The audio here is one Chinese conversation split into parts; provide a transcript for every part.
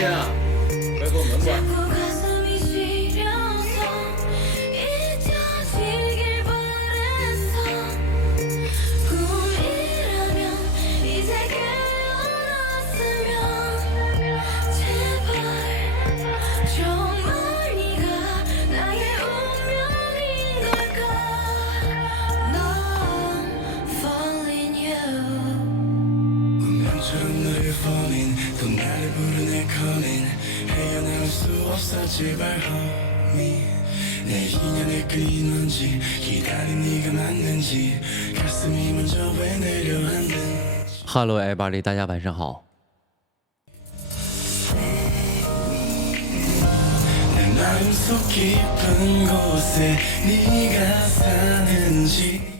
天啊，快给我门关。 Hello everybody， 大家晚上好。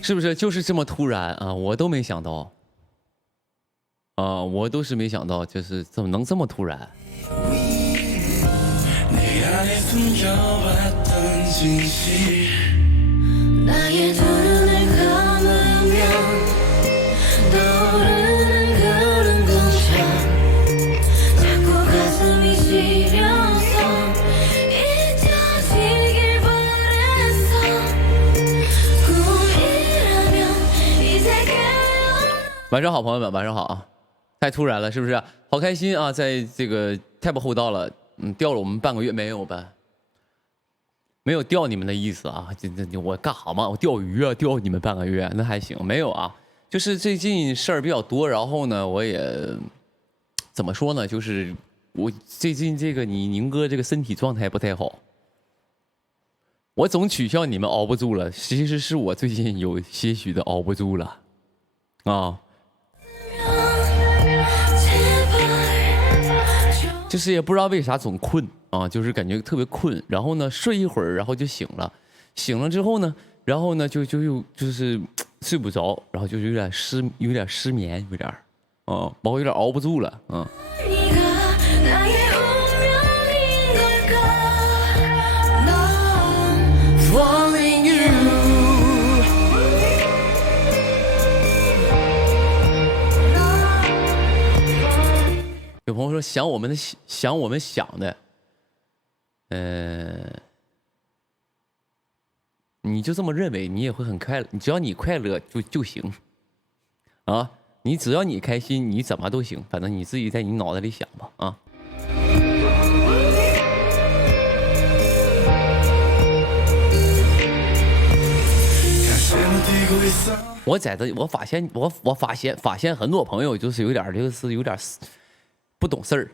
是不是就是这么突然啊？我都没想到啊，我都是没想到，就是怎么能这么突然？晚上好，朋友们，晚上好啊！太突然了，是不是？好开心啊，在这个太不厚道了，吊了我们半个月没有吧？没有吊你们的意思啊！这我干哈嘛？我钓鱼啊，钓你们半个月那还行，没有啊。就是最近事儿比较多，然后呢，我也怎么说呢？就是我最近这个宁哥这个身体状态不太好，我总取笑你们熬不住了，其实是我最近有些许的熬不住了啊。就是也不知道为啥总困啊，就是感觉特别困，然后呢睡一会儿，然后就醒了，醒了之后呢，然后呢就是睡不着，然后就有点失眠，有点包括有点熬不住了，有朋友说想我们想的，你就这么认为，你也会很快乐。只要你快乐就行，啊，你只要你开心，你怎么都行，反正你自己在你脑袋里想吧，啊。我发现很多朋友就是有点不懂事儿。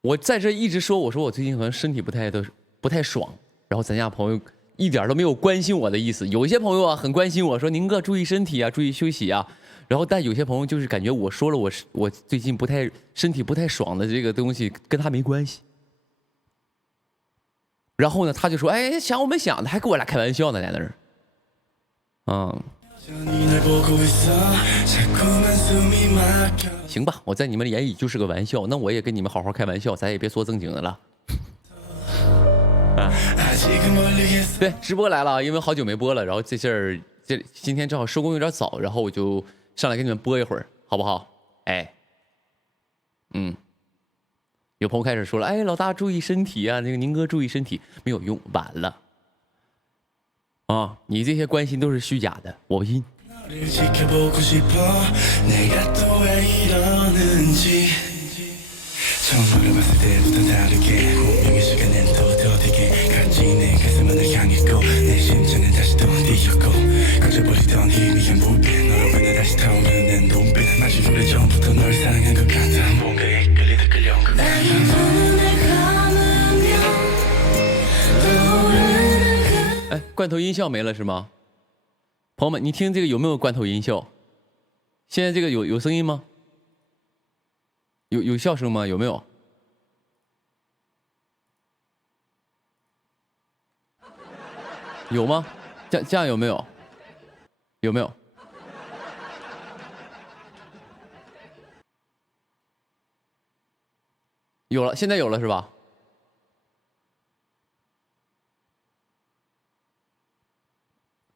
我在这一直说，我说我最近好像身体不太爽，然后咱家朋友一点都没有关心我的意思。有些朋友啊很关心我说宁哥注意身体啊，注意休息啊。然后但有些朋友就是感觉我说了我最近身体不太爽的这个东西跟他没关系。然后呢他就说哎想我们想的，还跟我俩开玩笑呢，在那儿。行吧，我在你们眼里就是个玩笑，那我也跟你们好好开玩笑，咱也别说正经的了。对，直播来了，因为好久没播了，然后今天正好收工有点早，然后我就上来给你们播一会儿，好不好？哎，有朋友开始说了，哎，老大注意身体啊，那个宁哥注意身体，没有用，晚了。你这些关心都是虚假的，我不信。哎，罐头音效没了是吗？朋友们，你听这个有没有罐头音效？现在这个有声音吗？有笑声吗？有没有？有吗？这样有没有？有没有？有了，现在有了是吧？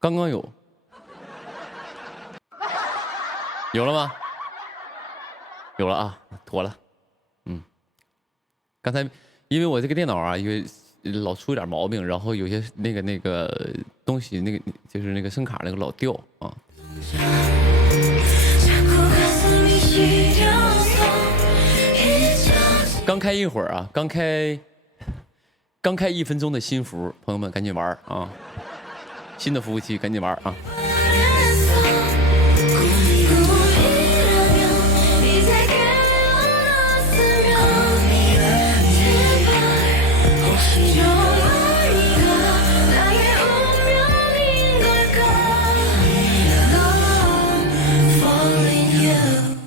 刚刚有。有了吗？有了啊，妥了。刚才因为我这个电脑啊，因为老出点毛病，然后有些那个东西，就是那个声卡那个老掉啊。刚开一会儿啊，刚开1分钟的新服，朋友们赶紧玩啊！新的服务器赶紧玩啊！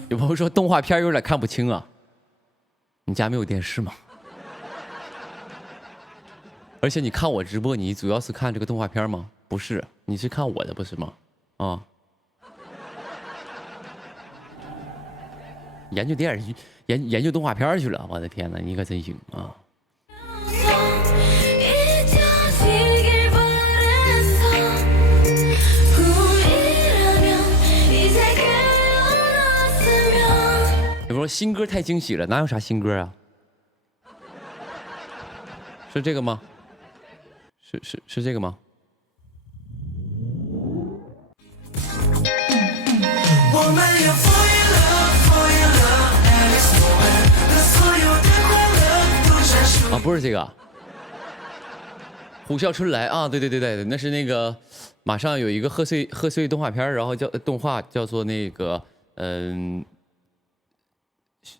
有朋友说动画片有点看不清啊，你家没有电视吗？而且你看我直播，你主要是看这个动画片吗？不是，你是看我的不是吗？啊，研究电视剧，研究动画片去了，我的天哪，你可真行啊！有人说新歌太惊喜了，哪有啥新歌啊？是这个吗？是这个吗？啊，不是这个，虎啸春来啊，对，那是那个马上有一个贺岁动画片，然后动画叫做那个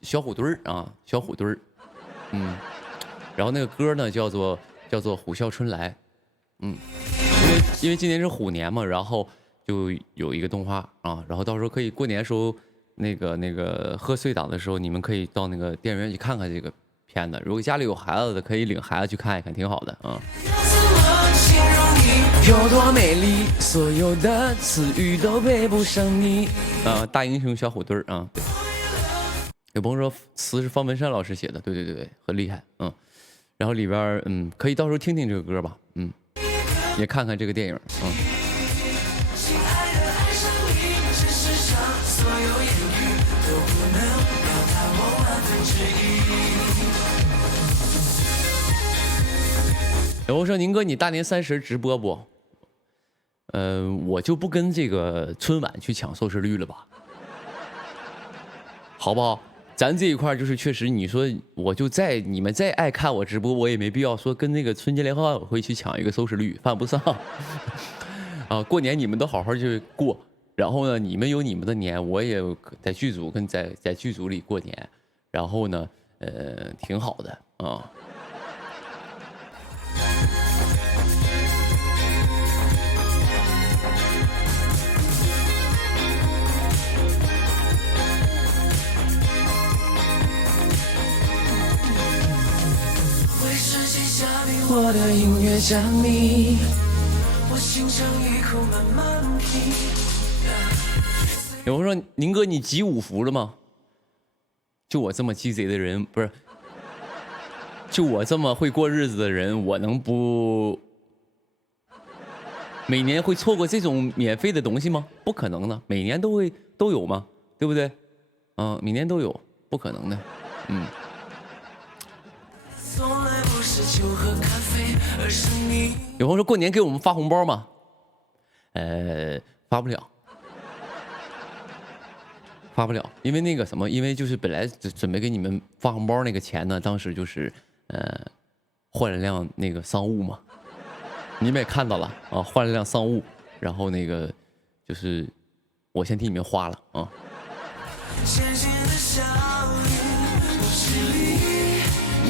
小虎墩儿啊，小虎墩儿，然后那个歌呢叫做虎啸春来，因为今年是虎年嘛，然后就有一个动画啊，然后到时候可以过年的时候那个贺岁档的时候，你们可以到那个电影院去看看这个片子，如果家里有孩子的，可以领孩子去看一看，挺好的啊。有多美丽，所有的词语都配不上你啊！大英雄小虎墩儿啊，对。有朋友说词是方文山老师写的，对，很厉害，然后里边可以到时候听听这个歌吧，也看看这个电影，有朋友说宁哥，你大年30直播不？我就不跟这个春晚去抢收视率了吧，好不好？咱这一块就是确实，你说你们再爱看我直播，我也没必要说跟那个春节联欢晚会去抢一个收视率，犯不上。啊，过年你们都好好去过，然后呢，你们有你们的年，我也在剧组跟在剧组里过年，然后呢，挺好的啊。我的音乐将你，我心上一口慢慢品。有人说宁哥你集5福了吗？就我这么鸡贼的人，不是，就我这么会过日子的人，我能不每年会错过这种免费的东西吗？不可能的，每年都有吗？对不对？每年都有，不可能的，有朋友说过年给我们发红包吗？发不了，发不了，因为那个什么，因为就是本来准备给你们发红包那个钱呢，当时就是换了辆那个商务嘛，你们也看到了啊，换了辆商务，然后那个就是我先替你们花了啊。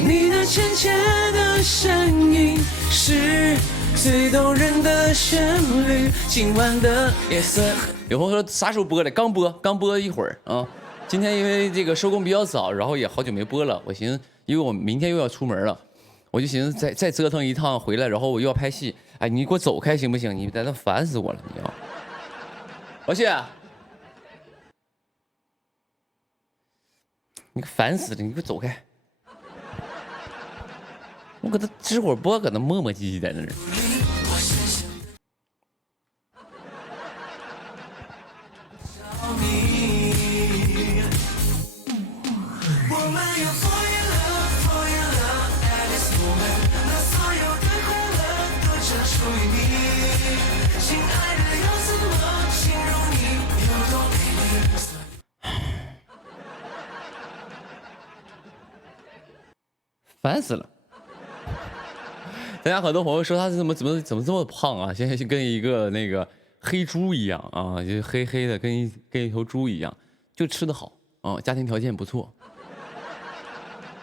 你那浅浅的声音是最动人的旋律，今晚的夜色。有朋友说啥时候播的？刚播一会儿啊。今天因为这个收工比较早，然后也好久没播了。我寻思，因为我明天又要出门了，我就寻思再折腾一趟回来，然后我又要拍戏。哎，你给我走开行不行？你在那烦死我了，你要。而且，你烦死了，你给我走开。我搁他直播播，搁那磨磨唧唧在那儿。烦死了。大家很多朋友说他怎么这么胖啊？现在就跟一个那个黑猪一样啊，就黑黑的，跟一头猪一样，就吃得好啊，家庭条件不错，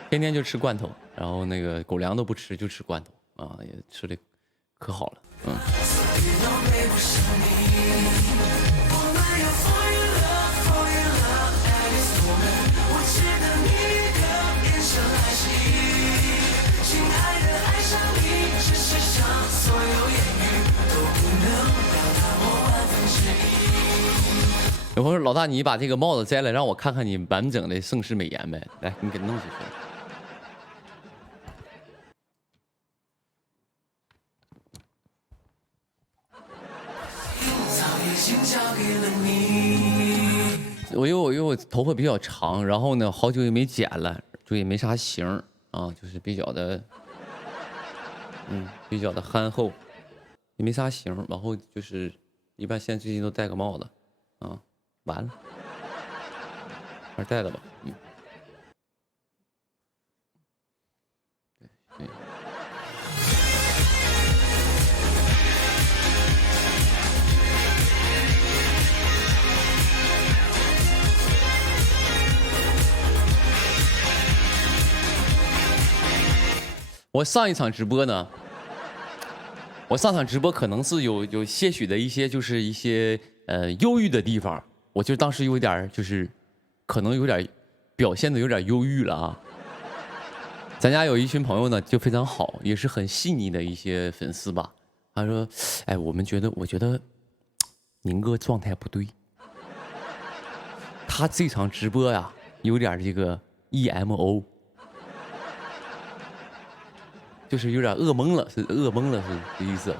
天天就吃罐头，然后那个狗粮都不吃，就吃罐头啊，也吃的可好了，嗯。有朋友说老大，你把这个帽子摘了，让我看看你完整的盛世美颜呗。来，你给弄下去。因为我头发比较长，然后呢好久也没剪了，就也没啥型啊，就是比较的，比较的憨厚，也没啥型。然后就是一般现在最近都戴个帽子，啊，完了，还是戴了吧，对。我上一场直播呢，可能是有些许的一些就是一些忧郁的地方，我就当时有点就是可能有点表现的有点忧郁了啊。咱家有一群朋友呢就非常好，也是很细腻的一些粉丝吧。他说：“哎，我觉得宁哥状态不对，他这场直播呀有点这个 EMO。”就是有点噩蒙了，是噩蒙了，是这意思，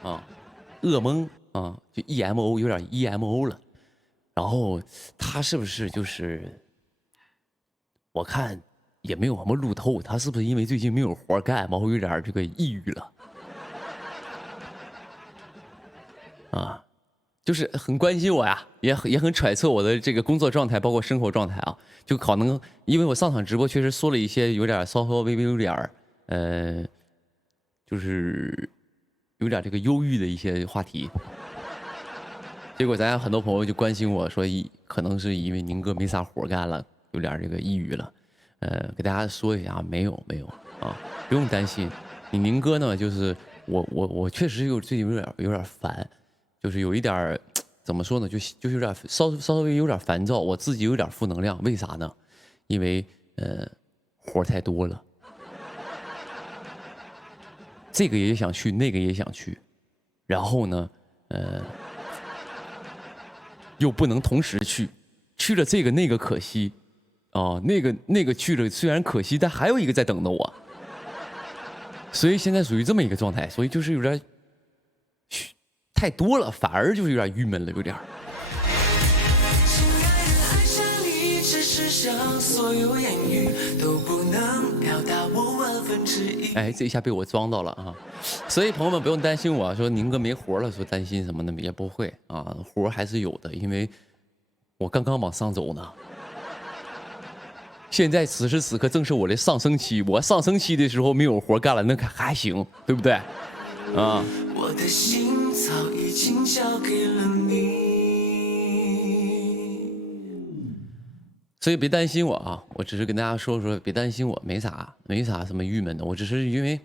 啊，噩蒙啊，就 EMO 有点 EMO 了，然后他是不是就是，我看也没有什么路透，他是不是因为最近没有活干，然后有点这个抑郁了，啊，就是很关心我呀，也很揣测我的这个工作状态，包括生活状态啊，就可能因为我上场直播确实说了一些有点稍微有点。就是有点这个忧郁的一些话题，结果咱家很多朋友就关心我说，可能是因为宁哥没啥活干了，有点这个抑郁了。给大家说一下，没有啊，不用担心。你宁哥呢，就是我确实最近有点烦，就是有一点怎么说呢，就是有点稍微有点烦躁，我自己有点负能量，为啥呢？因为活太多了。这个也想去，那个也想去，然后呢，又不能同时去，去了这个那个可惜，啊，那个去了虽然可惜，但还有一个在等着我，所以现在属于这么一个状态，所以就是有点太多了，反而就是有点郁闷了，有点。哎，这一下被我装到了啊！所以朋友们不用担心我说宁哥没活了，说担心什么的也不会啊，活还是有的，因为我刚刚往上走呢。现在此时此刻正是我的上升期，我上升期的时候没有活干了，那还行，对不对？啊。我的心早已经交给了你。所以别担心我啊，我只是跟大家说，别担心我，没啥什么郁闷的，我只是因为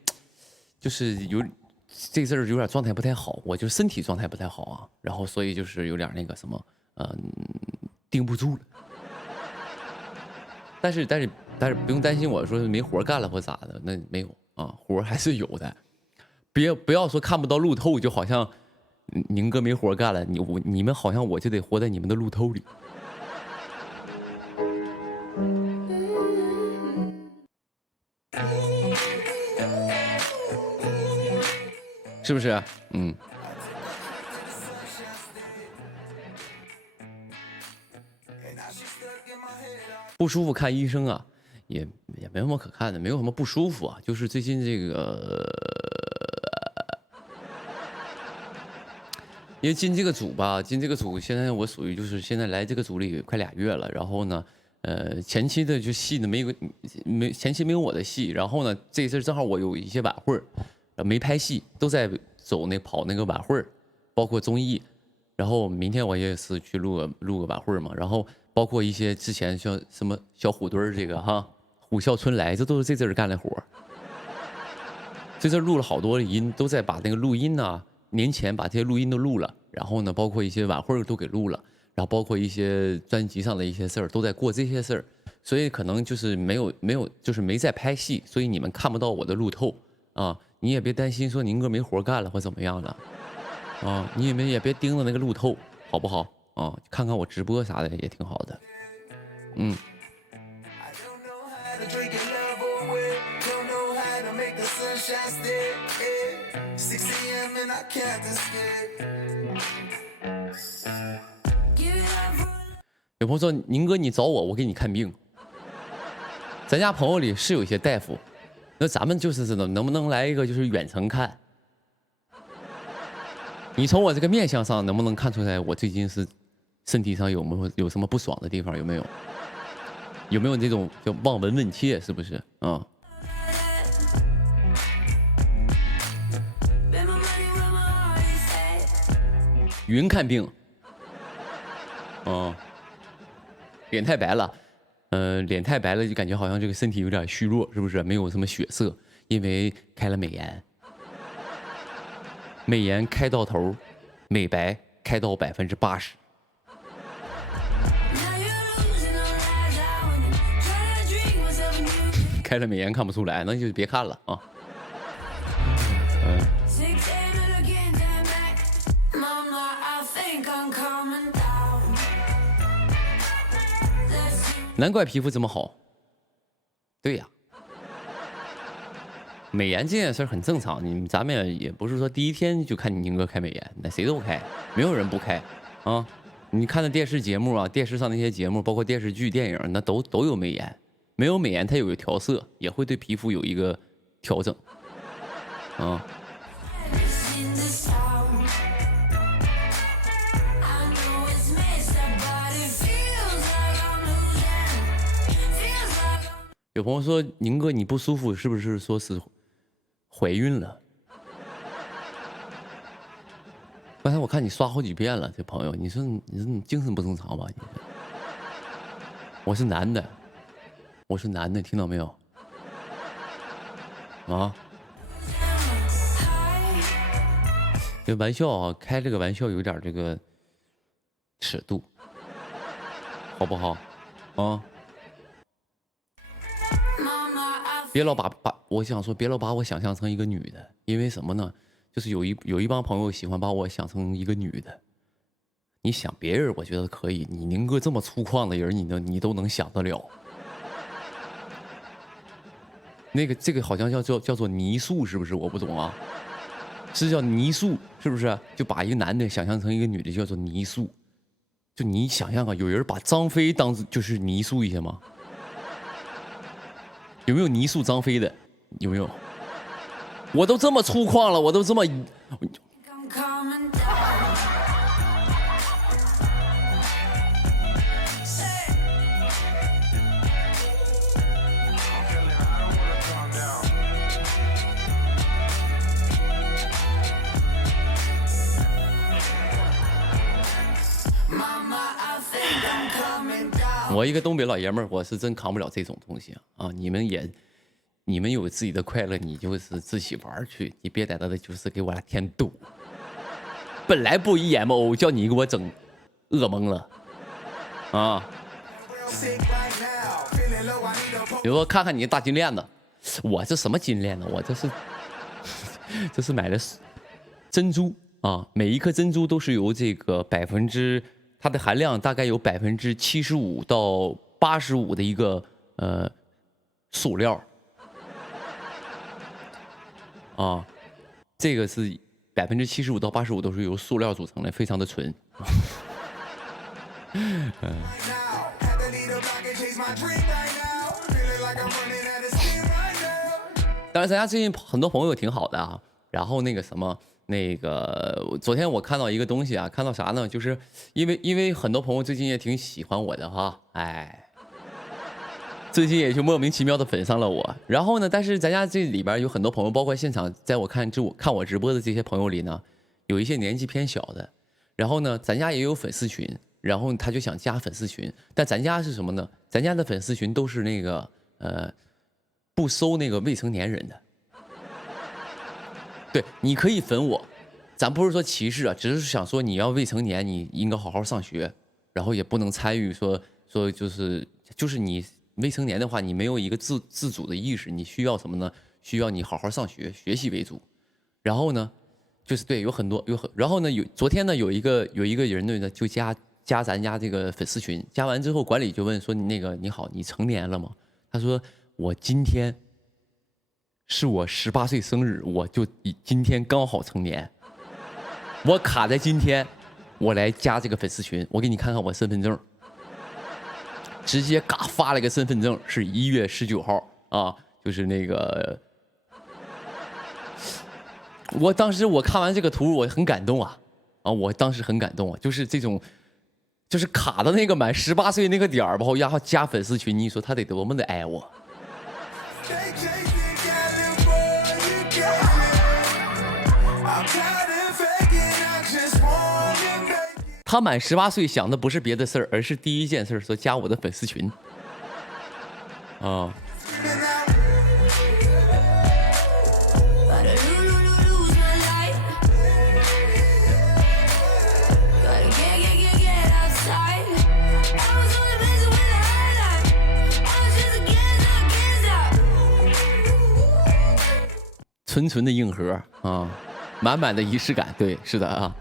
就是这阵儿有点状态不太好，我就身体状态不太好啊，然后所以就是有点那个什么，盯不住了。但是不用担心我说没活干了或咋的，那没有啊，活还是有的。不要说看不到路透，就好像宁哥没活干了，你们好像我就得活在你们的路透里。是不是？不舒服看医生啊，也没什么可看的，没有什么不舒服啊，就是最近这个，因为进这个组吧，现在我属于就是现在来这个组里快2月了，然后呢，前期的就戏呢前期没有我的戏，然后呢这次正好我有一些晚会没拍戏，都在跑那个晚会包括综艺，然后明天我也是去录个晚会嘛，然后包括一些之前像什么小虎墩这个哈，虎啸春来，这都是这阵儿干的活。这阵录了好多音，都在把那个录音呢，年前把这些录音都录了，然后呢，包括一些晚会都给录了，然后包括一些专辑上的一些事儿，都在过这些事儿，所以可能就是没有就是没在拍戏，所以你们看不到我的路透啊，你也别担心说宁哥没活干了或怎么样的啊，你们也别盯着那个路透，好不好啊？看看我直播啥的也挺好的，嗯。有朋友说宁哥你找我，我给你看病。咱家朋友里是有一些大夫，那咱们就是能不能来一个就是远程看？你从我这个面相上能不能看出来我最近是身体上有什么不爽的地方？有没有？有没有这种叫望闻问切？是不是啊？云看病，哦，脸太白了，脸太白了就感觉好像这个身体有点虚弱，是不是？没有什么血色，因为开了美颜，美颜开到头，美白开到80%。开了美颜看不出来，那就别看了啊。难怪皮肤这么好。对呀，美颜这件事很正常，咱们也不是说第一天就看你宁哥开美颜，那谁都开，没有人不开啊。你看的电视节目啊，电视上那些节目，包括电视剧、电影，那都有美颜。没有美颜，它有个调色，也会对皮肤有一个调整啊。有朋友说宁哥你不舒服，是不是说是怀孕了？刚才我看你刷好几遍了，这朋友，你说你精神不正常吧？我是男的，我是男的，听到没有？啊？这玩笑啊，开这个玩笑有点这个尺度，好不好？啊？别老把我想说，别老把我想象成一个女的，因为什么呢？就是有一帮朋友喜欢把我想成一个女的。你想别人，我觉得可以，你宁哥这么粗犷的人，你都能想得了。这个好像叫做泥塑，是不是？我不懂啊，是叫泥塑，是不是？就把一个男的想象成一个女的，叫做泥塑。就你想象啊，有人把张飞当就是泥塑一下吗？有没有泥塑张飞的？有没有？我都这么粗犷了，我都这么。我一个东北老爷们儿，我是真扛不了这种东西啊！你们有自己的快乐，你就是自己玩去，你别在那就是给我俩添堵。本来不一眼 MO， 叫你给我整噩梦了啊！比如说看看你的大金链子，我这什么金链子？我这是买的珍珠啊，每一颗珍珠都是由这个它的含量大概有75%到85%的一个塑料啊，这个是75%到85%都是由塑料组成的，非常的纯。当然，咱家最近很多朋友挺好的啊，然后那个什么。昨天我看到一个东西啊，看到啥呢？就是因为很多朋友最近也挺喜欢我的哈，哎，最近也就莫名其妙的粉上了我。然后呢，但是咱家这里边有很多朋友，包括现场在我看我直播的这些朋友里呢，有一些年纪偏小的。然后呢，咱家也有粉丝群，然后他就想加粉丝群，但咱家是什么呢？咱家的粉丝群都是那个不收那个未成年人的。对，你可以粉我，咱不是说歧视啊，只是想说你要未成年，你应该好好上学，然后也不能参与说就是你未成年的话，你没有一个自主的意识，你需要什么呢？需要你好好上学，学习为主。然后呢，就是对，然后呢昨天呢有一个人呢就加咱家这个粉丝群，加完之后管理就问说你好，你成年了吗？他说我今天是我18岁生日，我就今天刚好成年，我卡在今天，我来加这个粉丝群，我给你看看我身份证，直接嘎发了个身份证，是1月19号啊，就是那个，我当时我看完这个图，我很感动啊，我当时很感动啊，就是这种，就是卡的那个满18岁那个点儿吧，然后加粉丝群，你说他得多么的爱我。他满18岁想的不是别的事儿，而是第一件事说加我的粉丝群。啊。纯纯的硬核啊，满满的仪式感。对，是的啊。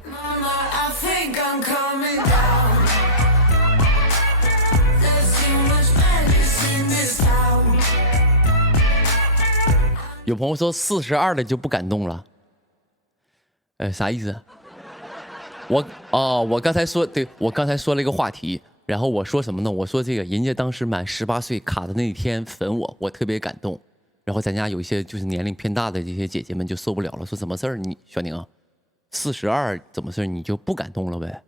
有朋友说42了就不敢动了，啥意思？我刚才说，对，我刚才说了一个话题，然后我说什么呢？我说这个人家当时满18岁卡的那一天粉我特别感动。然后咱家有一些就是年龄偏大的这些姐姐们就受不了了，说什么事儿？你小宁啊，42怎么事儿？你就不敢动了呗？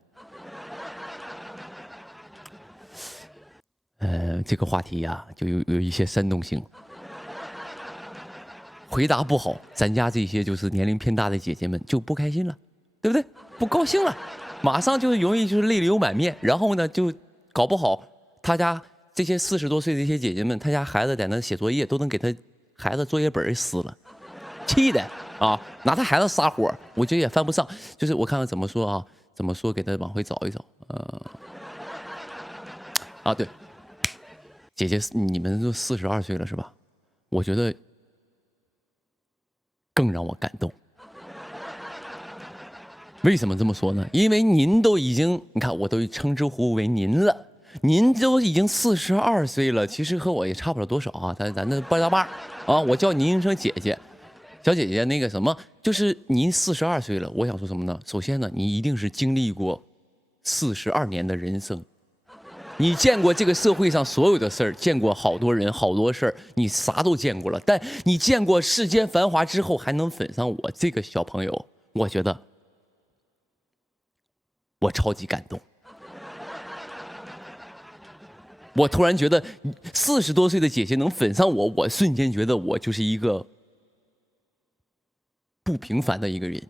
这个话题呀，就有一些煽动性。回答不好，咱家这些就是年龄偏大的姐姐们就不开心了，对不对？不高兴了，马上就容易就是泪流满面，然后呢就搞不好他家这些40多岁的这些姐姐们，他家孩子在那写作业都能给他孩子作业本撕了，气的啊，拿他孩子撒火，我觉得也犯不上。就是我看看怎么说啊，怎么说给他往回找一找。对，姐姐你们都42岁了是吧？我觉得更让我感动。为什么这么说呢？因为您都已经，你看我都称之乎为您了，您都已经42岁了，其实和我也差不了多少啊，咱那八搭八啊，我叫您一声姐姐，小姐姐那个什么，就是您42岁了，我想说什么呢？首先呢，你一定是经历过42年的人生，你见过这个社会上所有的事儿，见过好多人好多事儿，你啥都见过了，但你见过世间繁华之后，还能粉上我这个小朋友，我觉得我超级感动。我突然觉得40多岁的姐姐能粉上我，我瞬间觉得我就是一个不平凡的一个人。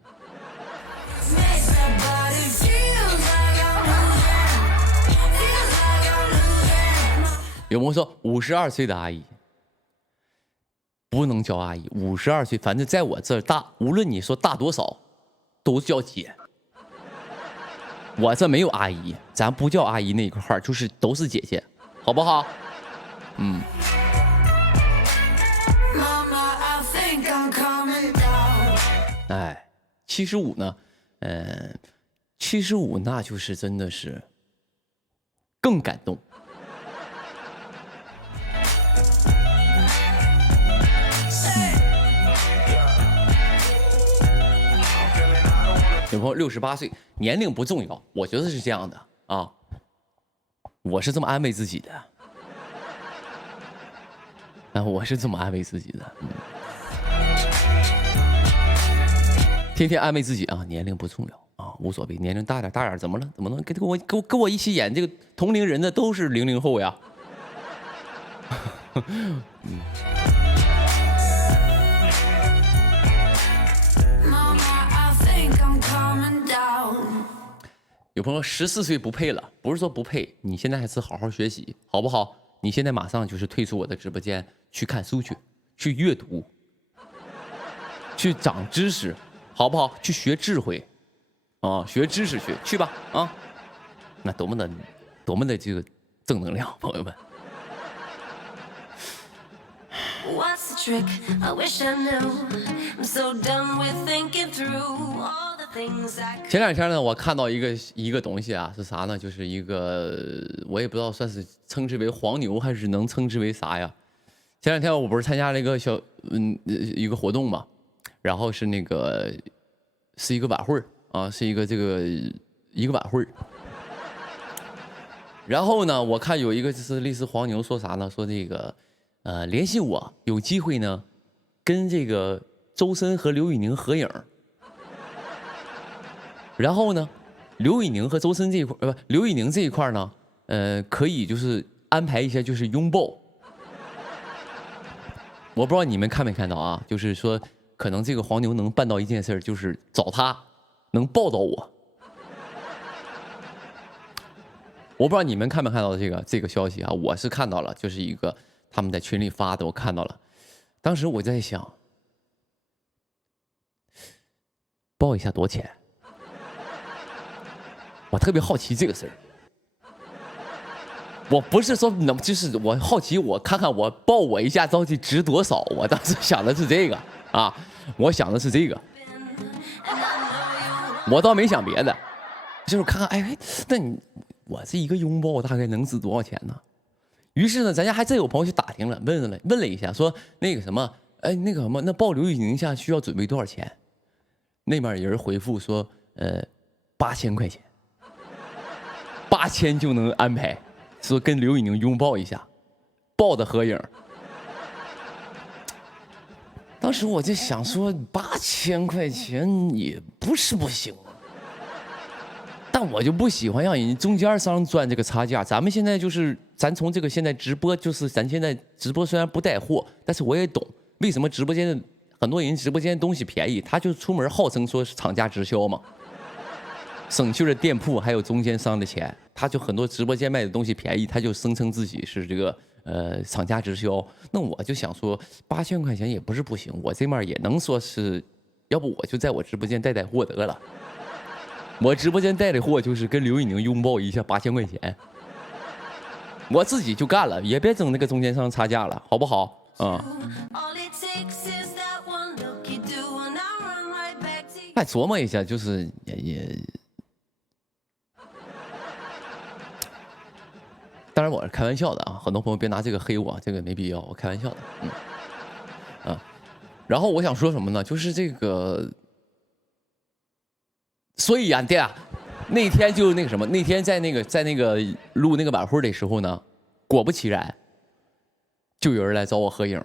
有朋友说52岁的阿姨不能叫阿姨，52岁反正在我这儿大，无论你说大多少都叫姐。我这没有阿姨，咱不叫阿姨那一块儿，就是都是姐姐，好不好？75呢，75那就是真的是更感动。有朋友68岁，年龄不重要，我觉得是这样的啊，我是这么安慰自己的。我是这么安慰自己的，天天安慰自己啊，年龄不重要啊，无所谓，年龄大点怎么了？怎么能跟我一起演这个同龄人的都是00后呀？有朋友14岁不配了，不是说不配，你现在还是好好学习，好不好？你现在马上就是退出我的直播间，去看书去阅读，去长知识，好不好？去学智慧，啊，学知识去吧，啊，那多么的这个正能量，朋友们。What's the trick? I wish I knew. I'm so done with thinking through all the things I could. 前两天呢，我看到一个东西啊，是啥呢？就是一个我也不知道算是称之为黄牛还是能称之为啥呀？前两天我不是参加了一个一个活动嘛，然后是是一个晚会啊，是一个晚会。然后呢，我看有一个就是类似黄牛说啥呢？说这个。联系我，有机会呢，跟这个周深和刘宇宁合影。然后呢，刘宇宁和周深这一块，刘宇宁这一块呢，可以就是安排一些就是拥抱。我不知道你们看没看到啊？就是说，可能这个黄牛能办到一件事，就是找他能抱到我。我不知道你们看没看到这个消息啊？我是看到了，就是一个。他们在群里发的，我看到了。当时我在想，报一下多少钱？我特别好奇这个事儿。我不是说就是我好奇，我看看我报我一下到底值多少。我当时想的是这个啊，我想的是这个，我倒没想别的，就是看看，哎，那我这一个拥抱大概能值多少钱呢？于是呢，咱家还真有朋友去打听了，问了一下，说那个什么，哎，那个什么，那报刘宇宁下需要准备多少钱？那边有人回复说，8000块钱，8000就能安排，说跟刘宇宁拥抱一下，抱的合影。当时我就想说，8000块钱也不是不行。但我就不喜欢让人中间商赚这个差价。咱们现在就是咱从这个现在直播，就是咱现在直播虽然不带货，但是我也懂为什么直播间的很多人直播间的东西便宜，他就出门号称说是厂家直销嘛，省去了店铺还有中间商的钱，他就很多直播间卖的东西便宜，他就声称自己是这个厂家直销。那我就想说8000块钱也不是不行，我这面也能说是，要不我就在我直播间带货得了。我直播间带的货就是跟刘宇宁拥抱一下8000块钱，我自己就干了，也别整那个中间商差价了，好不好？再琢磨一下，就是也，当然我是开玩笑的啊，很多朋友别拿这个黑我，这个没必要，我开玩笑的，然后我想说什么呢？就是这个。所以呀，对啊，那天就那个什么，那天在那个录那个晚会的时候呢，果不其然，就有人来找我合影，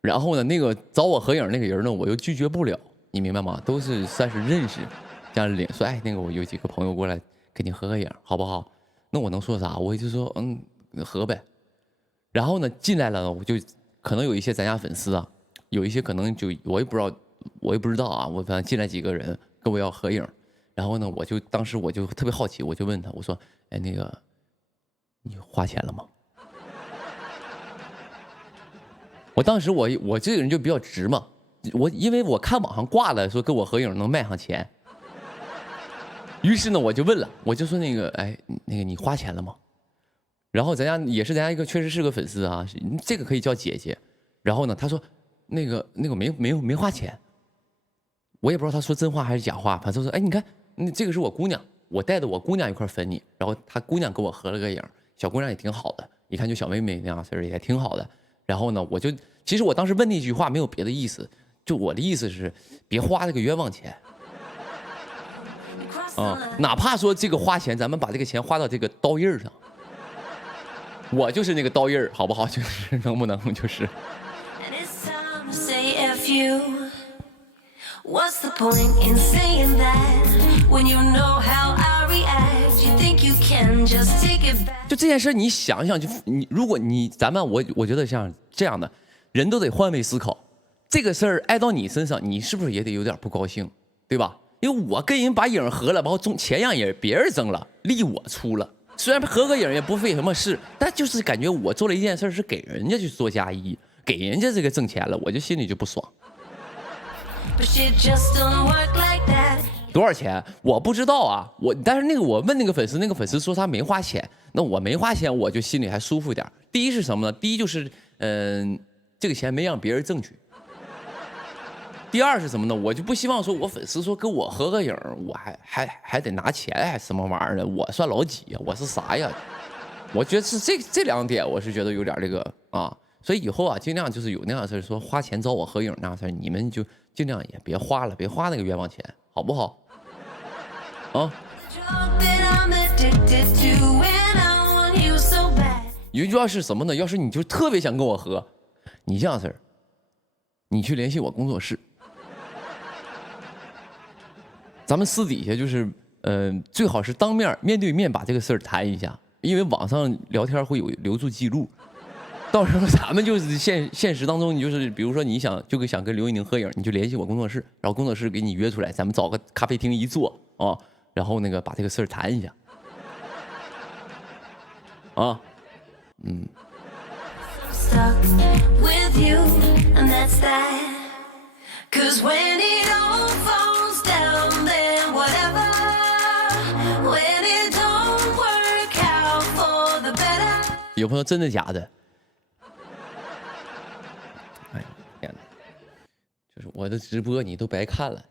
然后呢，那个找我合影那个人呢，我又拒绝不了，你明白吗？都是算是认识，这样领说，哎，那个我有几个朋友过来跟你合个影，好不好？那我能说啥？我就说，合呗。然后呢，进来了，我就可能有一些咱家粉丝啊，有一些可能就我也不知道啊，我反正进来几个人跟我要合影。然后呢，当时我就特别好奇，我就问他，我说：“哎，那个，你花钱了吗？”我当时我这个人就比较直嘛，因为我看网上挂了说跟我合影能卖上钱，于是呢我就问了，我就说那个，哎，那个你花钱了吗？然后咱家也是咱家一个确实是个粉丝啊，这个可以叫姐姐。然后呢，他说那个没花钱，我也不知道他说真话还是假话，反正说，哎，你看。这个是我姑娘，我带着我姑娘一块分你，然后她姑娘跟我合了个影，小姑娘也挺好的，一看就小妹妹那样式儿，也挺好的。然后呢，其实我当时问那句话没有别的意思，就我的意思是别花这个冤枉钱啊，哪怕说这个花钱，咱们把这个钱花到这个刀印上，我就是那个刀印，好不好？就是能不能就是。What's the point in saying that when you know how I 就这件事，你想想，就你如果你咱们我觉得像这样的人都得换位思考，这个事儿挨到你身上，你是不是也得有点不高兴，对吧？因为我跟人把影合了，然后钱让别人挣了，利我出了。虽然合个影也不费什么事，但就是感觉我做了一件事是给人家去做嫁衣，给人家这个挣钱了，我就心里就不爽。多少钱我不知道啊，但是我问那个粉丝，那个粉丝说他没花钱，那我没花钱，我就心里还舒服点。第一是什么呢？第一就是这个钱没让别人挣去。第二是什么呢？我就不希望说我粉丝说跟我合个影，我还得拿钱，还什么玩意儿呢？我算老几呀？我是啥呀？我觉得是这两点，我是觉得有点这个啊。所以以后啊，尽量就是有那样的事，说花钱找我合影那样事，你们就尽量也别花了，别花那个冤枉钱，好不好？啊。有一句话是什么呢？要是你就特别想跟我合，你这样事儿，你去联系我工作室，咱们私底下就是最好是当面面对面把这个事儿谈一下，因为网上聊天会有留住记录。到时候咱们就是现实当中，你就是比如说你想跟刘一宁合影，你就联系我工作室，然后工作室给你约出来，咱们找个咖啡厅一坐啊，然后把这个事儿谈一下，啊，有朋友真的假的？哎呀天哪！就是我的直播你都白看了，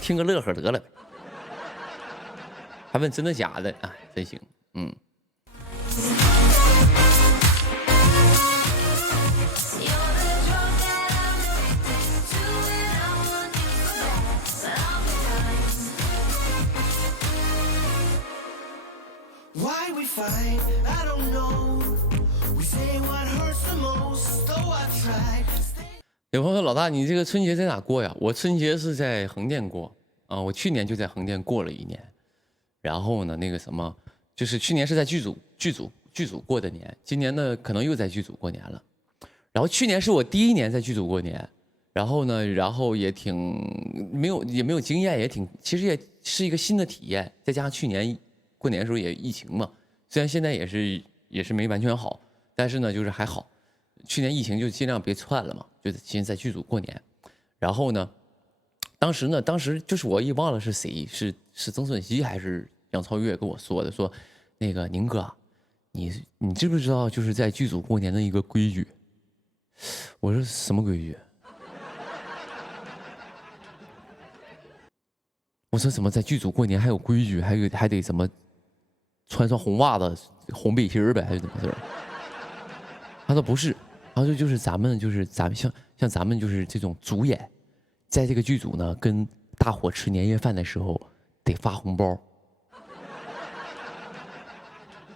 听个乐呵得了呗。还问真的假的？哎，真行，有朋友说老大，你这个春节在哪过呀？我春节是在横店过啊，我去年就在横店过了一年。然后呢，那个什么，就是去年是在剧组过的年，今年呢可能又在剧组过年了。然后去年是我第一年在剧组过年，然后呢，也没有经验，其实也是一个新的体验。再加上去年过年的时候也疫情嘛，虽然现在也是没完全好，但是呢就是还好。去年疫情就尽量别窜了嘛，就先在剧组过年。然后呢，当时就是我也忘了是谁，是曾舜晞还是杨超越跟我说的，说那个宁哥，你知不知道就是在剧组过年的一个规矩？我说什么规矩？我说怎么在剧组过年还有规矩，还得怎么穿上红袜子、红背心呗，还是怎么事？他说不是，他说就是咱们像咱们就是这种主演，在这个剧组呢，跟大伙吃年夜饭的时候得发红包。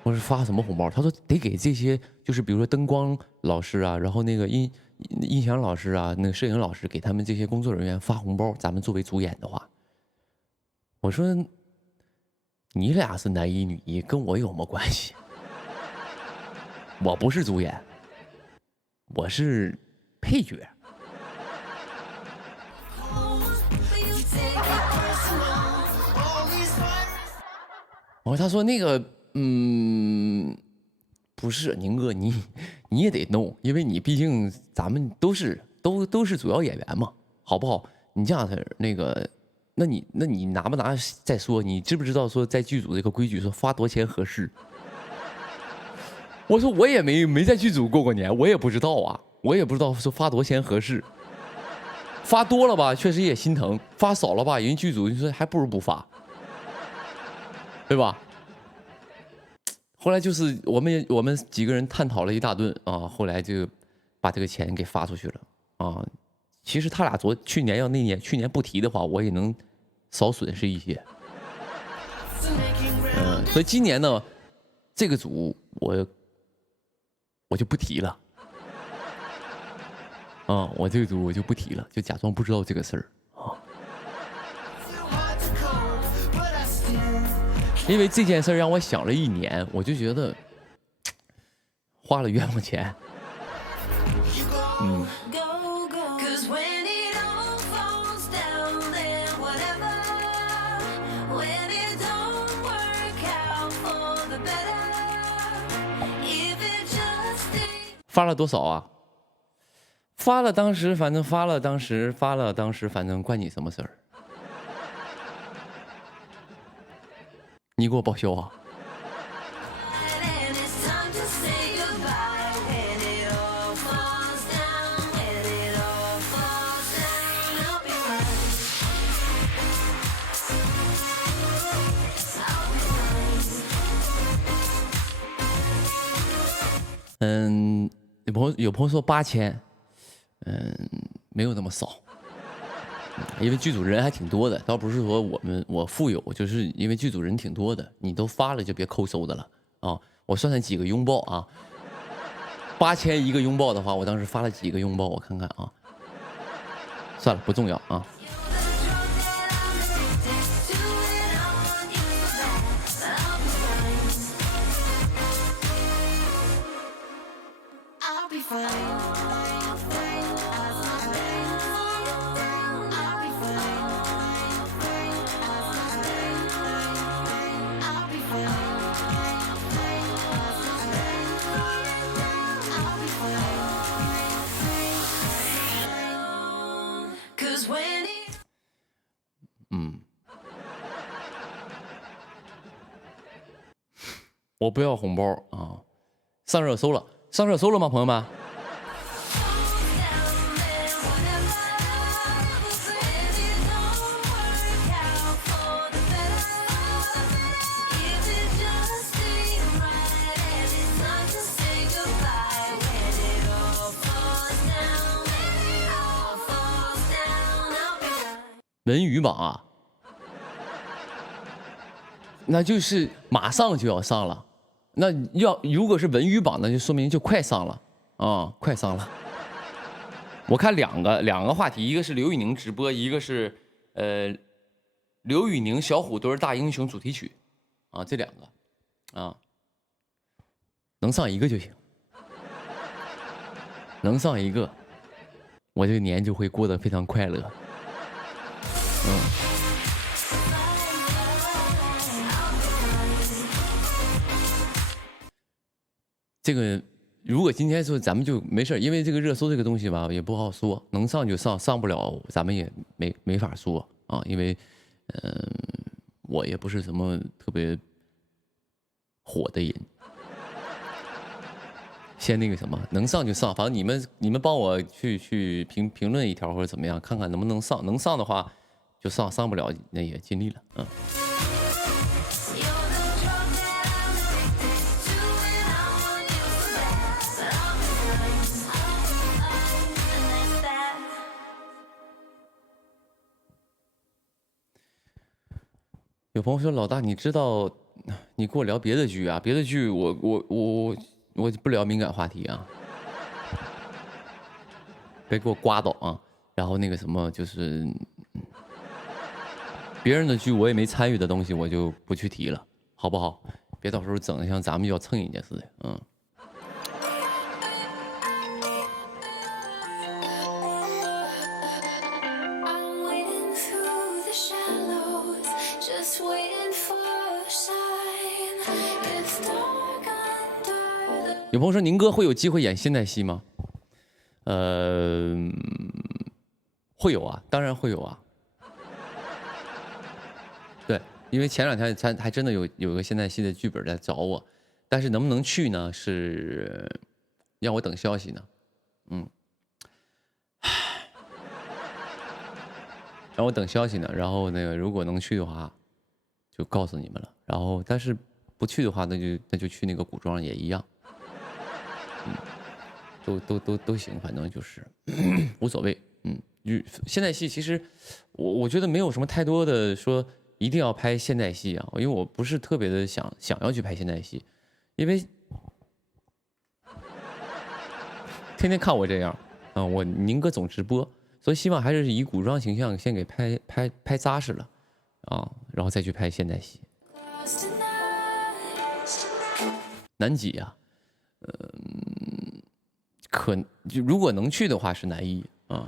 我说发什么红包？他说得给这些，就是比如说灯光老师啊，然后那个音响老师啊，那个摄影老师，给他们这些工作人员发红包。咱们作为主演的话，我说你俩是男一女一，跟我有什么关系？我不是主演，我是配角。然后他说那个不是宁哥，你也得弄，因为你毕竟咱们都是主要演员嘛，好不好？你这样式那个，那你拿不拿再说？你知不知道说在剧组这个规矩说发多少钱合适？我说我也没在剧组过年，我也不知道啊，我也不知道说发多少钱合适。发多了吧，确实也心疼；发少了吧，人剧组你说还不如不发，对吧？后来就是我们几个人探讨了一大顿啊，后来就把这个钱给发出去了啊。其实他俩去年不提的话，我也能少损失一些。所以今年呢，这个组我就不提了。我这个组我就不提了，就假装不知道这个事儿啊。因为这件事让我想了1年，我就觉得花了冤枉钱。发了多少啊？发了当时反正关你什么事儿？你给我报销啊！有朋友说8000，没有那么少，因为剧组人还挺多的，倒不是说我富有，就是因为剧组人挺多的，你都发了就别抠搜的了啊！我算算几个拥抱啊，8000一个拥抱的话，我当时发了几个拥抱，我看看啊，算了，不重要啊。我不要红包啊！上热搜了吗，朋友们？文娱榜啊，那就是马上就要上了。那如果是文娱榜，那就说明就快上了啊，快上了。我看两个话题，一个是刘宇宁直播，一个是刘宇宁小虎墩大英雄主题曲啊，这2个啊，能上一个就行，能上一个，我这个年就会过得非常快乐。这个如果今天说咱们就没事，因为这个热搜这个东西吧也不好说，能上就上，上不了咱们也没法说啊，因为我也不是什么特别火的人。先那个什么，能上就上，反正你们帮我去评论一条或者怎么样，看看能不能上，能上的话就上，上不了那也尽力了，有朋友说老大，你知道你跟我聊别的剧啊？别的剧我不聊敏感话题啊，别给我刮倒啊！然后那个什么，就是别人的剧我也没参与的东西，我就不去提了，好不好？别到时候整的像咱们就要蹭人家似的，有朋友说宁哥会有机会演现代戏吗？会有啊，当然会有啊。对，因为前2天还真的有个现代戏的剧本在找我，但是能不能去呢？是让我等消息呢。让我等消息呢。然后那个如果能去的话，就告诉你们了。然后但是不去的话，那就去那个古装也一样。都行，反正就是无所谓。现代戏其实我觉得没有什么太多的说一定要拍现代戏啊，因为我不是特别的想要去拍现代戏，因为天天看我这样啊，我宁哥总直播，所以希望还是以古装形象先给拍扎实了啊，然后再去拍现代戏。男几啊？如果能去的话是男一啊，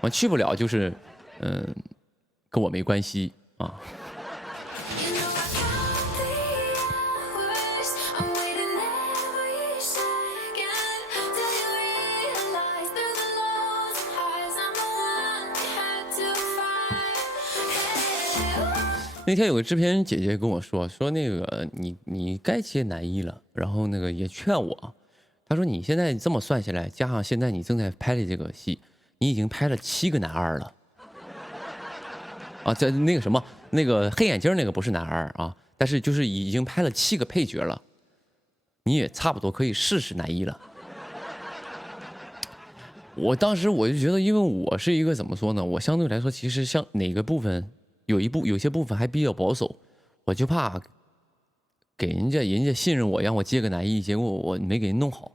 我去不了就是跟我没关系啊。那天有个制片人姐姐跟我说那个你该接男一了，然后那个也劝我，她说你现在这么算下来，加上现在你正在拍的这个戏，你已经拍了7个男二了。啊，在那个什么那个黑眼镜那个不是男二啊，但是就是已经拍了7个配角了，你也差不多可以试试男一了。我当时我就觉得，因为我是一个怎么说呢，我相对来说其实像哪个部分。有些部分还比较保守，我就怕给人家信任我，让我接个男一，结果我没给人弄好，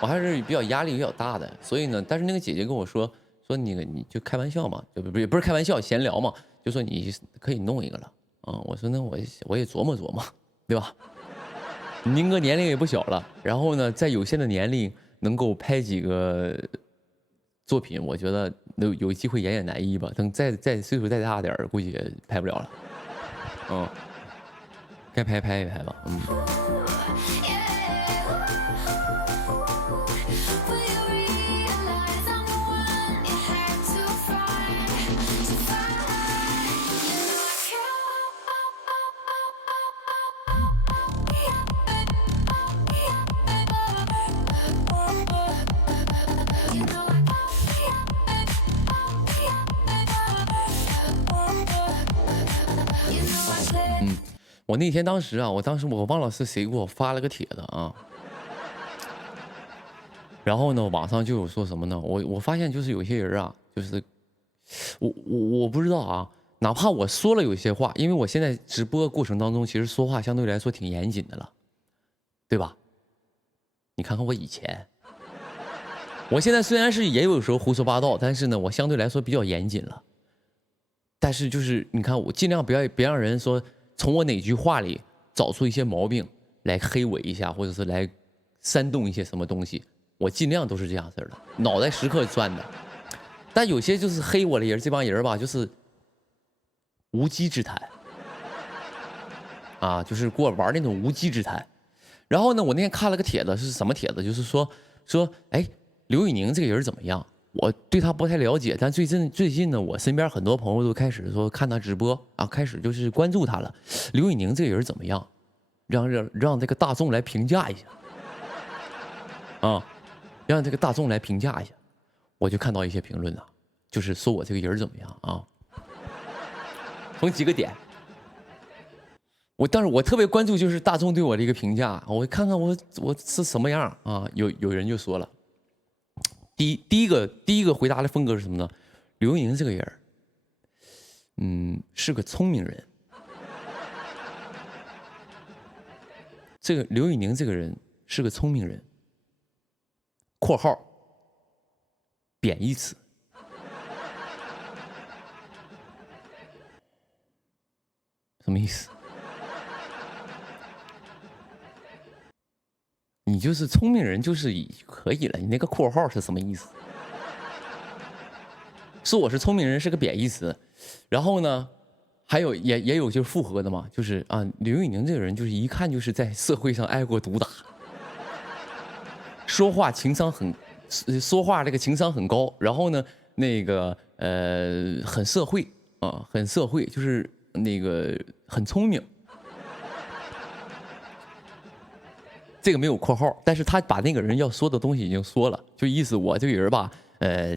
我还是比较压力比较大的。所以呢，但是那个姐姐跟我说那个你就开玩笑嘛，也不是开玩笑，闲聊嘛，就说你可以弄一个了啊。我说那我也琢磨琢磨，对吧？宁哥年龄也不小了，然后呢，在有限的年龄能够拍几个作品，我觉得有机会演男一吧。等再岁数再大点估计也拍不了了。该拍一拍吧。我那天当时我忘了是谁给我发了个帖子啊，然后呢，网上就有说什么呢？我发现就是有些人啊，就是我不知道啊，哪怕我说了有些话，因为我现在直播过程当中，其实说话相对来说挺严谨的了，对吧？你看看我以前，我现在虽然是也有时候胡说八道，但是呢，我相对来说比较严谨了。但是就是你看，我尽量别让人说。从我哪句话里找出一些毛病来黑我一下，或者是来煽动一些什么东西，我尽量都是这样式的，脑袋时刻转的。但有些就是黑我的人，这帮人吧，就是无稽之谈啊，就是给我玩那种无稽之谈。然后呢，我那天看了个帖子，是什么帖子？就是说，哎，刘宇宁这个人怎么样？我对他不太了解，但最近呢，我身边很多朋友都开始说看他直播啊，开始就是关注他了。刘宇宁这个人怎么样？让这个大众来评价一下啊，让这个大众来评价一下。我就看到一些评论啊，就是说我这个人怎么样啊？从几个点，但是我特别关注就是大众对我的一个评价，我看看我是什么样啊？有人就说了。第一个回答的风格是什么呢？刘宇宁这个人，是个聪明人。这个刘宇宁这个人是个聪明人。（括号贬义词。）什么意思？你就是聪明人，就是可以了。你那个括号是什么意思？说我是聪明人是个贬义词，然后呢，还有也有就是复合的嘛，就是啊，刘宇宁这个人就是一看就是在社会上挨过毒打，说话这个情商很高，然后呢，那个很社会啊，很社会，就是那个很聪明。这个没有括号，但是他把那个人要说的东西已经说了，就意思我这个人吧，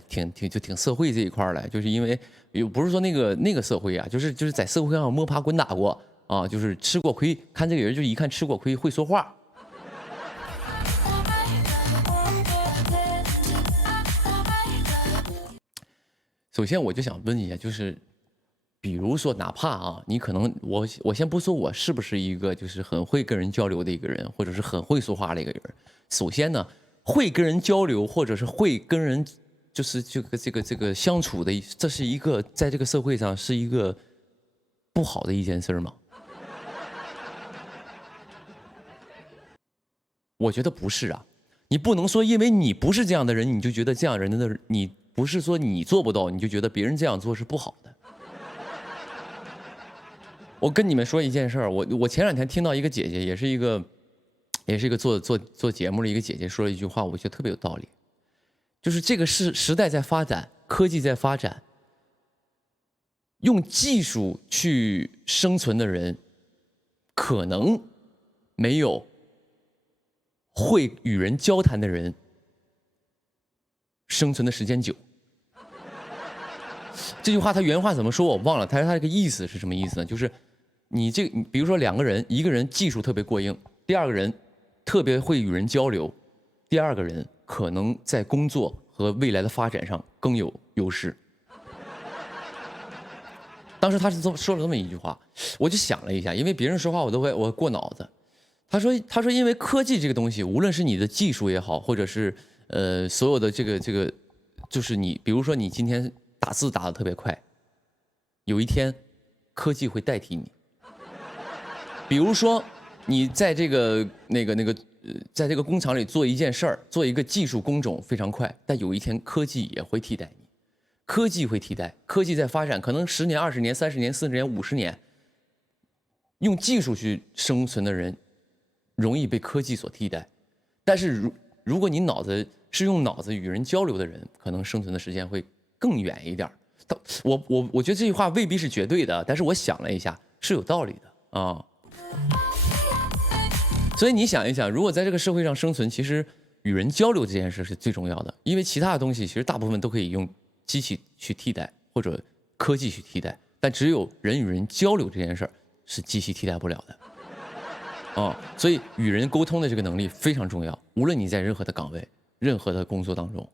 挺社会这一块的，就是因为又不是说那个社会啊，就是在社会上摸爬滚打过啊，就是吃过亏，看这个人就一看吃过亏，会说话。首先我就想问一下，就是比如说哪怕啊，你可能我先不说我是不是一个就是很会跟人交流的一个人，或者是很会说话的一个人。首先呢，会跟人交流，或者是会跟人就是这个相处的，这是一个在这个社会上是一个不好的一件事吗？我觉得不是啊。你不能说因为你不是这样的人，你就觉得这样人的你不是说你做不到，你就觉得别人这样做是不好的。我跟你们说一件事儿，我前两天听到一个姐姐，也是一个做节目的一个姐姐说了一句话，我觉得特别有道理，就是这个时代在发展，科技在发展，用技术去生存的人，可能没有会与人交谈的人生存的时间久。这句话他原话怎么说我忘了，但是他这个意思是什么意思呢？就是你比如说两个人，一个人技术特别过硬，第二个人特别会与人交流，第二个人可能在工作和未来的发展上更有优势。当时他是说了这么一句话，我就想了一下，因为别人说话我过脑子。他说因为科技这个东西，无论是你的技术也好，或者是所有的这个，就是你比如说你今天打字打得特别快，有一天科技会代替你。比如说你在这个在这个工厂里做一件事儿，做一个技术工种非常快，但有一天科技也会替代你。科技会替代，科技在发展，可能10年、20年、30年、40年、50年，用技术去生存的人，容易被科技所替代。但是如果你是用脑子与人交流的人，可能生存的时间会更远一点。我觉得这句话未必是绝对的，但是我想了一下，是有道理的啊。所以你想一想，如果在这个社会上生存，其实与人交流这件事是最重要的，因为其他的东西其实大部分都可以用机器去替代或者科技去替代，但只有人与人交流这件事儿是机器替代不了的。所以与人沟通的这个能力非常重要，无论你在任何的岗位、任何的工作当中。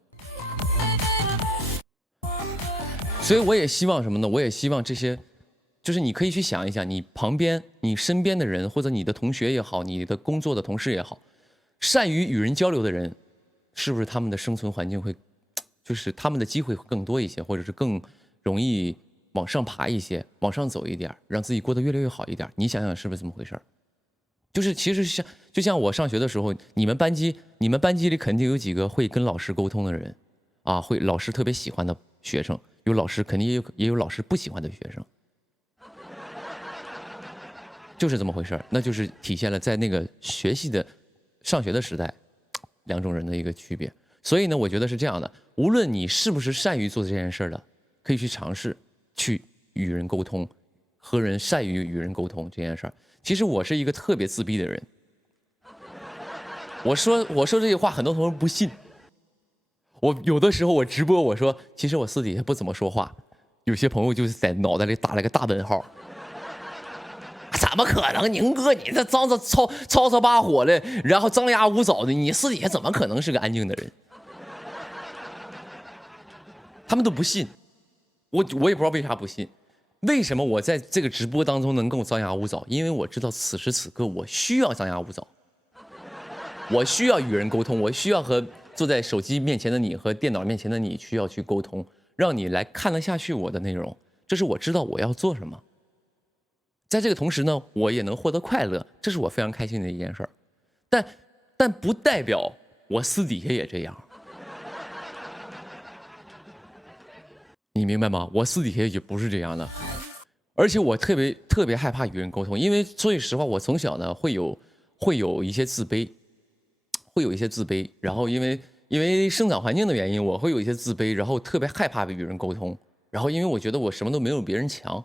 所以我也希望什么呢？我也希望这些，就是你可以去想一想，你旁边、你身边的人，或者你的同学也好，你的工作的同事也好，善于与人交流的人，是不是他们的生存环境会，就是他们的机会会更多一些，或者是更容易往上爬一些，往上走一点，让自己过得越来越好一点？你想想是不是这么回事？就是其实就像我上学的时候，你们班级里肯定有几个会跟老师沟通的人，啊，会老师特别喜欢的学生，有老师肯定也有老师不喜欢的学生，就是这么回事。那就是体现了在那个上学的时代，两种人的一个区别。所以呢，我觉得是这样的，无论你是不是善于做这件事的，可以去尝试去与人沟通，善于与人沟通这件事儿。其实我是一个特别自闭的人，我说这句话，很多同学不信。我有的时候我直播，我说其实我私底下不怎么说话，有些朋友就是在脑袋里打了个大问号。怎么可能？宁哥，你这吵把火的，然后张牙舞爪的，你私底下怎么可能是个安静的人？他们都不信，我也不知道为啥不信。为什么我在这个直播当中能够张牙舞爪？因为我知道此时此刻我需要张牙舞爪，我需要与人沟通，我需要和坐在手机面前的你和电脑面前的你需要去沟通，让你来看得下去我的内容，这是我知道我要做什么。在这个同时呢，我也能获得快乐，这是我非常开心的一件事儿。但不代表我私底下也这样，你明白吗？我私底下也不是这样的，而且我特别害怕与人沟通，因为说句实话，我从小呢会有一些自卑，然后因为生长环境的原因，我会有一些自卑，然后特别害怕与人沟通，然后因为我觉得我什么都没有别人强，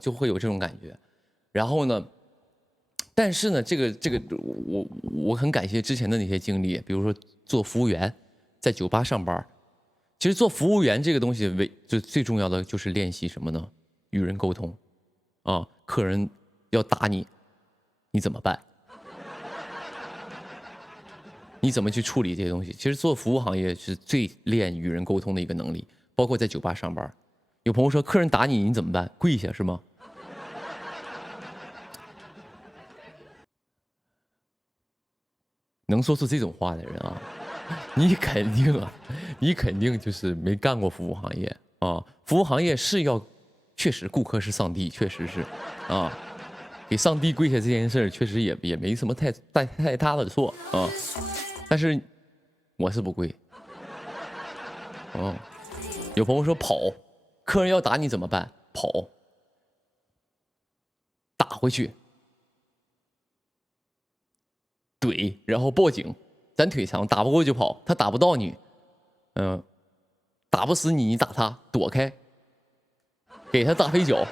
就会有这种感觉。然后呢，但是呢，这个我很感谢之前的那些经历，比如说做服务员，在酒吧上班。其实做服务员这个东西最重要的就是练习什么呢？与人沟通，客人要打你，你怎么办？你怎么去处理这些东西？其实做服务行业是最练与人沟通的一个能力，包括在酒吧上班，有朋友说客人打你，你怎么办？跪下是吗？能说出这种话的人啊，你肯定就是没干过服务行业啊。服务行业是要，确实顾客是上帝，确实是啊。给上帝跪下这件事儿，确实也没什么太大的错啊。但是我是不跪。哦，有朋友说跑，客人要打你怎么办？跑，打回去，怼，然后报警。咱腿长，打不过就跑，他打不到你，打不死你，你打他，躲开，给他大飞脚，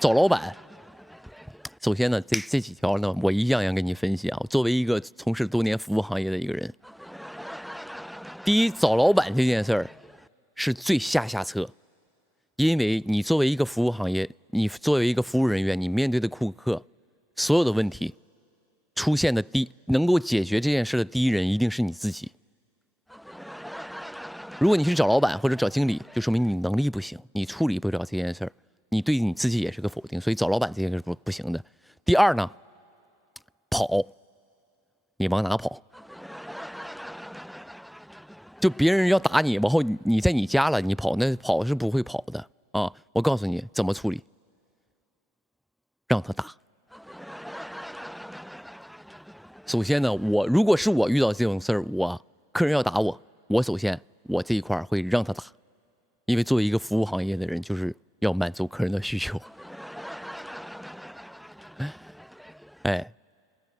找老板。首先呢，这几条呢，我一样样跟你分析啊。我作为一个从事多年服务行业的一个人，第一，找老板这件事儿是最下策，因为你作为一个服务行业，你作为一个服务人员，你面对的顾客所有的问题出现的能够解决这件事的第一人一定是你自己。如果你去找老板或者找经理，就说明你能力不行，你处理不了这件事儿。你对你自己也是个否定，所以找老板这件事不行的。第二呢，跑，你往哪跑？就别人要打你，然后你在你家了，你跑，那跑是不会跑的啊！我告诉你怎么处理，让他打。首先呢，如果是我遇到这种事儿，客人要打我首先我这一块会让他打，因为作为一个服务行业的人，就是要满足客人的需求。哎，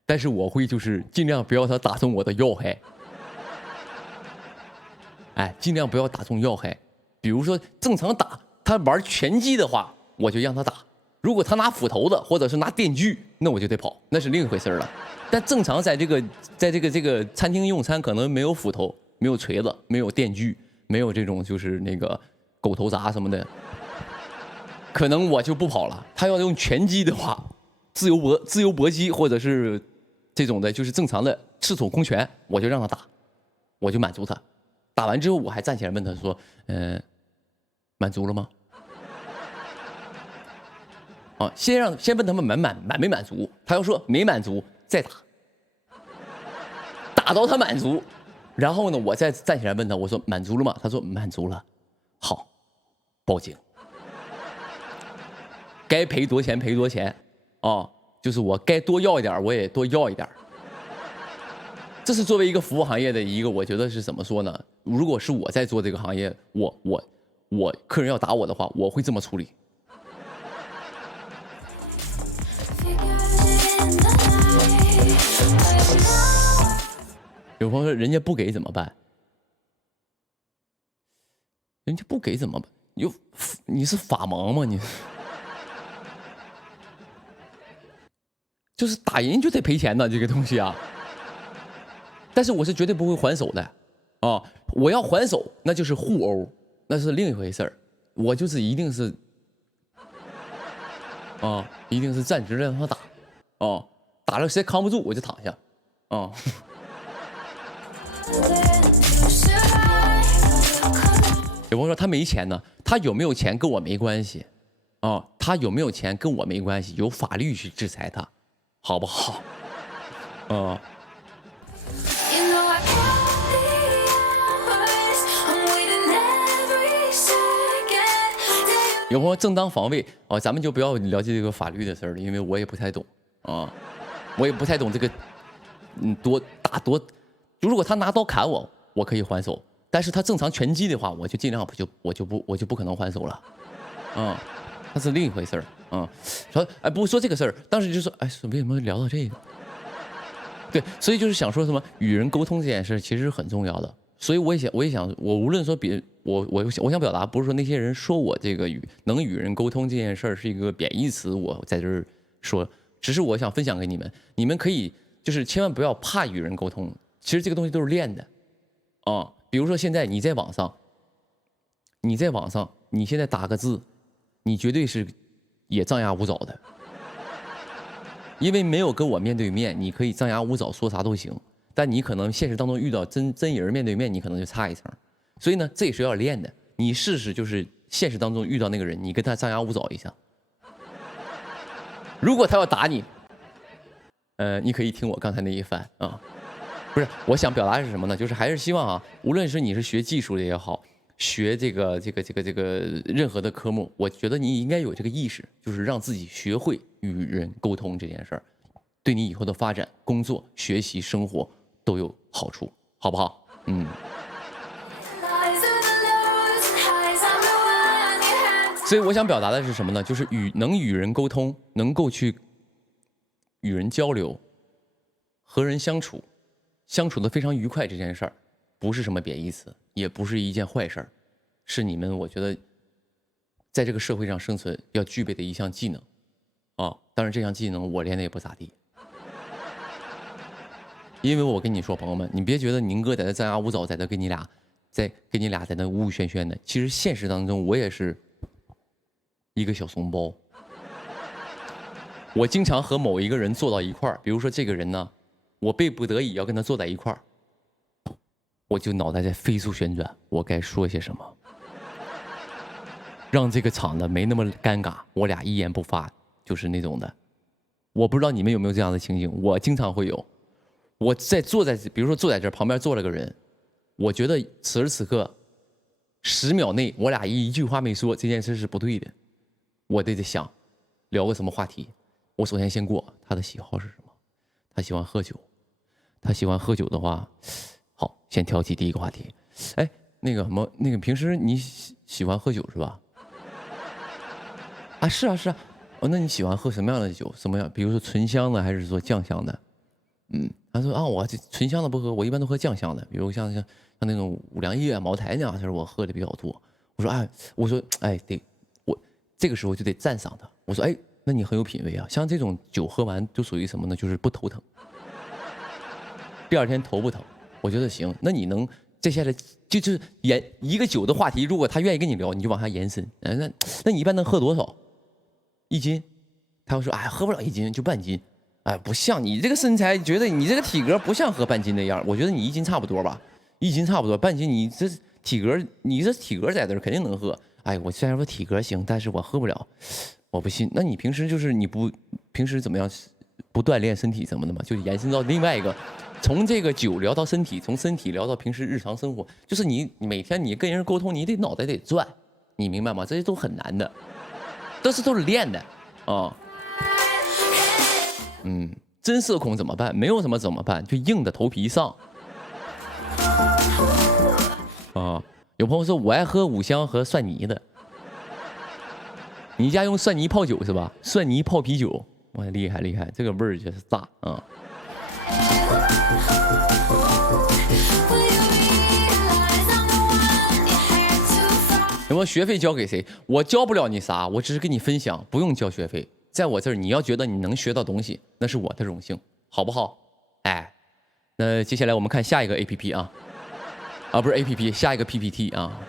但是我会就是尽量不要他打中我的要害。哎，尽量不要打中要害。比如说正常打，他玩拳击的话，我就让他打；如果他拿斧头的或者是拿电锯，那我就得跑，那是另一回事了。但正常在这个餐厅用餐，可能没有斧头，没有锤子，没有电锯，没有这种就是那个狗头铡什么的，可能我就不跑了。他要用拳击的话，自由搏击或者是这种的，就是正常的赤手空拳，我就让他打，我就满足他。打完之后，我还站起来问他说：“满足了吗？”啊，先问他们满没满足，他要说没满足，再打，打到他满足，然后呢，我再站起来问他，我说满足了吗？他说满足了，好，报警，该赔多少钱赔多少钱，啊，就是我该多要一点，我也多要一点。这是作为一个服务行业的一个，我觉得是怎么说呢？如果是我在做这个行业，我客人要打我的话，我会这么处理。有朋友说人家不给怎么办？人家不给怎么办？你是法盲吗？你就是打人就得赔钱的这个东西啊。但是我是绝对不会还手的，啊，我要还手那就是互殴，那是另一回事儿。我就是一定是，啊，一定是站直了让他打，啊，打了谁扛不住我就躺下，啊。有朋友说他没钱呢，他有没有钱跟我没关系，啊，他有没有钱跟我没关系，有法律去制裁他，好不好？啊。有朋友正当防卫哦，咱们就不要了解这个法律的事儿了，因为我也不太懂啊，我也不太懂这个，如果他拿刀砍我，我可以还手，但是他正常拳击的话，我就尽量我就不可能还手了，啊，那是另一回事儿啊。说哎，不说这个事儿，当时就说哎，为什么聊到这个？对，所以就是想说什么与人沟通这件事其实是很重要的。所以我也想，我无论说我想表达，不是说那些人说我这个能与人沟通这件事儿是一个贬义词，我在这儿说，只是我想分享给你们，你们可以就是千万不要怕与人沟通，其实这个东西都是练的，啊，比如说现在你在网上，你现在打个字，你绝对是也张牙舞爪的，因为没有跟我面对面，你可以张牙舞爪说啥都行。但你可能现实当中遇到真人面对面，你可能就差一层，所以呢，这也是要练的。你试试就是现实当中遇到那个人，你跟他张牙舞爪一下。如果他要打你，你可以听我刚才那一番啊。不是，我想表达是什么呢？就是还是希望啊，无论是你是学技术的也好，学这个任何的科目，我觉得你应该有这个意识，就是让自己学会与人沟通这件事儿，对你以后的发展、工作、学习、生活都有好处，好不好？所以我想表达的是什么呢？就是能与人沟通，能够去与人交流，和人相处得非常愉快这件事儿，不是什么贬义词，也不是一件坏事儿，是你们我觉得在这个社会上生存要具备的一项技能啊。当然这项技能我练的也不咋地，因为我跟你说朋友们，你别觉得宁哥在那张牙舞爪，在那跟你俩在那呜呜喧喧的，其实现实当中我也是一个小怂包。我经常和某一个人坐到一块儿，比如说这个人呢，我被不得已要跟他坐在一块儿，我就脑袋在飞速旋转，我该说些什么，让这个场子没那么尴尬，我俩一言不发，就是那种的。我不知道你们有没有这样的情景，我经常会有。我比如说坐在这儿，旁边坐了个人，我觉得此时此刻10秒内我俩一句话没说，这件事是不对的，我得想聊个什么话题。我首先先过他的喜好是什么，他喜欢喝酒，他喜欢喝酒的话，好，先挑起第一个话题。哎，那个什么，那个平时你喜欢喝酒是吧？啊，是啊是啊。哦，那你喜欢喝什么样的酒？什么样？比如说醇香的还是说酱香的？他说啊，我这醇香的不喝，我一般都喝酱香的，比如像那种五粮液啊、茅台那样，就是我喝的比较多。我说哎，我这个时候就得赞赏他。我说哎，那你很有品位啊，像这种酒喝完就属于什么呢？就是不头疼，第二天头不疼。我觉得行，那你能接下来就是一个酒的话题，如果他愿意跟你聊，你就往下延伸。那你一般能喝多少？1斤？他会说哎，喝不了1斤，就半斤。哎，不像你这个身材，觉得你这个体格不像喝半斤那样。我觉得你1斤差不多吧，1斤差不多，半斤你这体格，在这儿肯定能喝。哎，我虽然说体格行，但是我喝不了，我不信。那你平时就是平时怎么样不锻炼身体什么的吗？就延伸到另外一个，从这个酒聊到身体，从身体聊到平时日常生活，就是你每天你跟人沟通，你得脑袋得转，你明白吗？这些都很难的，都是练的啊。真社恐怎么办？没有什么怎么办，就硬着头皮上。啊，有朋友说我爱喝五香和蒜泥的，你家用蒜泥泡酒是吧？蒜泥泡啤酒，哇，厉害厉害，这个味儿就是炸啊！有没有学费交给谁？我教不了你啥，我只是跟你分享，不用交学费。在我这儿，你要觉得你能学到东西，那是我的荣幸，好不好？哎，那接下来我们看下一个 APP 啊，不是 APP， 下一个 PPT 啊。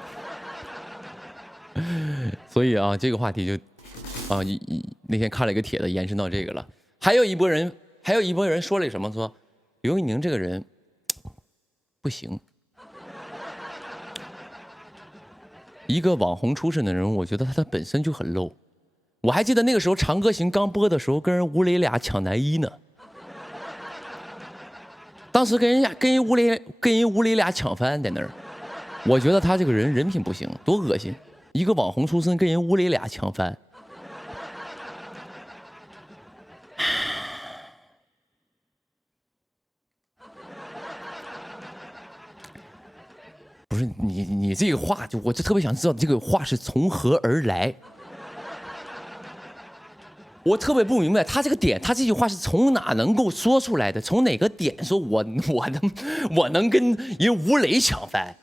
所以啊，这个话题就那天看了一个帖子，延伸到这个了。还有一波人说了什么？说刘宇宁这个人不行，一个网红出身的人，我觉得他本身就很 low。我还记得那个时候《长歌行》刚播的时候，跟人吴磊俩抢男一呢。当时跟人吴磊俩抢翻在那儿，我觉得他这个人品不行，多恶心！一个网红出身跟人吴磊俩抢翻。不是你这个话，我就特别想知道这个话是从何而来。我特别不明白他这个点，他这句话是从哪能够说出来的？从哪个点说我能跟人吴磊抢翻？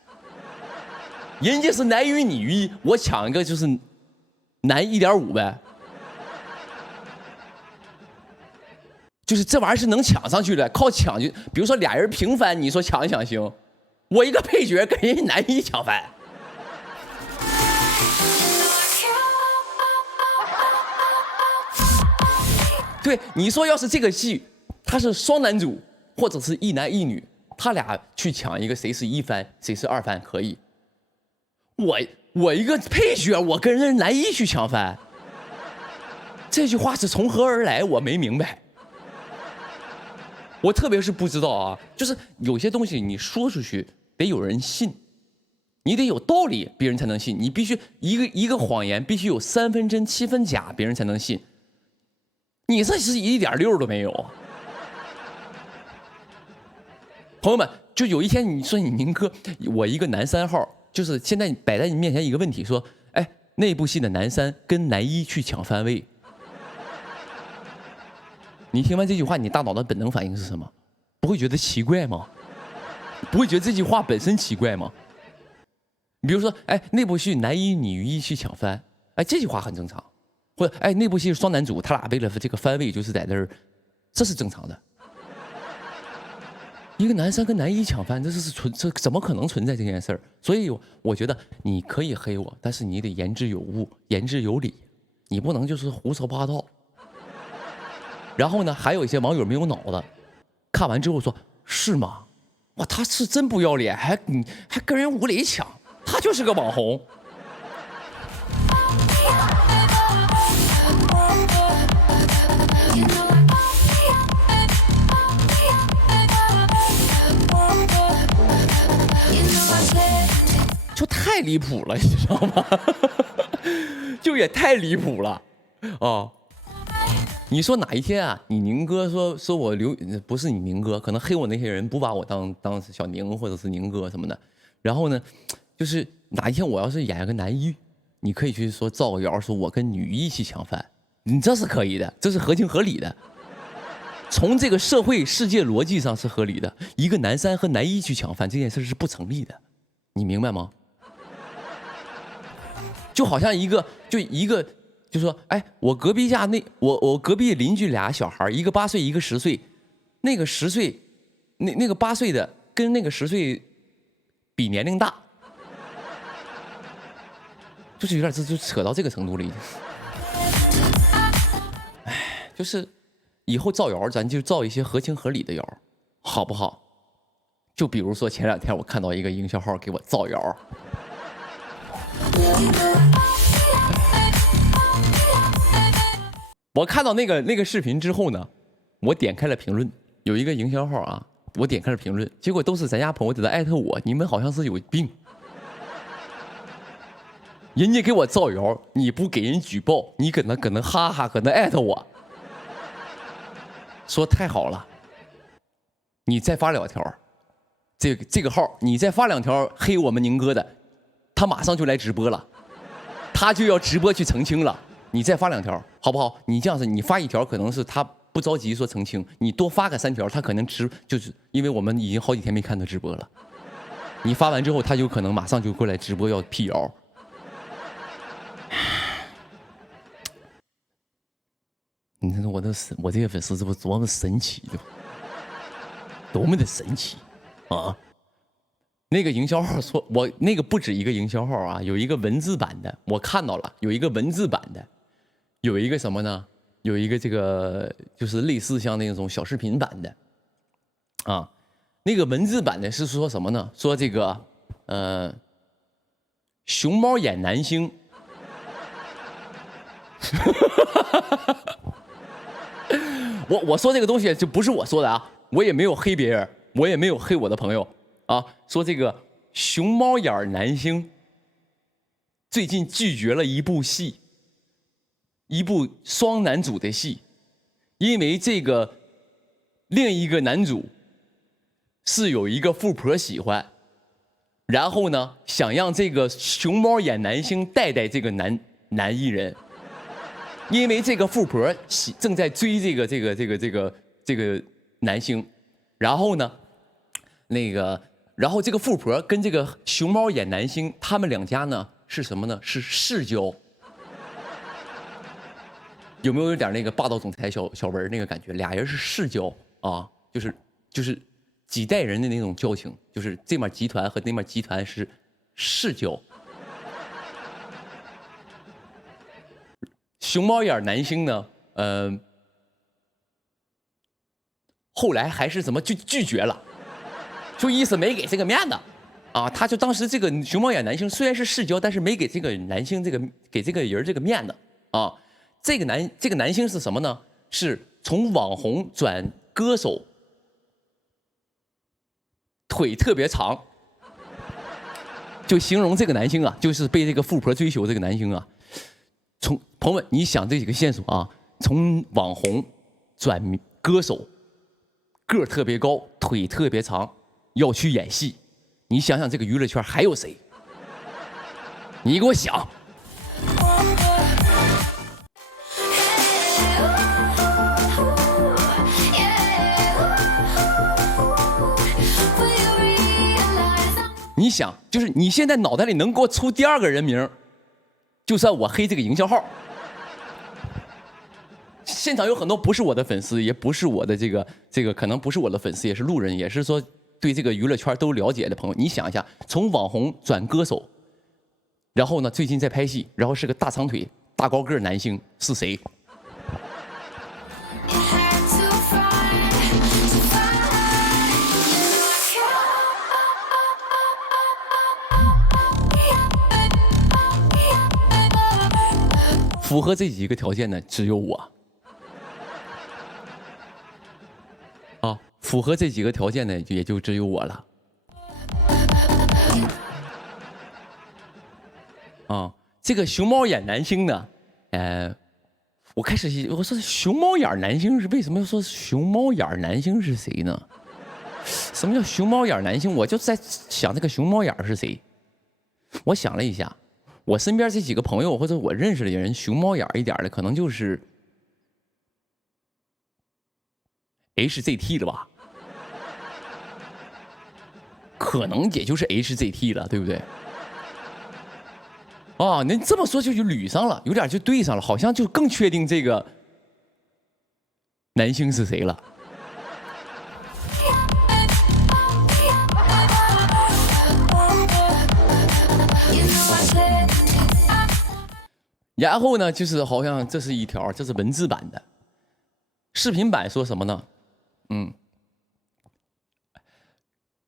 人家是男1女1，我抢一个就是男1.5呗。就是这玩意儿是能抢上去的，靠抢就，比如说俩人平翻，你说抢一抢行？我一个配角跟人男1抢翻。对，你说要是这个戏，他是双男主，或者是1男1女，他俩去抢一个谁是1番，谁是2番可以。我一个配角，我跟人男一去抢饭，这句话是从何而来？我没明白。我特别是不知道啊，就是有些东西你说出去得有人信，你得有道理，别人才能信。你必须一个谎言必须有3分真7分假，别人才能信。你这是一点溜都没有。朋友们，就有一天你说你宁哥，我一个男3号，就是现在摆在你面前一个问题，说，哎，那部戏的男3跟男1去抢番位。你听完这句话，你大脑的本能反应是什么？不会觉得奇怪吗？不会觉得这句话本身奇怪吗？比如说，哎，那部戏男1女1去抢番，哎，这句话很正常。或者，哎，那部戏是双男主，他俩为了这个番位就是在那儿，这是正常的。一个男3跟男1抢番，这怎么可能存在这件事儿？所以我觉得你可以黑我，但是你得言之有物，言之有理，你不能就是胡说八道。然后呢，还有一些网友没有脑子，看完之后说：“是吗？哇，他是真不要脸，还跟人吴磊抢，他就是个网红。”就太离谱了，你知道吗？就也太离谱了，哦。你说哪一天啊？你宁哥说我不是你宁哥，可能黑我那些人不把我当小宁或者是宁哥什么的。然后呢，就是哪一天我要是演个男一，你可以去说造个谣，说我跟女一起抢饭，你这是可以的，这是合情合理的。从这个社会世界逻辑上是合理的。一个男3和男1去抢饭这件事是不成立的，你明白吗？就好像一个。就说，哎，我隔壁家我隔壁邻居俩小孩，一个8岁，一个10岁，那个10岁，那个8岁的跟那个10岁比年龄大，就是有点就扯到这个程度了已经。哎，就是以后造谣咱就造一些合情合理的谣，好不好？就比如说前2天我看到一个营销号给我造谣。我看到那个视频之后呢，我点开了评论，有一个营销号啊，我点开了评论，结果都是咱家朋友在那艾特我，你们好像是有病，人家给我造谣，你不给人举报，你搁那哈哈搁那艾特我，说太好了，你再发2条，这个号你再发2条黑我们宁哥的，他马上就来直播了，他就要直播去澄清了。你再发2条，好不好？你这样子，你发1条可能是他不着急说澄清，你多发个3条，他可能就是因为我们已经好几天没看他直播了，你发完之后，他就可能马上就过来直播要辟谣。你看我这些粉丝是不是多么神奇的，多么的神奇啊！那个营销号说，我那个不止一个营销号啊，有一个文字版的，我看到了，有一个文字版的。有一个什么呢？有一个这个就是类似像那种小视频版的，啊，那个文字版的是说什么呢？说这个熊猫眼男星，我说这个东西就不是我说的啊，我也没有黑别人，我也没有黑我的朋友啊。说这个熊猫眼男星最近拒绝了一部戏。一部双男主的戏，因为这个另一个男主是有一个富婆喜欢，然后呢想让这个熊猫眼男星带这个男艺人，因为这个富婆正在追这个男星，然后呢然后这个富婆跟这个熊猫眼男星他们2家呢是什么呢？是世交。有没有点那个霸道总裁小文那个感觉？俩人是世交啊，就是几代人的那种交情，就是这面集团和那面集团是世交。熊猫眼男星呢，后来还是怎么拒绝了，就意思没给这个面子啊，他就当时这个熊猫眼男星虽然是世交，但是没给这个男星给这个人这个面子啊。这个男星是什么呢？是从网红转歌手，腿特别长，就形容这个男星啊，就是被这个富婆追求这个男星啊。朋友们，你想这几个线索啊，从网红转歌手，个儿特别高，腿特别长，要去演戏。你想想这个娱乐圈还有谁？你给我想。你想，就是你现在脑袋里能给我出第二个人名，就算我黑这个营销号。现场有很多不是我的粉丝，也不是我的这个可能不是我的粉丝，也是路人，也是说对这个娱乐圈都了解的朋友。你想一下，从网红转歌手，然后呢最近在拍戏，然后是个大长腿、大高个男星，是谁？符合这几个条件呢，只有我。啊，符合这几个条件呢，也就只有我了。啊，这个熊猫眼男星呢，我开始我说熊猫眼男星是为什么要说熊猫眼男星是谁呢？什么叫熊猫眼男星？我就在想这个熊猫眼是谁。我想了一下。我身边这几个朋友或者我认识的人，熊猫眼一点的，可能就是 HZT 了吧？可能也就是 HZT 了，对不对？啊，您这么说就捋上了，有点就对上了，好像就更确定这个男星是谁了。然后呢，就是好像这是一条，这是文字版的，视频版说什么呢？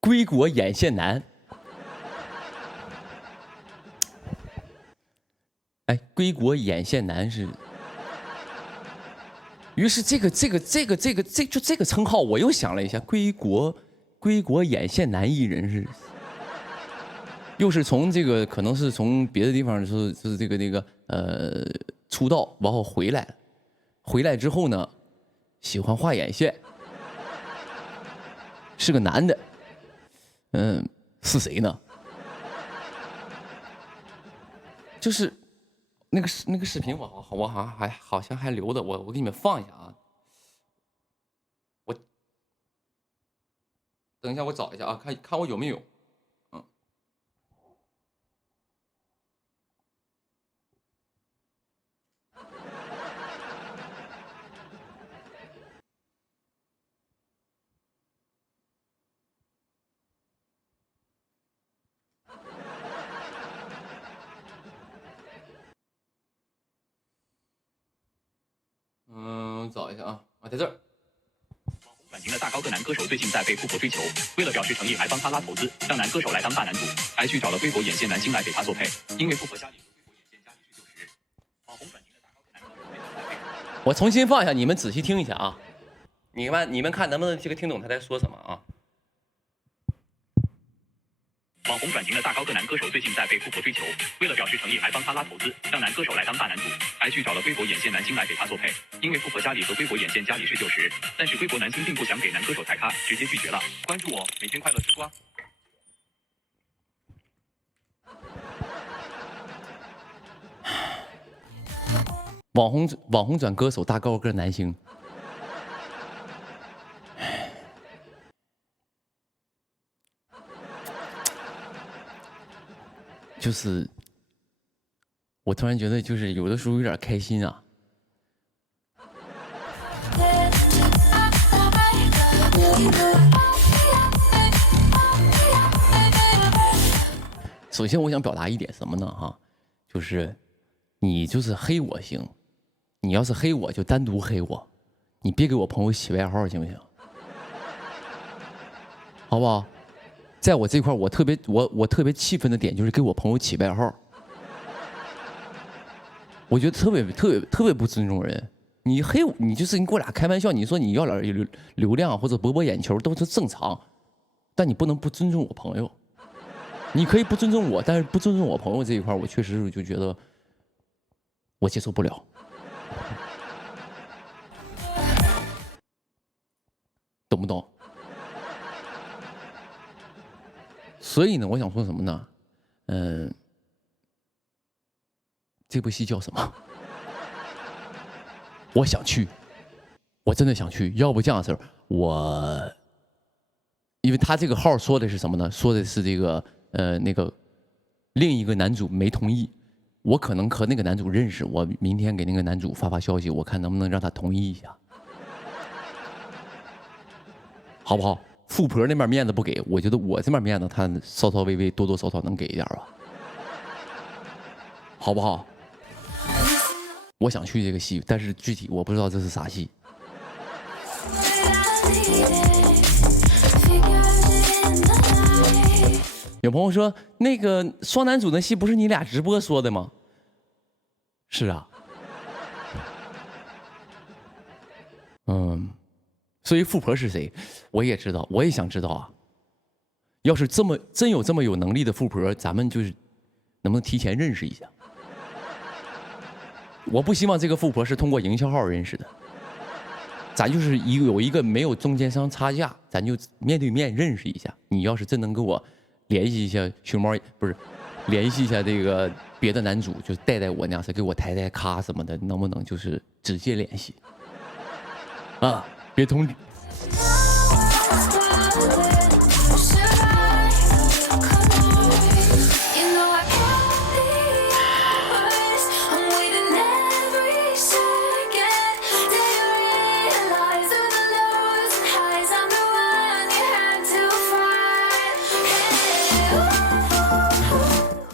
归国眼线男。哎，归国眼线男是。于是这个称号，我又想了一下，归国眼线男艺人是。又是从这个可能是从别的地方是这个出道，然后回来了，回来之后呢，喜欢画眼线，是个男的，是谁呢？就是那个视频我好像还留着，我给你们放一下啊，我等一下我找一下啊，看我有没有。找一下啊，在这儿。网红转型的大高个男歌手最近在被富婆追求，为了表示诚意，还帮他拉投资，让男歌手来当大男主，还去找了归国眼线男星来给他做配，因为富婆家里和归国眼线家里是旧时。网红转型的大高个男歌手最近在被我重新放一下，你们仔细听一下啊，你们看能不能这个听懂他在说什么啊？网红转型的大高个男歌手最近在被富婆追求，为了表示诚意，还帮他拉投资，让男歌手来当大男主，还去找了归国眼线男星来给他做配，因为富婆家里和归国眼线家里是旧时，但是归国男星并不想给男歌手抬咖，直接拒绝了。关注我，每天快乐吃瓜。网红转歌手大高个男星。就是，我突然觉得，就是有的时候有点开心啊。首先，我想表达一点什么呢？哈，就是你就是黑我行，你要是黑我就单独黑我，你别给我朋友起外号，行不行？好不好？在我这块我特别气愤的点就是给我朋友起外号，我觉得特别不尊重人。你黑我，你就是你跟我俩开玩笑，你说你要点流量或者博眼球都是正常，但你不能不尊重我朋友。你可以不尊重我，但是不尊重我朋友这一块，我确实就觉得我接受不了。懂不懂？所以呢，我想说什么呢？这部戏叫什么？我想去，我真的想去。要不这样的事儿，因为他这个号说的是什么呢？说的是这个那个另一个男主没同意，我可能和那个男主认识，我明天给那个男主发消息，我看能不能让他同意一下。好不好？富婆那边面子不给，我觉得我这边面子他稍微多少能给一点吧，好不好？我想去这个戏，但是具体我不知道这是啥戏。有朋友说那个双男主的戏不是你俩直播说的吗？是啊。所以富婆是谁？我也知道，我也想知道啊。要是真有这么有能力的富婆，咱们就是能不能提前认识一下？我不希望这个富婆是通过营销号认识的，咱就是有一个没有中间商差价，咱就面对面认识一下。你要是真能跟我联系一下熊猫，不是联系一下这个别的男主，就带我那样式，给我抬咖什么的，能不能就是直接联系？啊，别通知。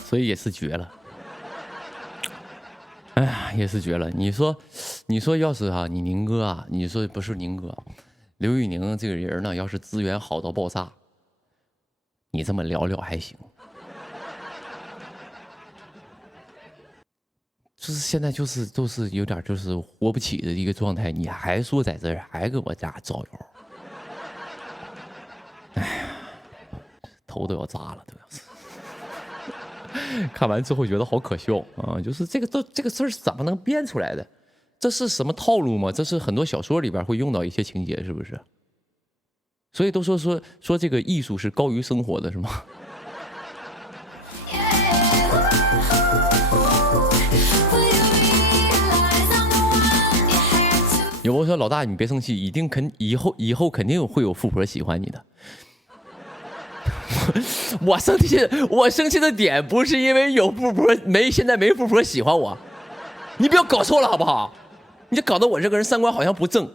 所以也是绝了，哎呀，也是绝了。你说要是啊，你宁哥啊，你说不是宁哥，刘宇宁这个人呢，要是资源好到爆炸，你这么聊聊还行。就是现在都是有点就是活不起的一个状态，你还说在这儿还给我家造谣，哎呀，头都要炸了，都要是。看完之后觉得好可笑啊！就是这个事儿是怎么能编出来的？这是什么套路吗？这是很多小说里边会用到一些情节，是不是？所以都说这个艺术是高于生活的，是吗？有朋友说老大你别生气，以后肯定会有富婆喜欢你的。我生气的点不是因为有富婆现在没富婆喜欢我，你不要搞错了好不好？你就搞得我这个人三观好像不正，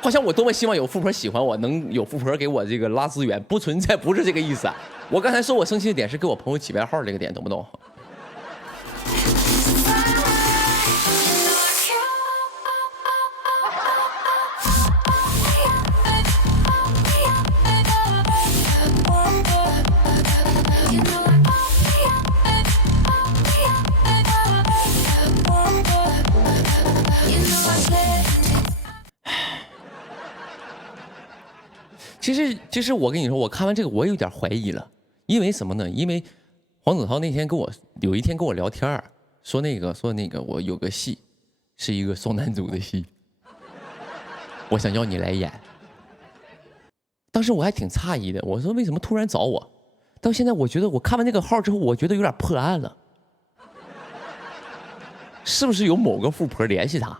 好像我多么希望有富婆喜欢我，能有富婆给我这个拉资源，不存在，不是这个意思啊。我刚才说我生气的点是给我朋友起外号这个点，懂不懂？其实我跟你说，我看完这个我有点怀疑了，因为什么呢？因为黄子韬那天有一天跟我聊天，说那个我有个戏，是一个双男主的戏，我想要你来演。当时我还挺诧异的，我说为什么突然找我？到现在我觉得我看完那个号之后，我觉得有点破案了，是不是有某个富婆联系他？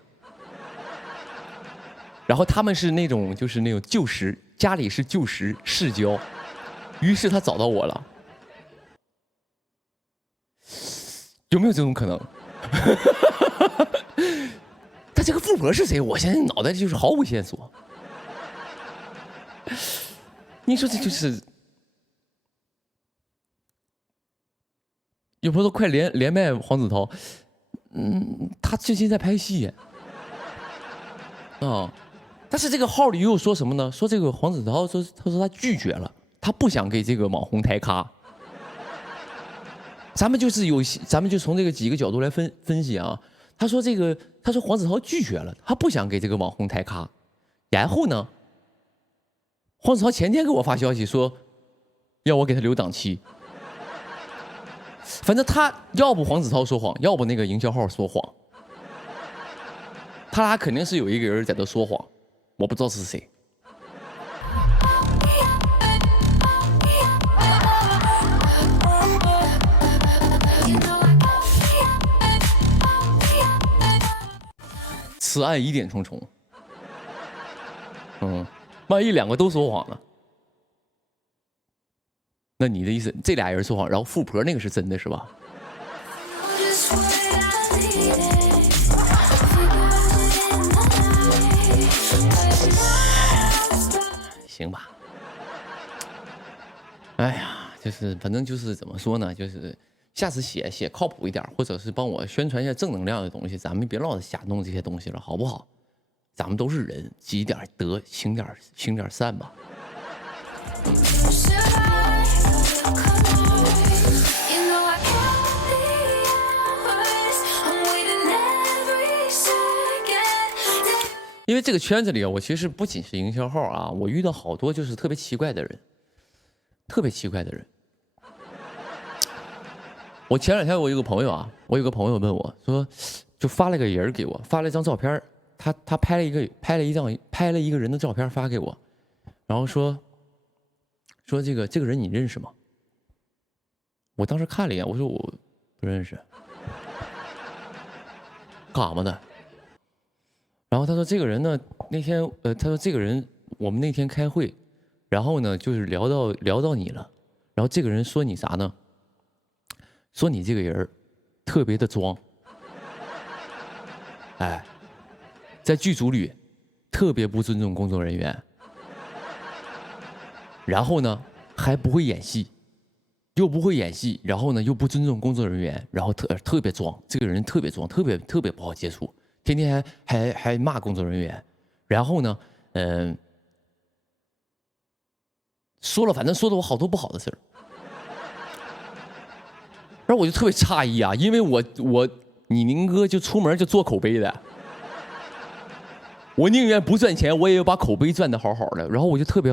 然后他们是那种就是那种旧时，家里是旧时世交，于是他找到我了，有没有这种可能？他这个富婆是谁？我现在脑袋就是毫无线索。你说这就是有朋友说快连麦黄子韬，他最近在拍戏啊。但是这个号里又说什么呢？说这个黄子韬他说他拒绝了，他不想给这个网红抬咖。咱们就从这个几个角度来分析啊。他说黄子韬拒绝了，他不想给这个网红抬咖。然后呢，黄子韬前天给我发消息说，要我给他留档期。反正他要不黄子韬说谎，要不那个营销号说谎，他俩肯定是有一个人在这说谎，我不知道是谁。此案疑点重重。万一两个都说谎了，那你的意思这俩人说谎，然后富婆那个是真的是吧？行吧。哎呀，就是反正就是怎么说呢，就是下次写靠谱一点，或者是帮我宣传一下正能量的东西，咱们别老是瞎弄这些东西了，好不好？咱们都是人，积点德，行点善吧。因为这个圈子里啊，我其实不仅是营销号啊，我遇到好多就是特别奇怪的人，特别奇怪的人。我前两天我有个朋友问我说，就发了个人给我，发了一张照片，他拍了一个人的照片发给我，然后说这个人你认识吗？我当时看了一眼，我说我不认识，干啥嘛的？然后他说这个人呢，那天他说这个人我们那天开会，然后呢就是聊到你了，然后这个人说你啥呢？说你这个人特别的装，哎，在剧组里特别不尊重工作人员，然后呢还不会演戏，又不会演戏，然后呢又不尊重工作人员，然后特别装，这个人特别装，特别不好接触，天天还骂工作人员，然后呢反正说了我好多不好的事儿。然后我就特别诧异啊，因为你宁哥就出门就做口碑的，我宁愿不赚钱，我也要把口碑赚得好好的。然后我就特别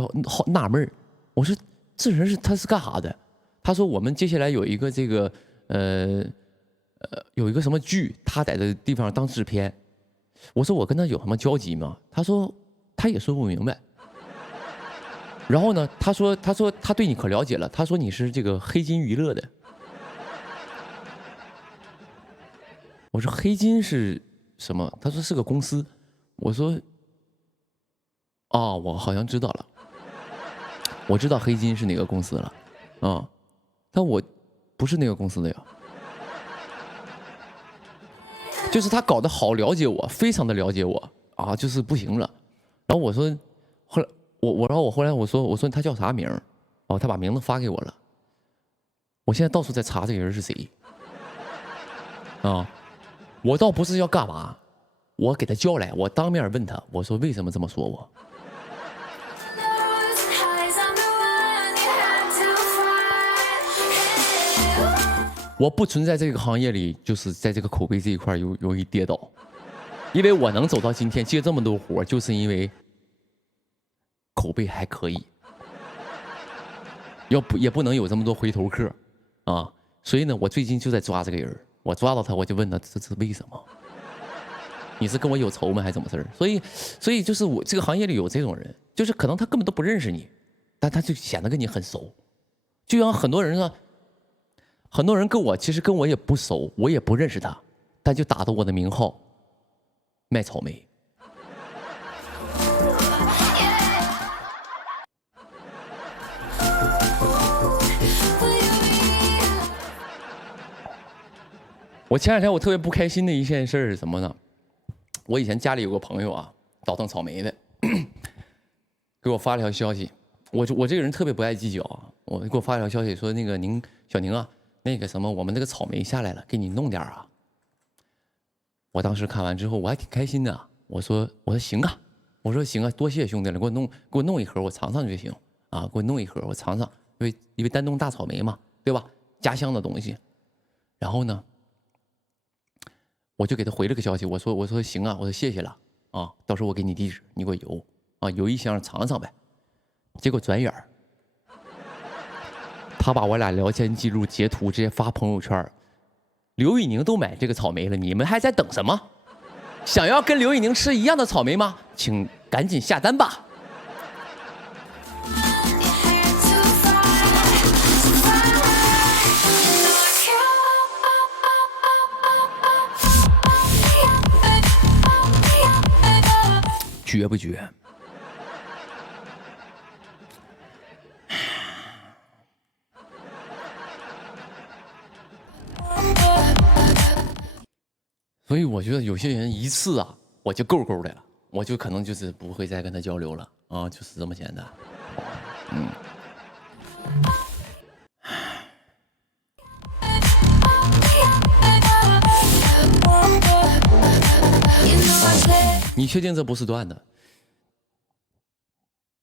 纳闷，我说这人他是干啥的？他说我们接下来有一个这个有一个什么剧，他在这个地方当制片。我说我跟他有什么交集吗？他说他也说不明白。然后呢，他说他对你可了解了，他说你是这个黑金娱乐的。我说黑金是什么？他说是个公司。我说哦，我好像知道了，我知道黑金是哪个公司了啊，但我不是那个公司的呀。就是他搞得好了解我，非常的了解我啊，就是不行了。然后我说，后来我说他叫啥名？哦，他把名字发给我了。我现在到处在查这个人是谁啊。我倒不是要干嘛，我给他叫来，我当面问他，我说为什么这么说我？我不存在这个行业里，就是在这个口碑这一块容易跌倒，因为我能走到今天接这么多活，就是因为口碑还可以，也不能有这么多回头客啊，所以呢，我最近就在抓这个人。我抓到他，我就问他这是为什么？你是跟我有仇吗，还是怎么事儿？所以就是我这个行业里有这种人，就是可能他根本都不认识你，但他就显得跟你很熟。就像很多人呢，很多人其实跟我也不熟，我也不认识他，但就打着我的名号卖草莓。我前两天我特别不开心的一件事是什么呢？我以前家里有个朋友啊，倒腾草莓的，给我发了条消息。我这个人特别不爱计较啊，我给我发了条消息说那个小宁啊，那个什么我们这个草莓下来了，给你弄点啊。我当时看完之后我还挺开心的，我说行啊，多谢兄弟了，给我弄一盒我尝尝就行啊，给我弄一盒，我尝尝，因为丹东大草莓嘛，对吧？家乡的东西。然后呢，我就给他回了个消息，我说行啊，我说谢谢了啊，到时候我给你地址，你给我邮啊，邮一箱尝尝呗。结果转眼儿，他把我俩聊天记录截图直接发朋友圈，刘宇宁都买这个草莓了，你们还在等什么？想要跟刘宇宁吃一样的草莓吗？请赶紧下单吧。绝不绝？所以我觉得有些人一次啊，我就够够的了，我就可能就是不会再跟他交流了啊，就是这么简单。你确定这不是段子？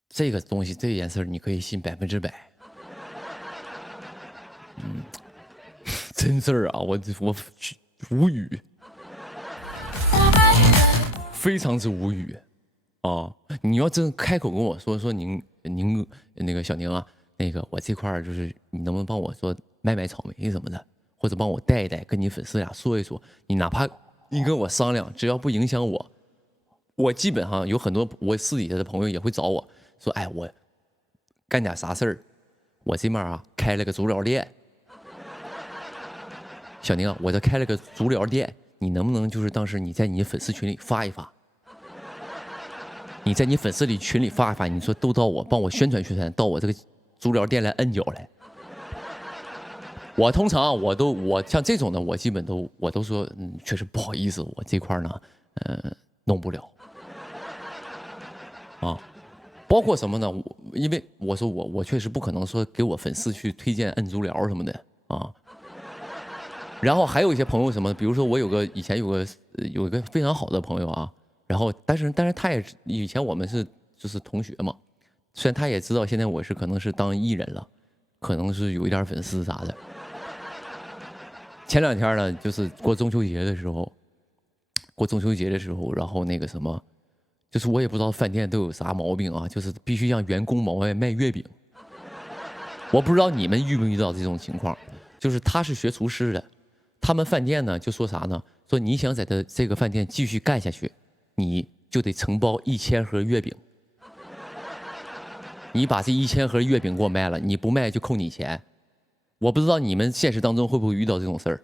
这个东西这件事你可以信100%。真事儿啊，我无语。非常之无语啊！你要真开口跟我说您那个小宁啊，那个我这块儿就是你能不能帮我说买草莓什么的，或者帮我带一带，跟你粉丝俩说一说。你哪怕你跟我商量，只要不影响我基本上有很多我私底下的朋友也会找我说，哎，我干点啥事儿，我这面啊开了个足疗店。小宁啊，我这开了个足疗店。你能不能就是当时你在你粉丝群里发一发？你在你粉丝里群里发一发，你说都到我帮我宣传宣传，到我这个足疗店来摁脚来。我通常我像这种的，我基本都说，确实不好意思，我这块呢，弄不了。啊，包括什么呢？因为我说我确实不可能说给我粉丝去推荐摁足疗什么的啊。然后还有一些朋友什么，比如说我以前有一个非常好的朋友啊，然后但是他也以前我们就是同学嘛，虽然他也知道现在我可能是当艺人了，可能是有一点粉丝啥的。前2天呢，就是过中秋节的时候，然后那个什么，就是我也不知道饭店都有啥毛病啊，就是必须让员工往外卖月饼。我不知道你们遇不遇到这种情况，就是他是学厨师的。他们饭店呢就说啥呢？说你想在这个饭店继续干下去，你就得承包1000盒月饼。你把这1000盒月饼给我卖了，你不卖就扣你钱。我不知道你们现实当中会不会遇到这种事儿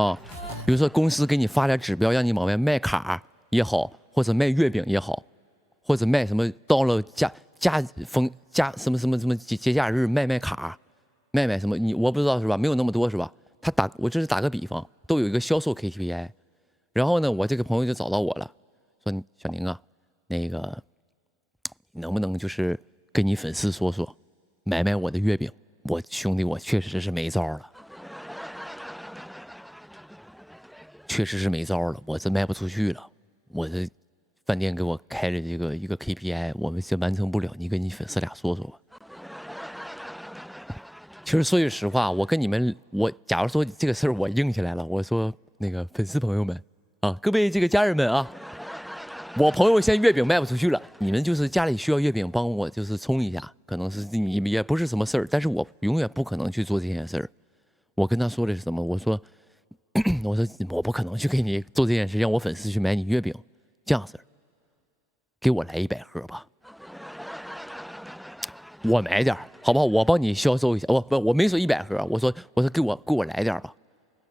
啊？比如说公司给你发点指标，让你往外卖卡也好，或者卖月饼也好，或者卖什么到了假什么节假日卖卡。卖什么？我不知道是吧？没有那么多是吧？我这是打个比方，都有一个销售 KPI。然后呢，我这个朋友就找到我了，说小宁啊，那个你能不能就是跟你粉丝说说，买我的月饼？我兄弟，我确实是没招了，确实是没招了，我这卖不出去了，我这饭店给我开了一个 KPI， 我们这完成不了，你跟你粉丝俩说说吧。其实说句实话，我跟你们，假如说这个事儿我硬起来了，我说那个粉丝朋友们啊，各位这个家人们啊，我朋友现在月饼卖不出去了，你们就是家里需要月饼，帮我就是冲一下，可能是你们也不是什么事儿，但是我永远不可能去做这件事儿。我跟他说的是什么？我说我不可能去给你做这件事，让我粉丝去买你月饼，这样式儿，给我来100盒吧。我买点好不好？我帮你销售一下。我没说100盒，我说给我来点吧。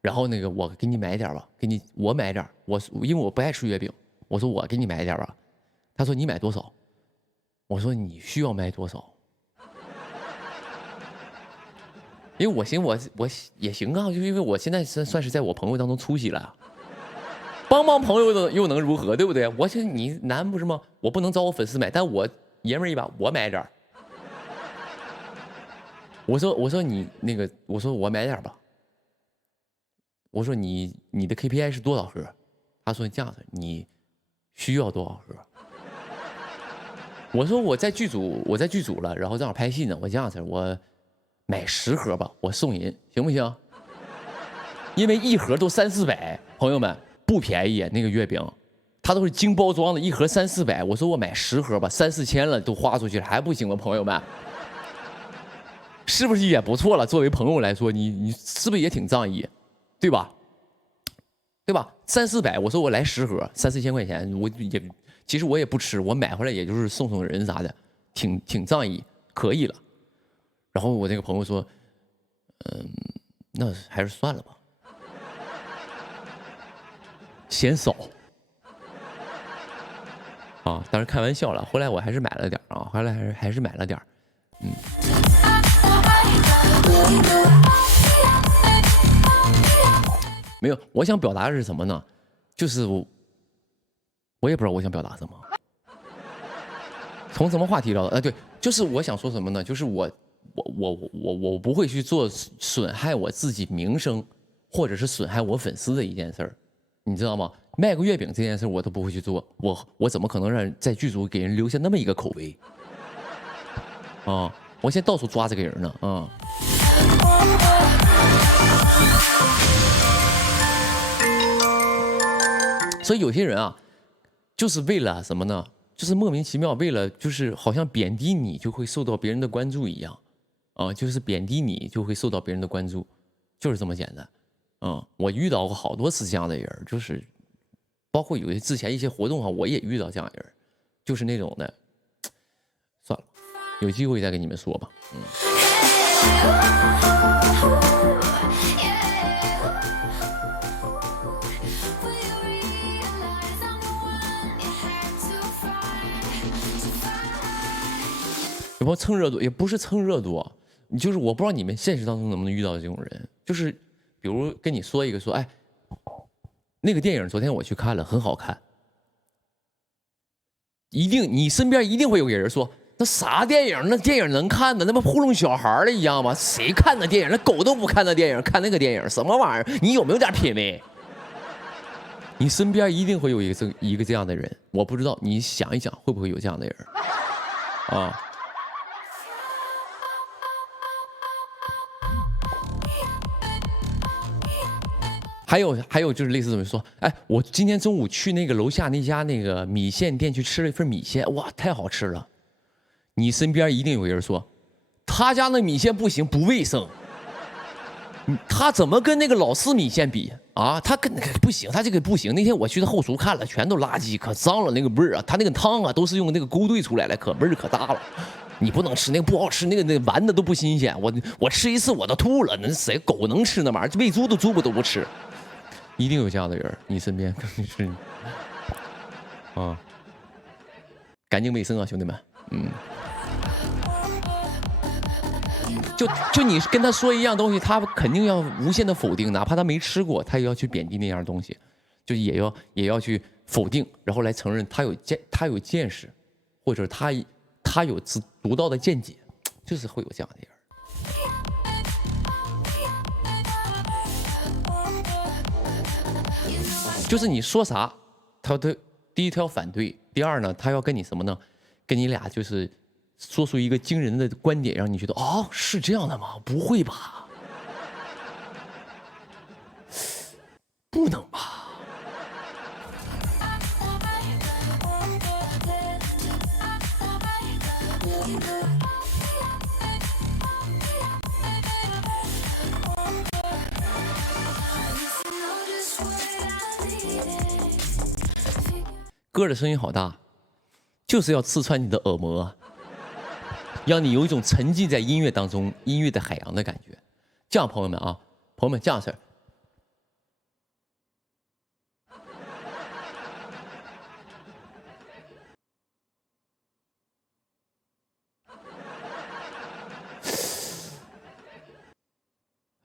然后那个我给你买点吧，我买点。因为我不爱吃月饼，我说我给你买点吧。他说你买多少？我说你需要买多少？因为我寻我也行啊，就因为我现在算是在我朋友当中出息了，帮朋友又能如何，对不对？我现在你难不是吗？我不能找我粉丝买，但我爷们儿一把，我买点。我说你那个，我说我买点吧。我说你的 KPI 是多少盒？他说这样子，你需要多少盒？我说我在剧组了，然后正好拍戏呢，我这样式我买10盒吧，我送人行不行？因为一盒都3、400，朋友们不便宜，那个月饼，它都是精包装的，一盒3、400。我说我买10盒吧，3、4千了都花出去了，还不行吗？朋友们，是不是也不错了？作为朋友来说，你是不是也挺仗义，对吧？对吧？3、400，我说我来10盒，3、4千块钱，我也其实我也不吃，我买回来也就是送人啥的，挺仗义，可以了。然后我那个朋友说，那还是算了吧。嫌少啊，当然开玩笑了。后来我还是买了点啊，后来还是买了点没有，我想表达的是什么呢？就是我也不知道我想表达什么。从什么话题聊的？对，就是我想说什么呢？就是我不会去做损害我自己名声，或者是损害我粉丝的一件事儿。你知道吗？卖个月饼这件事我都不会去做，我怎么可能让在剧组给人留下那么一个口碑？啊，我现在到处抓这个人呢，啊。所以有些人啊，就是为了什么呢？就是莫名其妙，为了就是好像贬低你就会受到别人的关注一样，啊，就是贬低你就会受到别人的关注，就是这么简单。我遇到过好多次这样的人，就是包括有些之前一些活动上，我也遇到这样的人，就是那种的。算了，有机会再跟你们说吧。有朋友蹭热度，也不是蹭热度，就是我不知道你们现实当中能不能遇到这种人，就是比如跟你说一个说，哎，那个电影昨天我去看了，很好看。一定，你身边一定会有个人说，那啥电影？那电影能看的？那不糊弄小孩的一样吗？谁看那电影？那狗都不看那电影，看那个电影什么玩意儿？你有没有点品味？你身边一定会有一个这样的人，我不知道，你想一想，会不会有这样的人？啊。还有就是类似怎么说，哎，我今天中午去那个楼下那家那个米线店去吃了一份米线，哇，太好吃了。你身边一定有人说，他家那米线不行，不卫生。他怎么跟那个老式米线比啊？他跟不行，他这个不行。那天我去他后厨看了，全都垃圾，可脏了那个味儿啊。他那个汤啊，都是用那个勾兑出来的，可味儿可大了。你不能吃那个不好吃，那个丸子都不新鲜。我吃一次我都吐了，那谁狗能吃那玩意儿？喂猪的猪不都不吃。一定有这样的人，你身边是啊，干净卫生啊，兄弟们，就你跟他说一样东西，他肯定要无限的否定，哪怕他没吃过，他也要去贬低那样东西，就也要去否定，然后来承认他有见识，或者他有独到的见解，就是会有这样的人。就是你说啥，他第一他要反对，第二呢，他要跟你什么呢？跟你俩就是说出一个惊人的观点，让你觉得哦，是这样的吗？不会吧？不能吧？歌的声音好大，就是要刺穿你的耳膜，让你有一种沉浸在音乐当中、音乐的海洋的感觉。这样，朋友们啊，朋友们，这样式儿。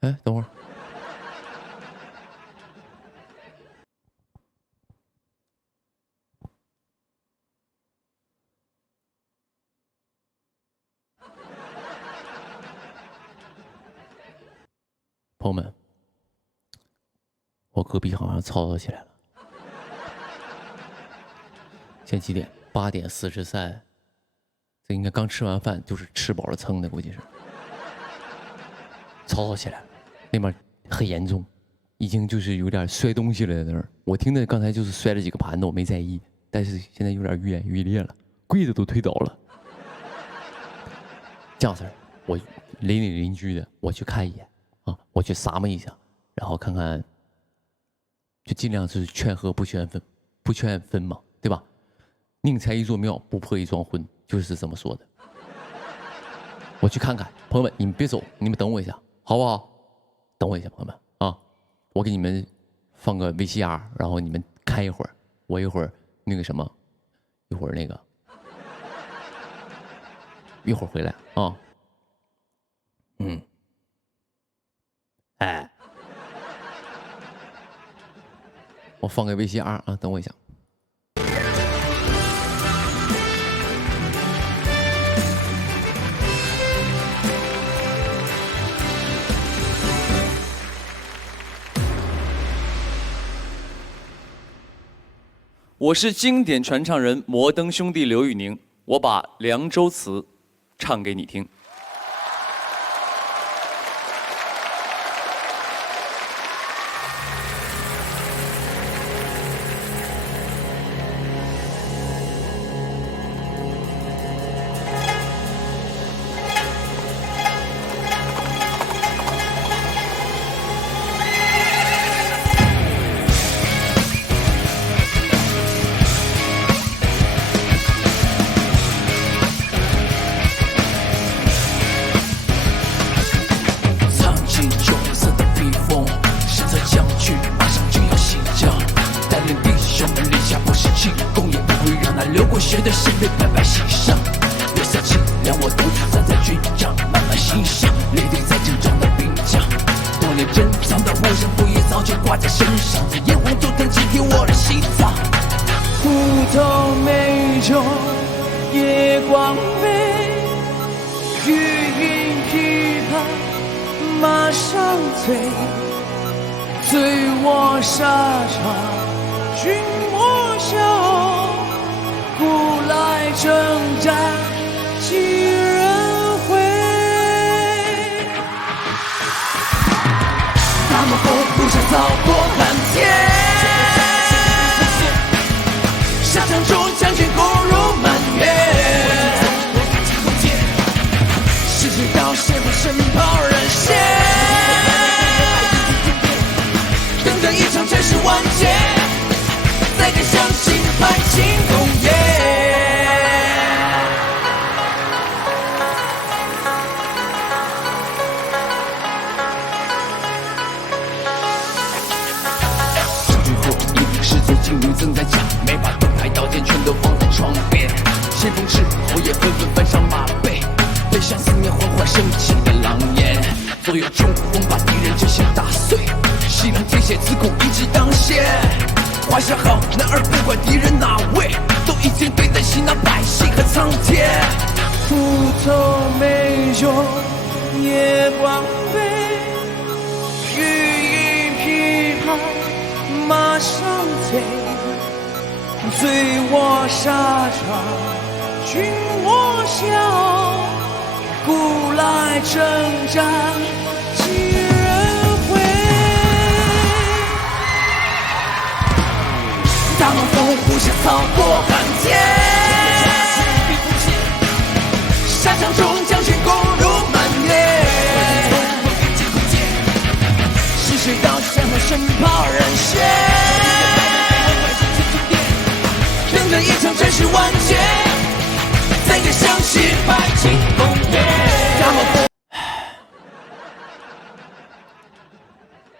哎，等会儿。朋友们，我隔壁好像吵吵起来了。现在几点？8:43。这应该刚吃完饭，就是吃饱了撑的，估计是。吵起来了，那边很严重，已经就是有点摔东西了在那儿。我听的刚才就是摔了几个盘子，我没在意，但是现在有点愈演愈烈了，柜子都推倒了。这样式儿，我邻居的，我去看一眼啊，我去撒摸一下，然后看看，就尽量是劝和不劝分，不劝分嘛，对吧？宁拆一座庙，不破一桩婚，就是这么说的。我去看看，朋友们，你们别走，你们等我一下，好不好？等我一下，朋友们啊，我给你们放个 VCR，然后你们看一会儿，我一会儿那个什么，一会儿那个，一会儿回来啊。哎，我放个 VCR 啊，等我一下。我是经典传唱人摩登兄弟刘宇宁，我把《凉州词》唱给你听。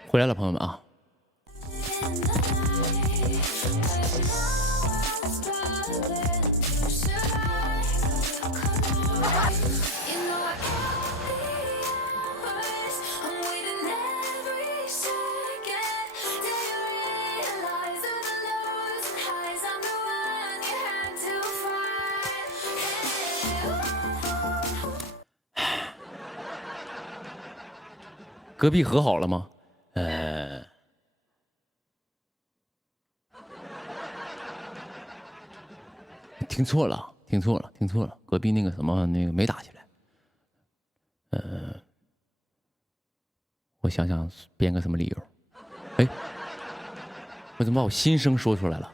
回来了，朋友们啊！隔壁和好了吗？听错了，听错了，听错了，隔壁那个什么那个没打起来。我想想编个什么理由。哎，我怎么把我心声说出来了？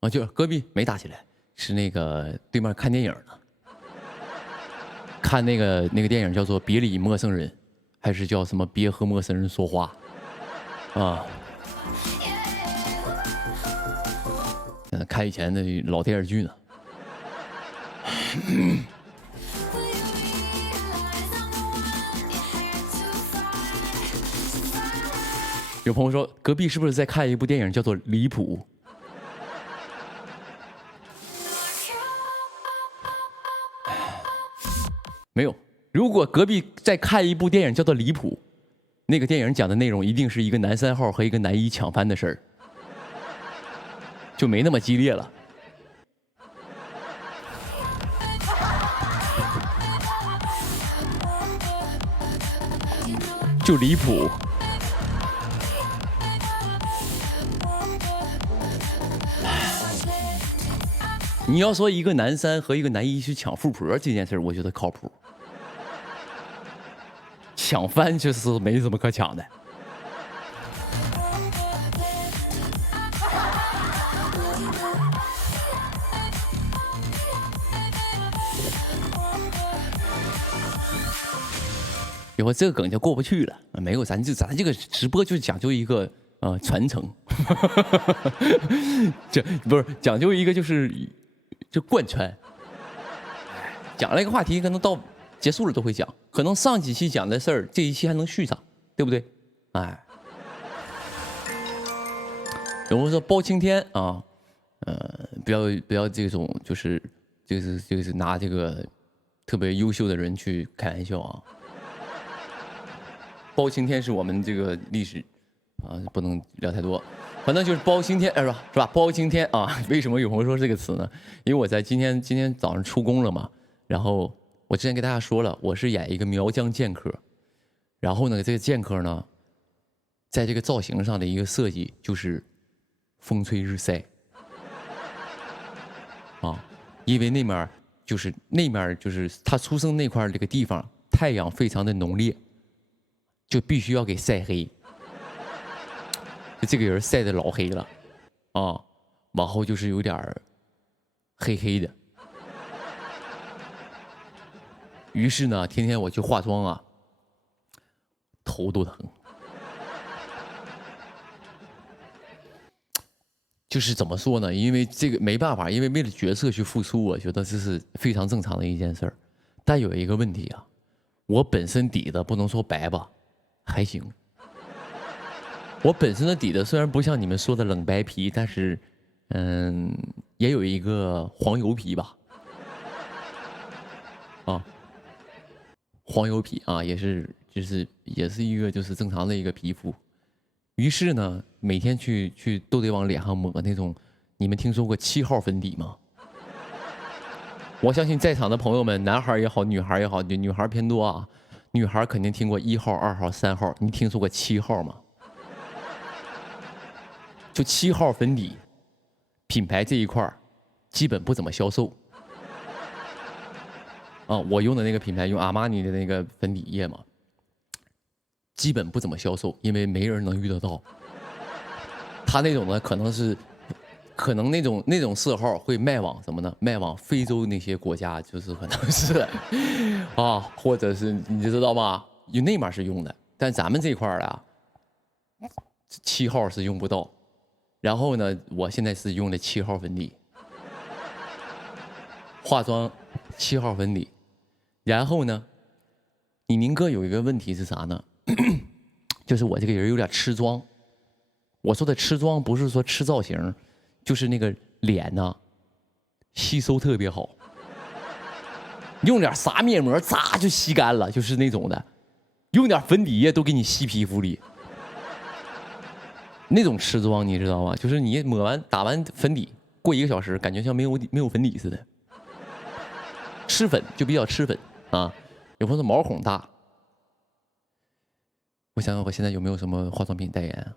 啊，就是隔壁没打起来，是那个对面看电影呢。看那个电影叫做《别理陌生人》，还是叫什么《别和陌生人说话》啊？看以前的老电视剧呢。有朋友说隔壁是不是在看一部电影叫做《离谱》？没有，如果隔壁在看一部电影叫做《离谱》，那个电影讲的内容一定是一个男3号和一个男1抢翻的事儿，就没那么激烈了。就离谱。你要说一个男3和一个男1去抢富婆这件事，我觉得靠谱。抢翻就是没什么可抢的。以后这个梗就过不去了。没有，咱这个直播就讲究一个传承，这不是讲究一个就贯穿。讲了一个话题，可能到结束了都会讲，可能上几期讲的事儿，这一期还能续上，对不对？哎，有人说包青天啊，不要这种就是拿这个特别优秀的人去开玩笑啊。包青天是我们这个历史啊，不能聊太多。反正就是包青天，是吧？包青天啊，为什么有朋友说这个词呢？因为我在今天早上出宫了嘛，然后我之前给大家说了，我是演一个苗疆剑客，然后呢，这个剑客呢，在这个造型上的一个设计就是风吹日晒啊，因为那面就是他出生那块这个地方太阳非常的浓烈。就必须要给晒黑，就这个人晒得老黑了，啊，往后就是有点黑黑的。于是呢，天天我去化妆啊，头都疼。就是怎么说呢？因为这个没办法，因为为了角色去付出，我觉得这是非常正常的一件事儿。但有一个问题啊，我本身底子不能说白吧。还行，我本身的底子虽然不像你们说的冷白皮，但是，也有一个黄油皮吧，啊，黄油皮啊，也是一个就是正常的一个皮肤。于是呢，每天去都得往脸上抹那种，你们听说过7号粉底吗？我相信在场的朋友们，男孩也好，女孩也好，女孩偏多啊。女孩肯定听过1号、2号、3号，你听说过7号吗？就7号粉底，品牌这一块基本不怎么销售。啊，我用的那个品牌用阿玛尼的那个粉底液嘛，基本不怎么销售，因为没人能遇得到。他那种呢，可能那种色号会卖往什么呢？卖往非洲那些国家，就是可能是啊，或者是你知道吗？有那面是用的，但咱们这块儿啊，7号是用不到。然后呢，我现在是用的7号粉底，化妆7号粉底。然后呢，你宁哥有一个问题是啥呢？就是我这个人有点吃妆。我说的吃妆不是说吃造型。就是那个脸呢，吸收特别好，用点啥面膜，咋就吸干了，就是那种的，用点粉底液都给你吸皮肤里，那种吃妆你知道吗？就是你打完粉底，过1个小时，感觉像没有粉底似的，吃粉就比较吃粉啊。有朋友说毛孔大，我想想我现在有没有什么化妆品代言啊？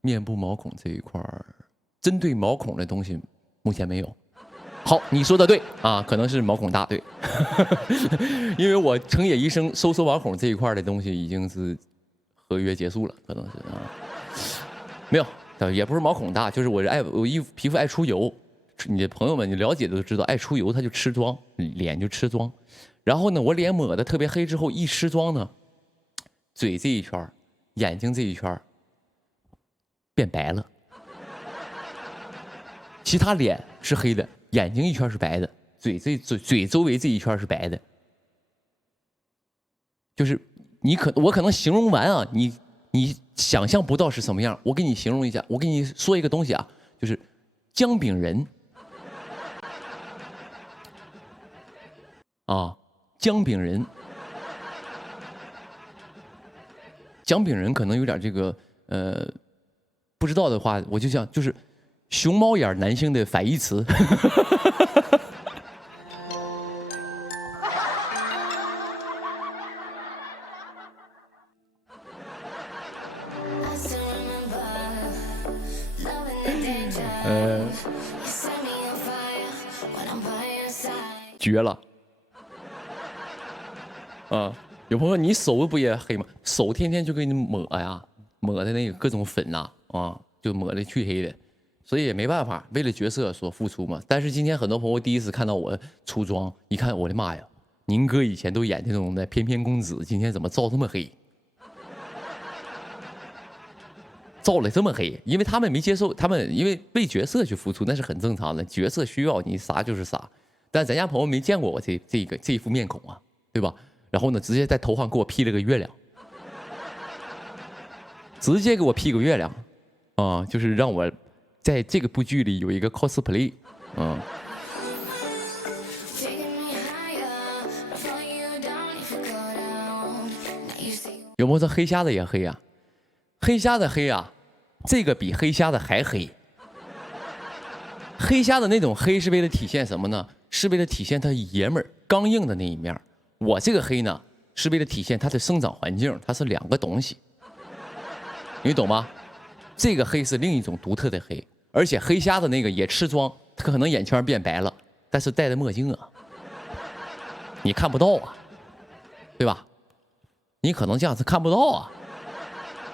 面部毛孔这一块儿，针对毛孔的东西目前没有。好，你说的对啊，可能是毛孔大，对，因为我成野医生收缩毛孔这一块的东西已经是合约结束了，可能是啊，没有，也不是毛孔大，就是我皮肤爱出油。你的朋友们，你了解的都知道，爱出油它就吃妆，脸就吃妆。然后呢，我脸抹的特别黑之后，一吃妆呢，嘴这一圈，眼睛这一圈变白了，其他脸是黑的，眼睛一圈是白的，嘴周围这一圈是白的。就是我可能形容完啊，你想象不到是什么样。我给你形容一下，我给你说一个东西啊，就是姜饼人。啊，姜饼人，姜饼人可能有点这个不知道的话，我就想就是熊猫眼男性的反义词。绝了。啊，有朋友说你手不也黑吗？手天天就给你抹呀，抹的那个各种粉呐，就抹的黢黑的，所以也没办法，为了角色所付出嘛。但是今天很多朋友第一次看到我出妆，一看我的妈呀，宁哥以前都演这种的翩翩公子，今天怎么照这么黑？照了这么黑，因为他们没接受，他们因为为角色去付出，那是很正常的，角色需要你啥就是啥。但咱家朋友没见过我这一副面孔啊，对吧？然后呢，直接在头上给我 P 了个月亮，直接给我 P 个月亮，啊，就是让我在这个部剧里有一个 cosplay，有朋友说黑瞎子也黑啊，黑瞎子黑啊，这个比黑瞎子还黑。黑瞎子那种黑是为了体现什么呢？是为了体现他爷们儿刚硬的那一面。我这个黑呢，是为了体现它的生长环境，它是两个东西，你懂吗？这个黑是另一种独特的黑，而且黑瞎子那个也吃妆，他可能眼圈变白了，但是戴着墨镜啊，你看不到啊，对吧？你可能这样是看不到啊，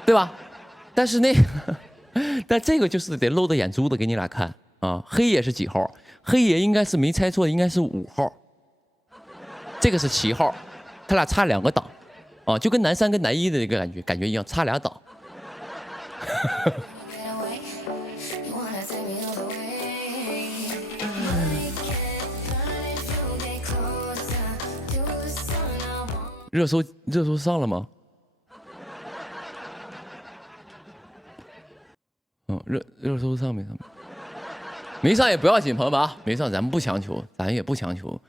对吧？但是但这个就是得露着眼珠子给你俩看啊。黑爷是几号？黑爷应该是没猜错，应该是5号。这个是7号，他俩差2个档，啊，就跟男3跟男1的那个感觉一样，差2档。热搜上了吗？热搜上没上？没上也不要紧，朋友们啊，没上咱们不强求，咱也不强求，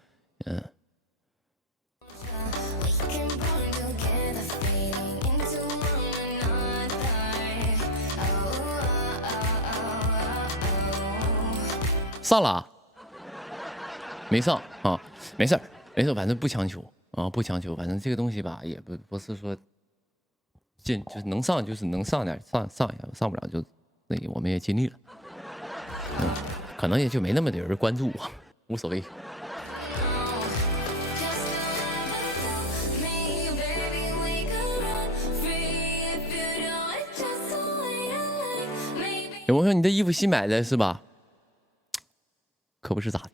上了啊？没上啊？没事儿，反正不强求啊，不强求。反正这个东西吧，也不是说就是能上就是能上点，上一下，上不了就那个我们也尽力了。可能也就没那么多人关注我，无所谓。有朋友说你的衣服新买的是吧？可不是咋的。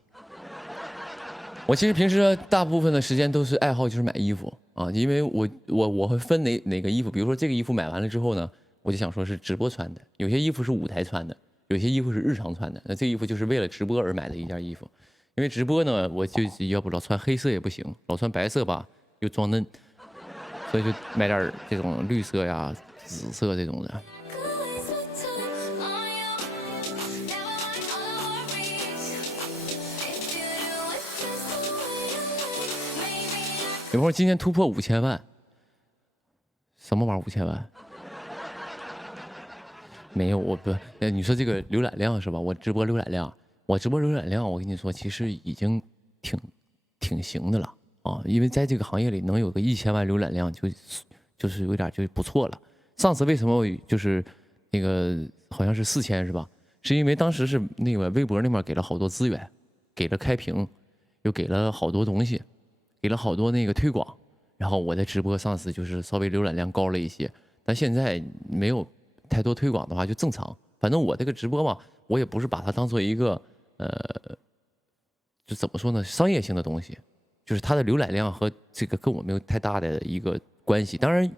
我其实平时大部分的时间都是爱好就是买衣服啊，因为我会分哪个衣服，比如说这个衣服买完了之后呢，我就想说是直播穿的，有些衣服是舞台穿的，有些衣服是日常穿的。那这衣服就是为了直播而买的一件衣服，因为直播呢，我就要不老穿黑色也不行，老穿白色吧又装嫩，所以就买点这种绿色呀、紫色这种的。有朋友今天突破5000万，什么玩意儿5000万？没有，我不，你说这个浏览量是吧？我直播浏览量，我跟你说，其实已经挺行的了啊，因为在这个行业里能有个1000万浏览量就是有点就不错了。上次为什么就是那个好像是4000是吧？是因为当时是那个微博那边给了好多资源，给了开屏，又给了好多东西，给了好多那个推广。然后我的直播上次就是稍微浏览量高了一些，但现在没有太多推广的话就正常。反正我这个直播嘛，我也不是把它当做一个就怎么说呢，商业性的东西，就是它的浏览量和这个跟我没有太大的一个关系。当然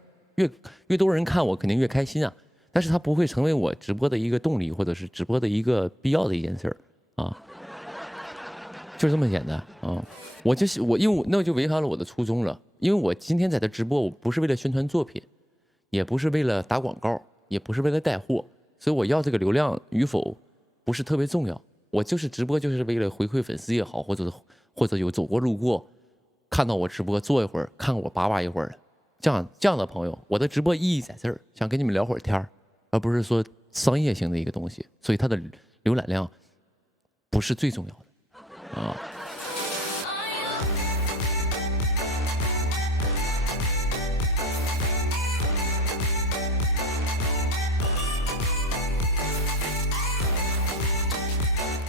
越多人看我肯定越开心啊，但是它不会成为我直播的一个动力，或者是直播的一个必要的一件事儿啊，就是这么简单啊。因为我那就违反了我的初衷了。因为我今天在这直播，我不是为了宣传作品，也不是为了打广告，也不是为了带货，所以我要这个流量与否不是特别重要。我就是直播，就是为了回馈粉丝也好，或者有走过路过看到我直播坐一会儿，看我叭叭一会儿的这样的朋友，我的直播意义在这儿，想跟你们聊会儿天儿，而不是说商业性的一个东西，所以它的浏览量不是最重要的啊。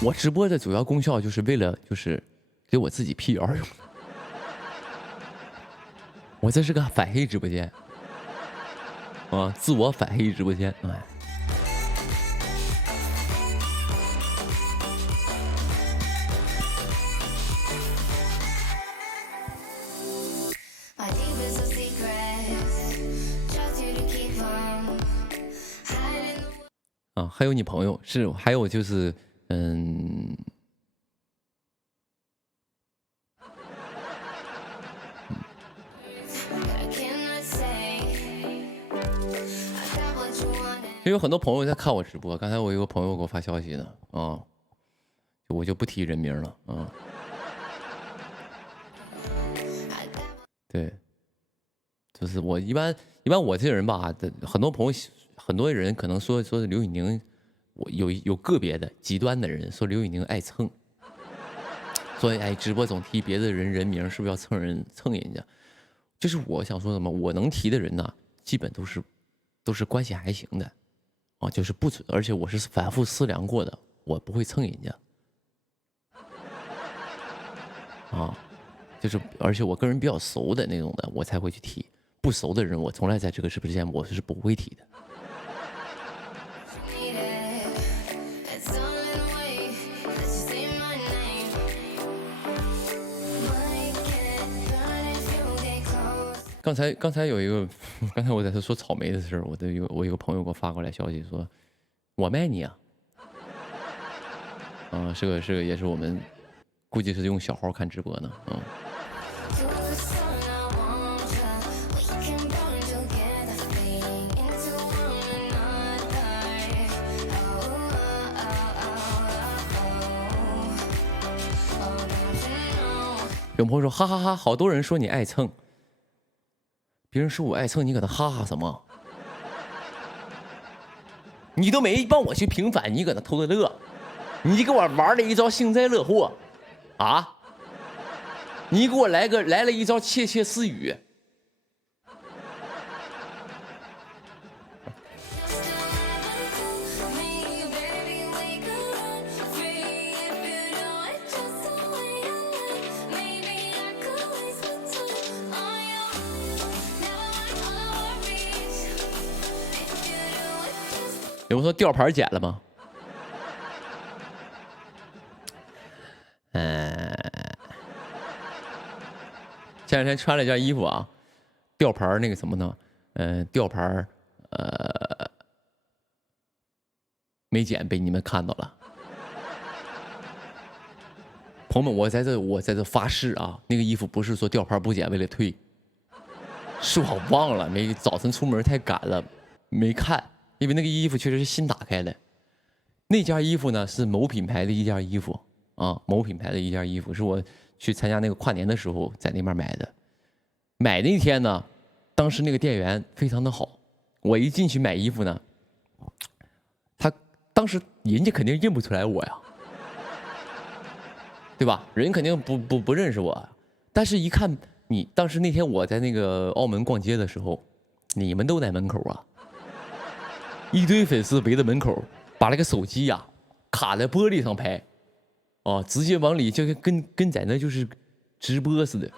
我直播的主要功效就是为了给我自己 PR 用的。我这是个反黑直播间啊，自我反黑直播间。哎，啊，还有你朋友是，还有就是有很多朋友在看我直播。刚才我有个朋友给我发消息呢，啊，我就不提人名了，啊，对，就是我一般我这人吧，很多人可能说刘宇宁，我有个别的极端的人说刘宇宁爱蹭，所以哎，直播总提别的人名，是不是要蹭人家？就是我想说什么，我能提的人呢，基本都是关系还行的。啊，就是不准，而且我是反复思量过的，我不会蹭人家。啊，就是而且我跟人比较熟的那种的，我才会去提。不熟的人，我从来在这个直播间我是不会提的。刚才有一个，刚才我在这说草莓的事儿，我有个朋友给我发过来消息说，我卖你啊，啊，是个也是我们估计是用小号看直播呢，啊。有朋友说哈哈哈，好多人说你爱蹭。别人说我爱蹭，你搁那哈哈什么？你都没帮我去平反，你搁那偷着乐，你给我玩了一招幸灾乐祸，啊！你给我来了一招窃窃私语。有人说吊牌剪了吗？前两天穿了一件衣服啊，吊牌那个什么呢？吊牌没剪，被你们看到了。朋友们，我在这发誓啊，那个衣服不是说吊牌不剪为了退，是我忘了，早晨出门太赶了，没看。因为那个衣服确实是新打开的，那件衣服呢是某品牌的一件衣服啊，某品牌的一件衣服是我去参加那个跨年的时候在那边买的。买那天呢，当时那个店员非常的好，我一进去买衣服呢，他当时人家肯定认不出来我呀，对吧？人肯定不认识我，但是一看你当时那天我在那个澳门逛街的时候，你们都在门口啊。一堆粉丝围在门口，把那个手机呀、卡在玻璃上拍，哦，直接往里就跟在那就是直播似的。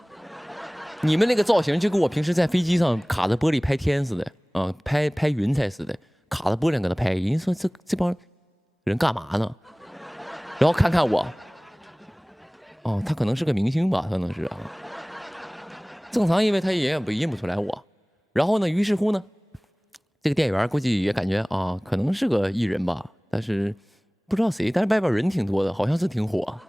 你们那个造型就跟我平时在飞机上卡在玻璃拍天似的，啊，拍云彩似的，卡在玻璃上搁那拍。人家说这帮人干嘛呢？然后看看我，哦，他可能是个明星吧，可能是啊。正常，因为他也认不出来我。然后呢，于是乎呢，这个店员估计也感觉啊，可能是个艺人吧，但是不知道谁，但是外边人挺多的，好像是挺火。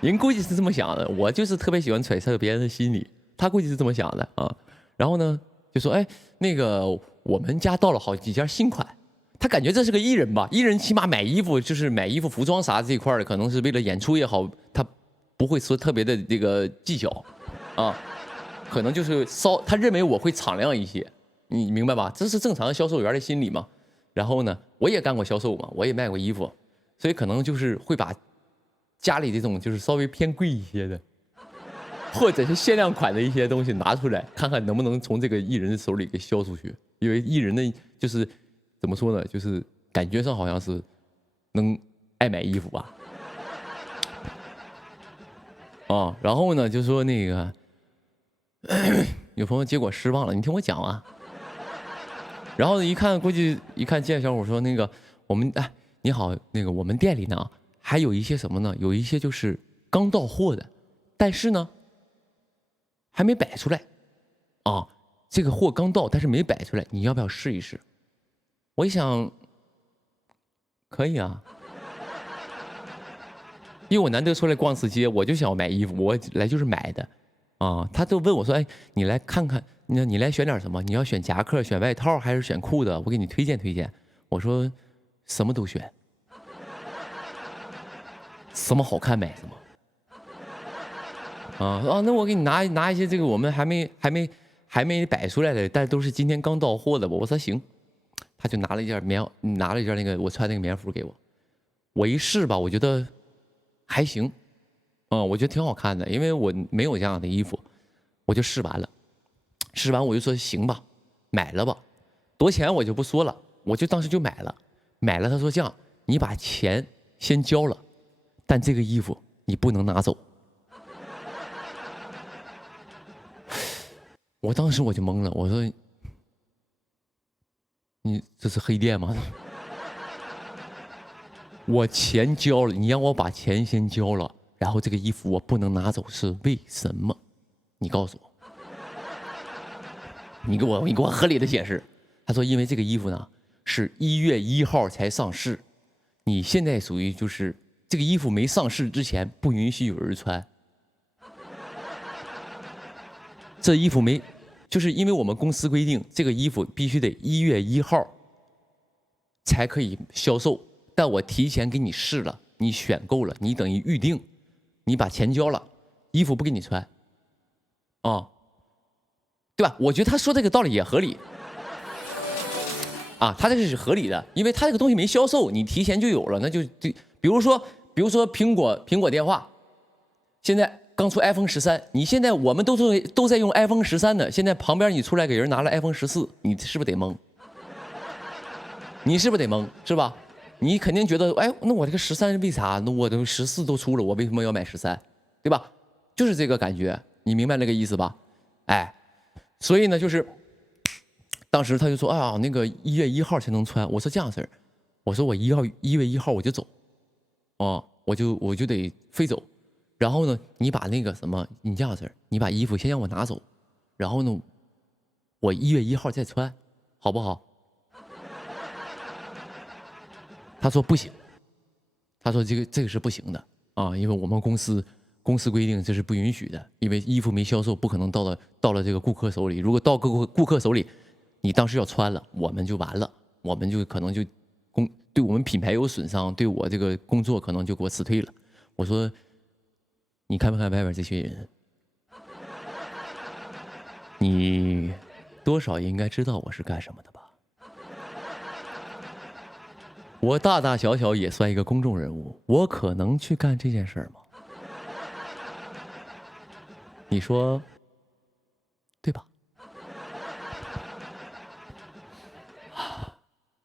人估计是这么想的，我就是特别喜欢揣测别人的心理，他估计是这么想的啊。然后呢，就说哎，那个我们家到了好几件新款，他感觉这是个艺人吧，艺人起码买衣服就是买衣服、服装啥这一块的，可能是为了演出也好，他不会说特别的这个技巧，啊，可能就是他认为我会敞亮一些，你明白吧？这是正常销售员的心理嘛。然后呢，我也干过销售嘛，我也卖过衣服，所以可能就是会把家里这种就是稍微偏贵一些的，或者是限量款的一些东西拿出来，看看能不能从这个艺人的手里给销出去。因为艺人的就是怎么说呢，就是感觉上好像是能爱买衣服吧。哦，然后呢，就说那个有朋友结果失望了，你听我讲啊。然后一看，估计一看见小伙说那个我们哎你好，那个我们店里呢还有一些什么呢？有一些就是刚到货的，但是呢还没摆出来啊。这个货刚到，但是没摆出来，你要不要试一试？我一想，可以啊，因为我难得出来逛次街，我就想要买衣服，我来就是买的啊。他就问我说：“哎，你来看看，你来选点什么？你要选夹克、选外套还是选裤子？我给你推荐推荐。”我说：“什么都选。”什么好看买什么，啊，那我给你拿一些这个我们还没摆出来的，但都是今天刚到货的。我说行，他就拿了一件那个我穿那个棉服给我，我一试吧，我觉得还行，我觉得挺好看的，因为我没有这样的衣服，我就试完了，试完我就说行吧，买了吧，多少钱我就不说了，我就当时就买了，他说这样，你把钱先交了。但这个衣服你不能拿走。我当时我就懵了，我说：“你这是黑店吗？”我钱交了，你让我把钱先交了，然后这个衣服我不能拿走，是为什么？你告诉我，你给我合理的解释。他说：“因为这个衣服呢是1月1号才上市，你现在属于就是。”这个衣服没上市之前不允许有人穿，这衣服没，就是因为我们公司规定，这个衣服必须得1月1号才可以销售。但我提前给你试了，你选购了，你等于预定，你把钱交了，衣服不给你穿，对吧？我觉得他说这个道理也合理，他这个是合理的，因为他这个东西没销售，你提前就有了，那就比如说苹果电话，现在刚出 iPhone 13，你现在我们都在用 iPhone 13的，现在旁边你出来给人拿了 iPhone 14，你是不是得懵？你是不是得懵？是吧？你肯定觉得，哎，那我这个13为啥？那我都14都出了，我为什么要买13？对吧？就是这个感觉，你明白那个意思吧？哎，所以呢，就是当时他就说，哎呀，那个1月1号才能穿。我说这样式儿，我说我1月1号我就走。我就得飞走，然后呢，你把那个什么，你这样子，你把衣服先让我拿走，然后呢，我1月1号再穿，好不好？他说不行，他说这个是不行的因为我们公司规定这是不允许的，因为衣服没销售，不可能到了这个顾客手里，如果到顾客手里，你当时要穿了，我们就完了，我们就可能就对我们品牌有损伤，对我这个工作可能就给我辞退了。我说，你看不看外边这些人？你多少应该知道我是干什么的吧？我大大小小也算一个公众人物，我可能去干这件事儿吗？你说，对吧？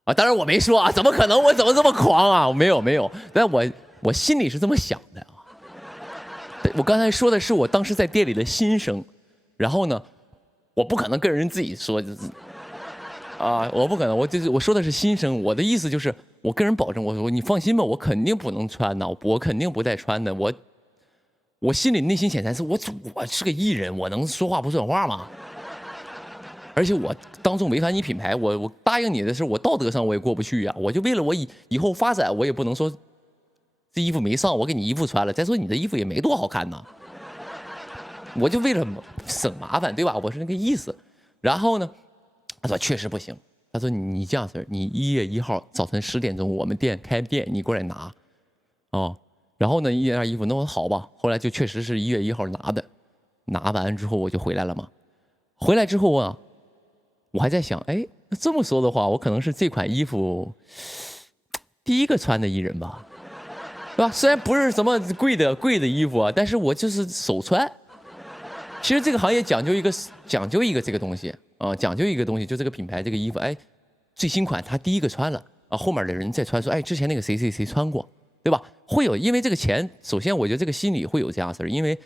啊，当然我没说啊，怎么可能？我怎么这么狂啊？我没有，但我心里是这么想的啊。我刚才说的是我当时在店里的心声，然后呢，我不可能跟人自己说，就是啊，我不可能，我说的是心声。我的意思就是，我跟人保证，我说你放心吧，我肯定不能穿的，我肯定不带穿的。我心里内心潜台词，我是个艺人，我能说话不算话吗？而且我当众违反你品牌，我答应你的事，我道德上我也过不去呀。我就为了我以后发展，我也不能说这衣服没上，我给你衣服穿了。再说你的衣服也没多好看呐，我就为了省麻烦，对吧？我是那个意思。然后呢，他说确实不行。他说你这样式儿，你1月1号早晨10点钟我们店开店，你过来拿，哦。然后呢，一件衣服，那我好吧。后来就确实是1月1号拿的，拿完之后我就回来了嘛。回来之后啊。我还在想，哎，这么说的话，我可能是这款衣服第一个穿的艺人吧，对吧？虽然不是什么贵的衣服啊，但是我就是首穿。其实这个行业讲究一个这个东西啊，讲究一个东西，就这个品牌这个衣服，哎，最新款他第一个穿了啊，后面的人再穿说，哎，之前那个谁谁谁穿过，对吧？会有，因为这个钱，首先我觉得这个心里会有这样事儿，因为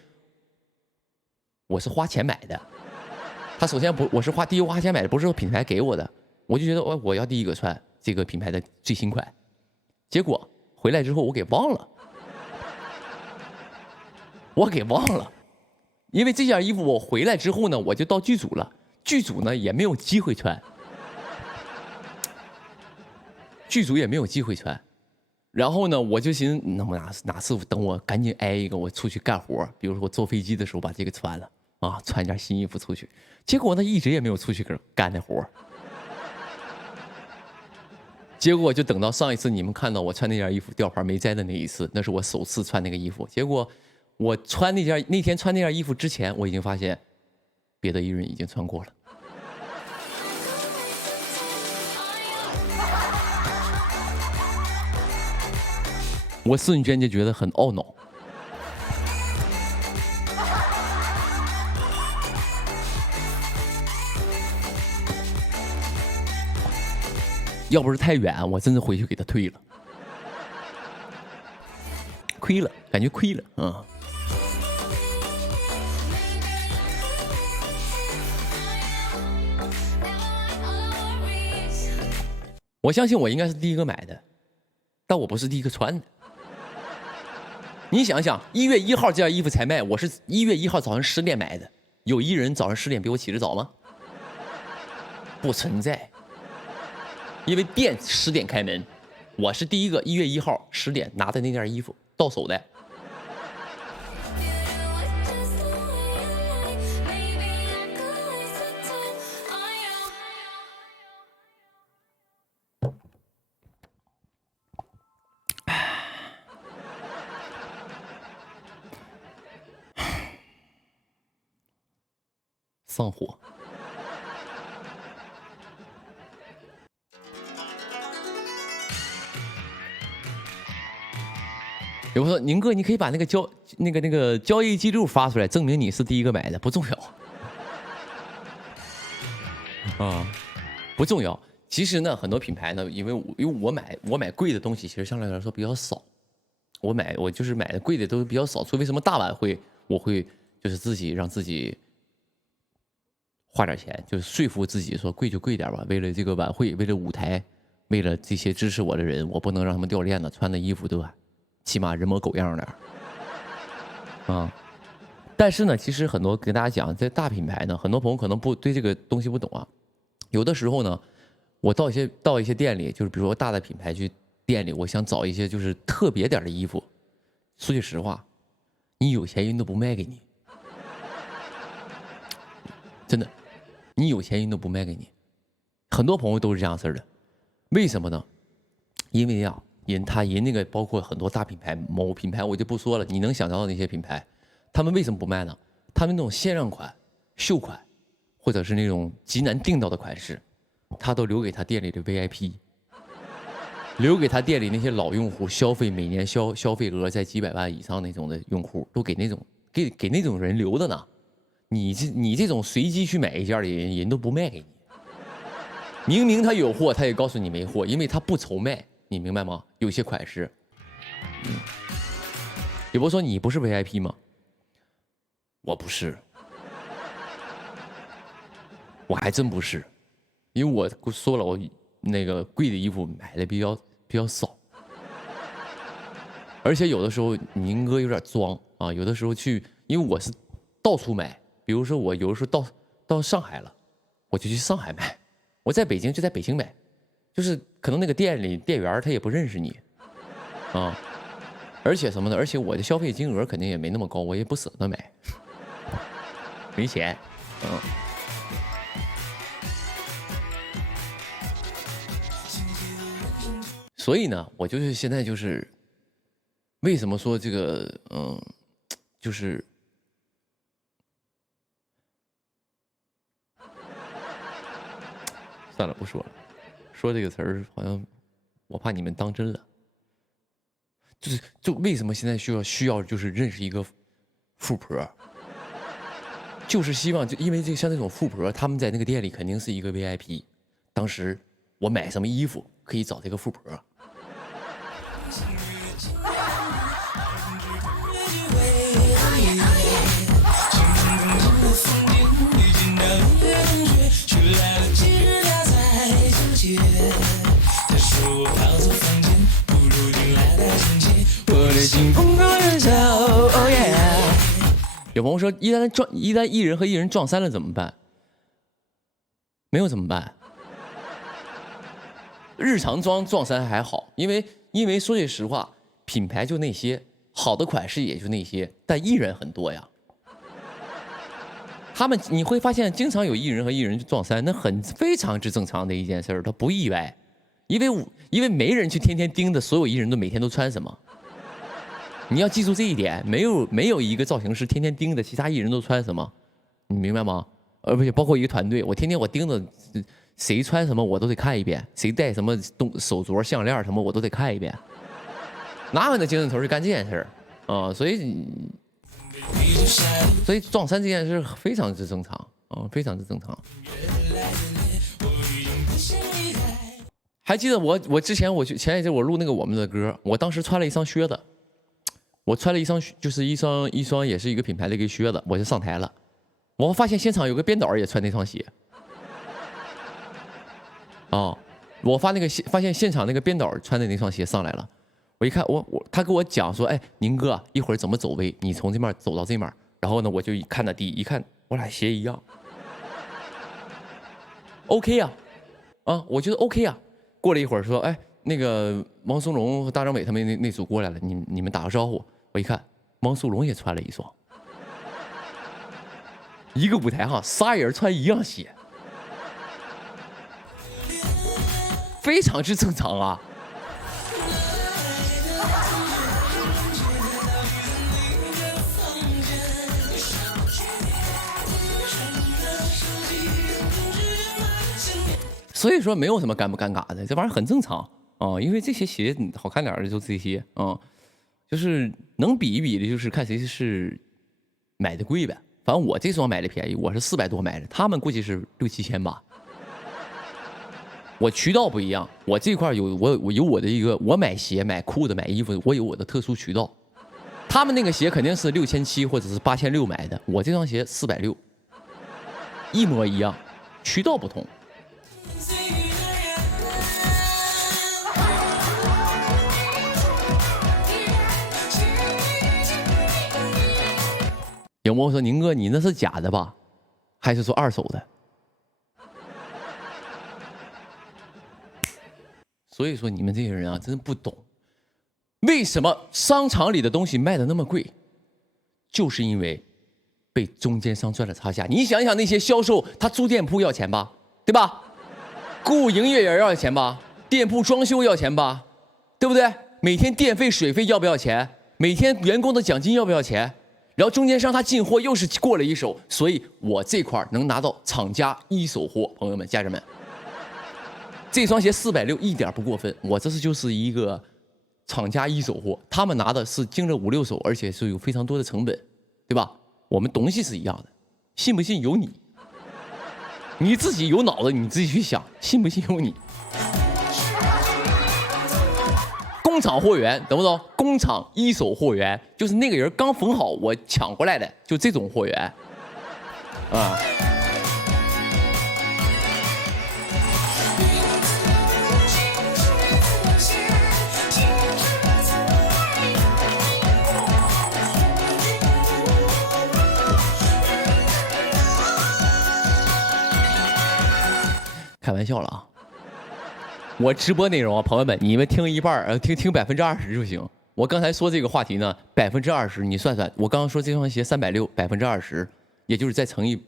我是花钱买的。他首先不，我是第一花钱买的，不是品牌给我的，我就觉得我要第一个穿这个品牌的最新款，结果回来之后我给忘了，因为这件衣服我回来之后呢，我就到剧组了，剧组呢也没有机会穿，然后呢我就寻思，那么哪次等我赶紧挨一个，我出去干活，比如说我坐飞机的时候把这个穿了。啊，穿件新衣服出去，结果呢一直也没有出去干那活。结果就等到上一次你们看到我穿那件衣服吊牌没摘的那一次，那是我首次穿那个衣服。结果我那天穿那件衣服之前，我已经发现别的艺人已经穿过了。我瞬间就觉得很懊恼。要不是太远，我真的回去给他退了，亏了，感觉亏了，嗯。我相信我应该是第一个买的，但我不是第一个穿的。你想想，1月1号这件衣服才卖，我是1月1号早上10点买的，有艺人早上10点比我起得早吗？不存在。因为店10点开门，我是第一个1月1号10点拿的那件衣服到手的。上火。有人说宁哥，你可以把那个交易记录发出来，证明你是第一个买的，不重要。啊，不重要。其实呢，很多品牌呢，因为我买贵的东西，其实相对来说比较少。我就是买的贵的都比较少，除非什么大晚会，我会就是让自己花点钱，就是说服自己说贵就贵点吧。为了这个晚会，为了舞台，为了这些支持我的人，我不能让他们掉链子，穿的衣服对吧？起码人模狗样的啊。但是呢，其实很多跟大家讲，在大品牌呢，很多朋友可能不对这个东西不懂啊。有的时候呢，我到一些店里，就是比如说大的品牌去店里，我想找一些就是特别点的衣服。说句实话，你有钱人都不卖给你，真的，你有钱人都不卖给你。很多朋友都是这样式的，为什么呢？因为啊，人那个包括很多大品牌，某品牌我就不说了，你能想到的那些品牌，他们为什么不卖呢？他们那种限量款、秀款，或者是那种极难订到的款式，他都留给他店里的 VIP， 留给他店里那些老用户，每年消费额在几百万以上那种的用户，都给那种人留的呢。你这种随机去买一件的人都不卖给你，明明他有货，他也告诉你没货，因为他不愁卖，你明白吗？有些款式，也不说你不是 VIP 吗？我不是，我还真不是，因为我说了，我那个贵的衣服买的比较少，而且有的时候宁哥有点装啊，有的时候去，因为我是到处买，比如说我有的时候到上海了，我就去上海买。我在北京就在北京买，就是可能那个店里店员他也不认识你，啊，而且什么的，而且我的消费金额肯定也没那么高，我也不舍得买，没钱，所以呢，我就是现在就是为什么说这个就是算了，不说了。说这个词儿，好像我怕你们当真了。就为什么现在需要就是认识一个富婆，就是希望就因为像这种富婆，他们在那个店里肯定是一个 VIP。当时我买什么衣服可以找这个富婆。有朋友说，一旦艺人和艺人撞衫了怎么办？没有怎么办？日常撞衫还好，因为说句实话，品牌就那些，好的款式也就那些，但艺人很多呀。他们你会发现，经常有艺人和艺人去撞衫，那非常之正常的一件事儿，它不意外，因为没人去天天盯着所有艺人都每天都穿什么。你要记住这一点，没有一个造型师天天盯着其他艺人都穿什么，你明白吗？而且包括一个团队，我天天盯着谁穿什么我都得看一遍，谁戴什么手镯、项链什么我都得看一遍，哪有那精神头去干这件事儿啊？所以撞衫这件事非常之正常啊，非常之正常。还记得我之前前一阵我录那个我们的歌，我当时穿了一双靴子。我穿了一双也是一个品牌的一个靴子，我就上台了。我发现现场有个编导也穿那双鞋。哦，我发现现场那个编导穿的那双鞋上来了。我一看，他跟我讲说，哎，宁哥，一会儿怎么走位？你从这面走到这面。然后呢，我就看到一看，我俩鞋一样。OK 呀，我觉得 OK 呀。过了一会儿说，哎，那个王松龙和大张伟他们那组过来了，你们打个招呼。我一看，汪苏泷也穿了一双，一个舞台上仨人穿一样鞋，非常之正常啊。所以说没有什么尴不尴尬的，这玩意儿很正常啊，因为这些鞋好看点的就这些啊。就是能比一比的，就是看谁是买的贵呗。反正我这双买的便宜，我是400多买的，他们估计是6、7千吧。我渠道不一样，我这块我有我的一个，我买鞋、买裤子、买衣服，我有我的特殊渠道。他们那个鞋肯定是6700或者是8600买的，我这双鞋460，一模一样，渠道不同。有朋友说：“宁哥，你那是假的吧？还是说二手的？”所以说你们这些人啊，真不懂，为什么商场里的东西卖的那么贵，就是因为被中间商赚了差价。你想想那些销售，他租店铺要钱吧，对吧？雇营业员要钱吧？店铺装修要钱吧？对不对？每天电费、水费要不要钱？每天员工的奖金要不要钱？然后中间商他进货又是过了一手，所以我这块能拿到厂家一手货，朋友们、家人们，这双鞋460一点不过分，我这就是一个厂家一手货，他们拿的是经了5、6手，而且是有非常多的成本，对吧？我们东西是一样的，信不信由你。你自己有脑子，你自己去想，信不信由你。工厂货源懂不懂？工厂一手货源就是那个人刚缝好，我抢过来的，就这种货源，啊。开玩笑了啊！我直播内容啊，朋友们，你们听一半听20%就行。我刚才说这个话题呢，20%，你算算，我刚刚说这双鞋360，20%，也就是再乘以，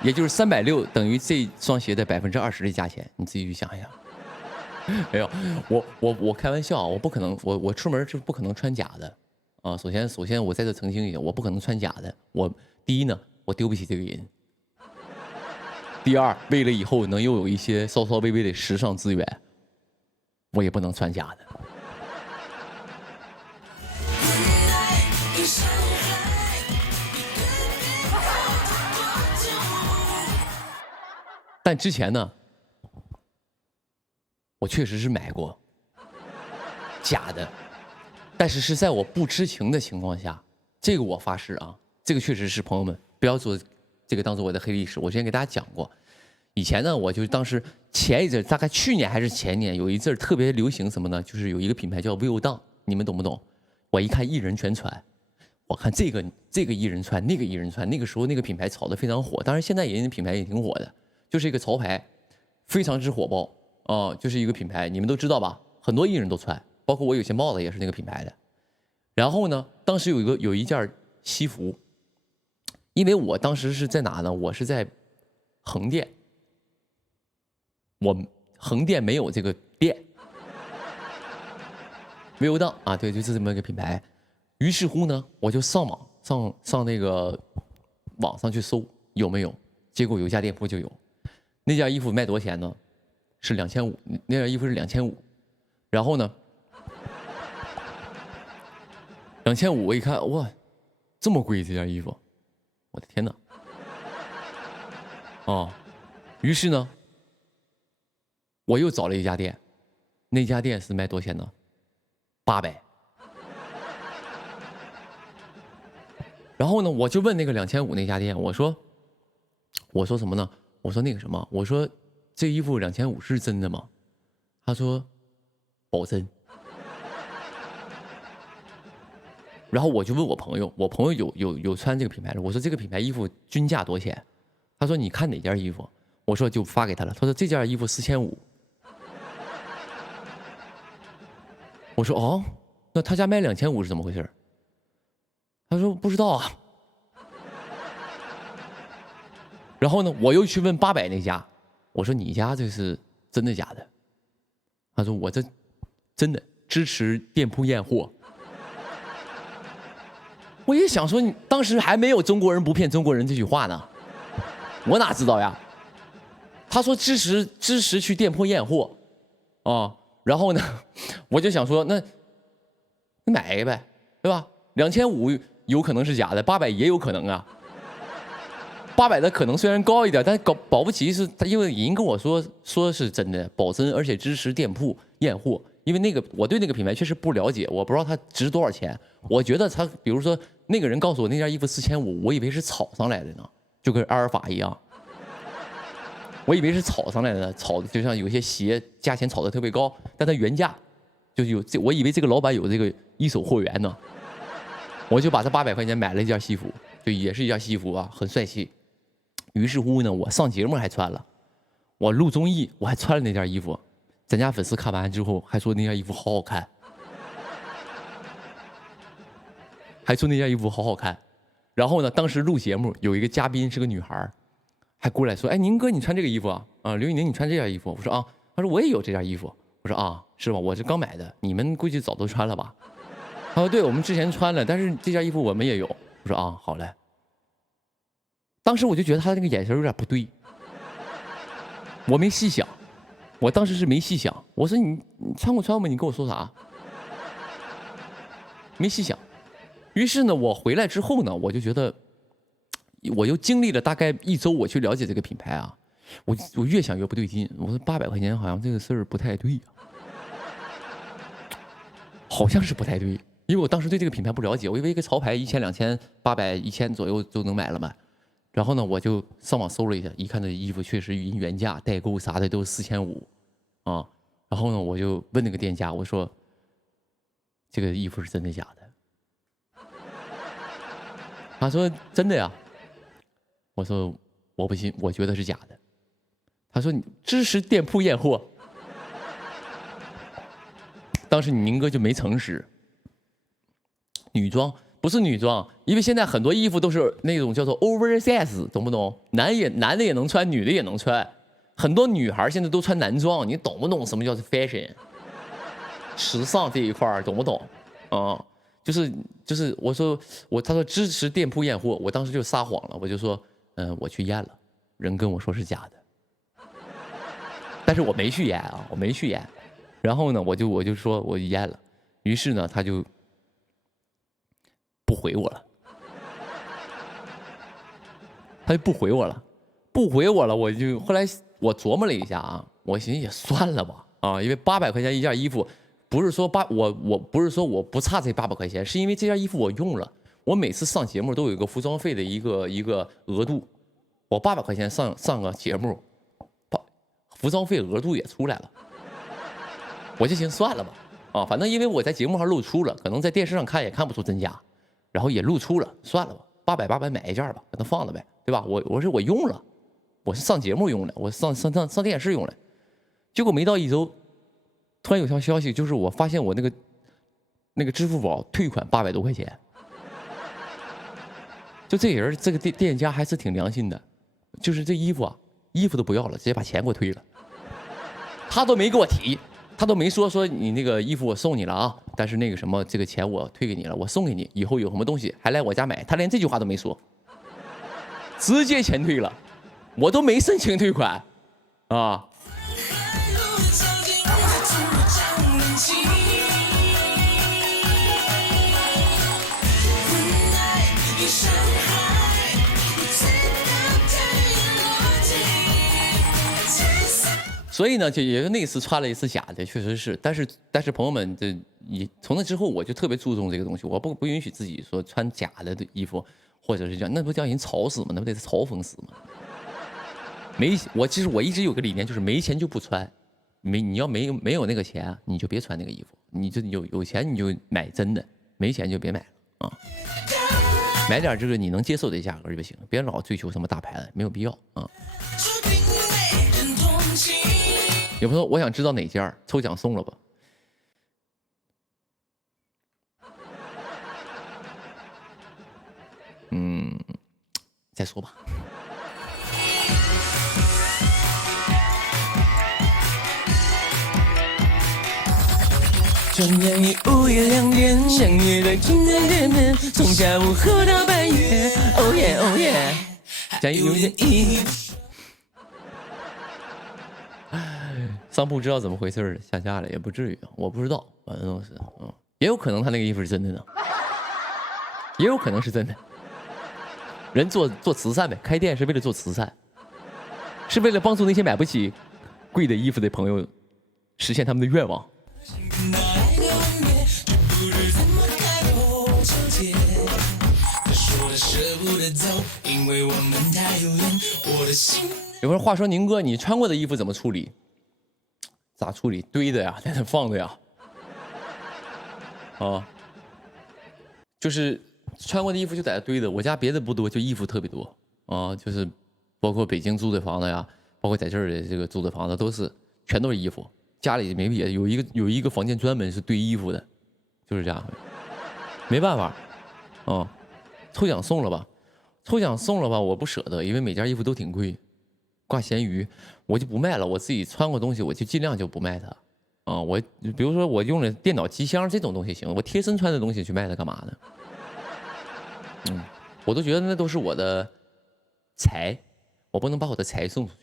也就是360等于这双鞋的20%的价钱，你自己去想一想。没有，我开玩笑，我不可能，我出门是不可能穿假的啊。首先我在这澄清一下，我不可能穿假的。第一呢，我丢不起这个人。第二，为了以后能又有一些稍稍微微的时尚资源，我也不能穿假的。但之前呢，我确实是买过假的，但是是在我不知情的情况下，这个我发誓啊，这个确实是朋友们不要做这个当做我的黑历史。我之前给大家讲过，以前呢，我就当时前一阵，大概去年还是前年，有一阵特别流行什么呢？就是有一个品牌叫 Will Down， 你们懂不懂？我一看艺人全穿，我看这个艺人穿，那个艺人穿，那个时候那个品牌炒得非常火，当然现在人家品牌也挺火的，就是一个潮牌，非常之火爆啊，就是一个品牌，你们都知道吧？很多艺人都穿，包括我有些帽子也是那个品牌的。然后呢，当时有一件西服。因为我当时是在哪呢？我是在横店，我横店没有这个店，没有档啊，对，就是这么一个品牌。于是乎呢，我就上网上那个网上去搜有没有，结果有一家店铺就有。那件衣服卖多少钱呢？是2500，那件衣服是2500。然后呢，2500我一看，哇，这么贵这件衣服。我的天哪！哦，于是呢，我又找了一家店，那家店是卖多少钱呢？800。然后呢，我就问那个2500那家店，我说什么呢？我说那个什么，我说这衣服2500是真的吗？他说保真。然后我就问我朋友，我朋友有穿这个品牌的，我说这个品牌衣服均价多少钱？他说你看哪件衣服？我说就发给他了。他说这件衣服4500。我说哦，那他家卖2500是怎么回事？他说不知道啊。然后呢，我又去问800那家，我说你家这是真的假的？他说我这真的支持店铺验货。我也想说，你当时还没有中国人不骗中国人这句话呢，我哪知道呀？他说支持去店铺验货，啊，然后呢，我就想说，那买一个呗，对吧？2500有可能是假的，800也有可能啊。800的可能虽然高一点，但保不齐是他，因为人跟我说是真的，保真，而且支持店铺验货。因为那个我对那个品牌确实不了解，我不知道它值多少钱。我觉得它，比如说那个人告诉我那件衣服4500，我以为是炒上来的呢，就跟阿尔法一样，我以为是炒上来的，炒就像有些鞋价钱炒得特别高，但它原价就有这，我以为这个老板有这个一手货源呢，我就把这800块钱买了一件西服，就也是一件西服啊，很帅气。于是乎呢，我上节目还穿了，我录综艺我还穿了那件衣服。咱家粉丝看完之后还说那件衣服好好看，还说那件衣服好好看。然后呢，当时录节目有一个嘉宾是个女孩，还过来说：“哎，宁哥，你穿这个衣服啊？啊，刘宇宁，你穿这件衣服？”我说：“啊。”他说：“我也有这件衣服。”我说：“啊，是吧？我是刚买的，你们估计早都穿了吧？”他说：“对，我们之前穿了，但是这件衣服我们也有。”我说：“啊，好嘞。”当时我就觉得他那个眼神有点不对，我没细想。我当时是没细想，我说你穿过吗？你跟我说啥？没细想。于是呢，我回来之后呢，我就觉得我又经历了大概1周，我去了解这个品牌啊，我越想越不对劲。我说800块钱好像这个事儿不太对呀、好像是不太对，因为我当时对这个品牌不了解，我以为一个潮牌1000、2000、800、1000左右就能买了嘛。然后呢，我就上网搜了一下，一看这衣服确实语音原价、代购啥的都是4500啊。然后呢，我就问那个店家，我说这个衣服是真的假的？他说真的呀。我说我不信，我觉得是假的。他说你支持店铺验货。当时宁哥就没诚实。女装不是女装，因为现在很多衣服都是那种叫做 oversize， 懂不懂？男的也能穿，女的也能穿。很多女孩现在都穿男装，你懂不懂什么叫 fashion？ 时尚这一块懂不懂？啊、就是他说支持店铺验货，我当时就撒谎了，我就说我去验了，人跟我说是假的，但是我没去验啊，我没去验。然后呢，我就说我验了，于是呢他就不回我了，他就不回我了，我就后来我琢磨了一下啊，我寻思也算了吧啊，因为800块钱一件衣服。不是说我不是说我不差这800块钱，是因为这件衣服我用了，我每次上节目都有一个服装费的一个额度，我800块钱上个节目，服装费额度也出来了，我就寻思算了吧，啊，反正因为我在节目上露出了，可能在电视上看也看不出真假，然后也露出了，算了吧，800买一件吧，给它放了呗，对吧？我说我用了，我是上节目用的，我上电视用的，结果没到1周。突然有条消息，就是我发现我那个支付宝退款800多块钱，就这人这个店家还是挺良心的，就是这衣服都不要了，直接把钱给我退了，他都没给我提，他都没说你那个衣服我送你了啊，但是那个什么这个钱我退给你了，我送给你，以后有什么东西还来我家买，他连这句话都没说，直接钱退了，我都没申请退款啊。所以呢，就也就那次穿了一次假的，确实是。但是朋友们，从那之后我就特别注重这个东西，我不允许自己说穿假的衣服，或者是这样，那不叫人吵死吗？那不得嘲讽死吗？其实我一直有个理念，就是没钱就不穿，你要没有那个钱，你就别穿那个衣服，你就有钱你就买真的，没钱就别买了啊。买点这个你能接受的价格就行，别老追求什么大牌子，没有必要啊。有朋友说我想知道哪件抽奖送了吧？再说吧。转眼已午夜2点，相约在今天见面，从下午喝到半夜。Oh yeah, oh yeah， 加油有点意。商铺知道怎么回事了，下架了也不至于，我不知道，反正是，也有可能他那个衣服是真的呢，也有可能是真的。人做慈善呗，开店是为了做慈善，是为了帮助那些买不起贵的衣服的朋友实现他们的愿望。有人话说宁哥，你穿过的衣服怎么处理？咋处理？堆的呀，在那放的呀。啊，就是穿过的衣服就在那堆的。我家别的不多，就衣服特别多啊，就是包括北京租的房子呀，包括在这儿的这个租的房子，全都是衣服。家里没别的，有一个房间专门是堆衣服的，就是这样。没办法，抽奖送了吧，我不舍得，因为每件衣服都挺贵。挂闲鱼，我就不卖了。我自己穿过东西，我就尽量就不卖它。我比如说我用了电脑机箱这种东西行，我贴身穿的东西去卖它干嘛呢？我都觉得那都是我的财，我不能把我的财送出去。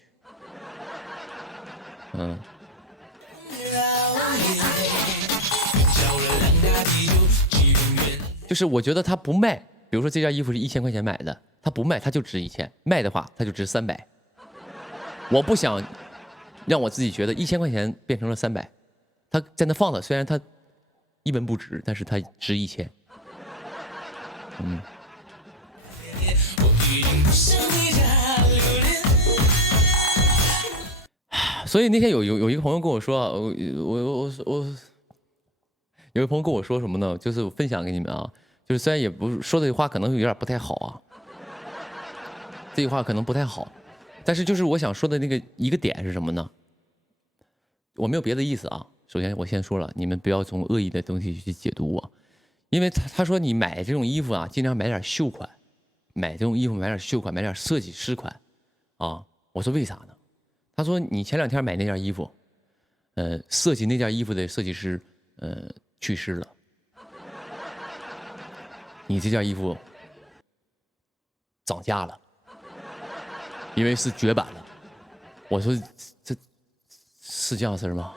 就是我觉得它不卖，比如说这件衣服是1000块钱买的，它不卖它就值1000，卖的话它就值300。我不想让我自己觉得1000块钱变成了300，它在那放着，虽然它一文不值，但是它值1000。所以那天有一个朋友跟我说，我有一个朋友跟我说什么呢？就是我分享给你们啊，就是虽然也不是说这句话可能有点不太好啊，这句话可能不太好，但是就是我想说的那个一个点是什么呢？我没有别的意思啊。首先我先说了，你们不要从恶意的东西去解读我，因为他说你买这种衣服啊，尽量买点秀款，买这种衣服买点秀款，买点设计师款啊。我说为啥呢？他说你前2天买那件衣服，设计那件衣服的设计师去世了，你这件衣服涨价了，因为是绝版了。我说这是这样事儿吗？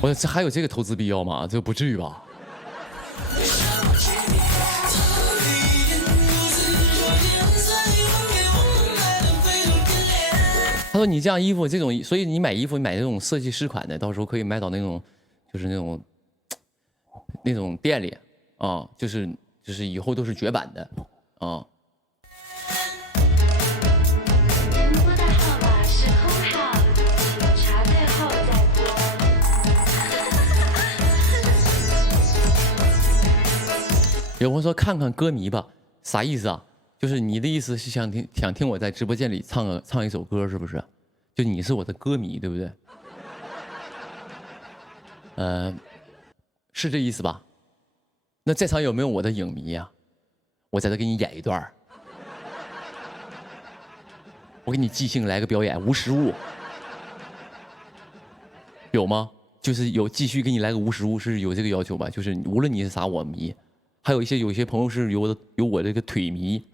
我说这还有这个投资必要吗？这不至于吧？他说你这样衣服这种，所以你买衣服你买这种设计师款的，到时候可以买到那种就是那种店里啊，就是以后都是绝版的啊。拨打号码是空号，请查对后再拨。有朋友说看看歌迷吧，啥意思啊？就是你的意思是想听我在直播间里唱一首歌，是不是？就你是我的歌迷，对不对？是这意思吧？那在场有没有我的影迷呀？我在这给你演一段，我给你即兴来个表演，无实物，有吗？就是有继续给你来个无实物，是有这个要求吧？就是无论你是啥我迷，还有一些朋友是有我这个腿迷。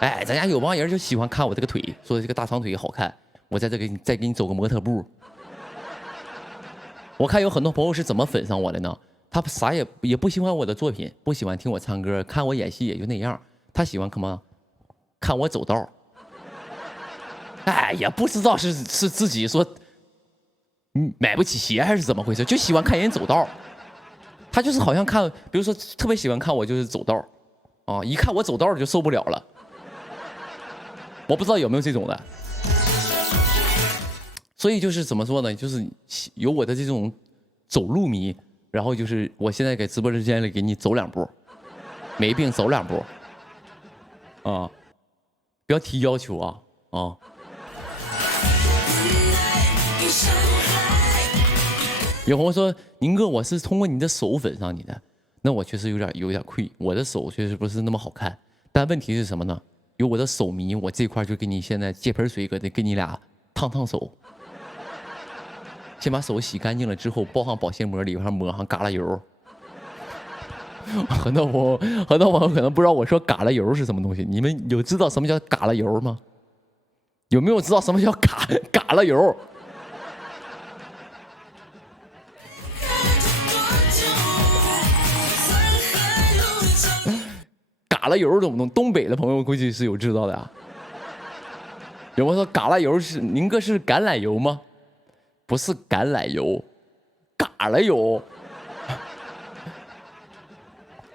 哎，咱家有帮人就喜欢看我这个腿，说这个大长腿好看，我在这再给你走个模特步。我看有很多朋友是怎么粉上我的呢？他啥也不喜欢我的作品，不喜欢听我唱歌，看我演戏也就那样。他喜欢干嘛？看我走道。哎，也不知道是自己说买不起鞋还是怎么回事，就喜欢看人走道。他就是好像看，比如说特别喜欢看我就是走道，啊，一看我走道就受不了了。我不知道有没有这种的，所以就是怎么说呢？就是有我的这种走路迷，然后就是我现在给直播间里给你走2步，没病走2步，啊，不要提要求啊啊！有朋友说宁哥，我是通过你的手粉上你的，那我确实有点亏，我的手确实不是那么好看，但问题是什么呢？有我的手迷，我这块就给你现在接盆水，给你俩烫手，先把手洗干净了之后，包上保鲜膜，里边抹上嘎啦油。很多朋友可能不知道我说嘎啦油是什么东西，你们有知道什么叫嘎啦油吗？有没有知道什么叫嘎啦油？嘎啦油懂不懂？东北的朋友估计是有知道的啊。有朋友说嘎啦油是宁哥是橄榄油吗？不是橄榄油，嘎啦油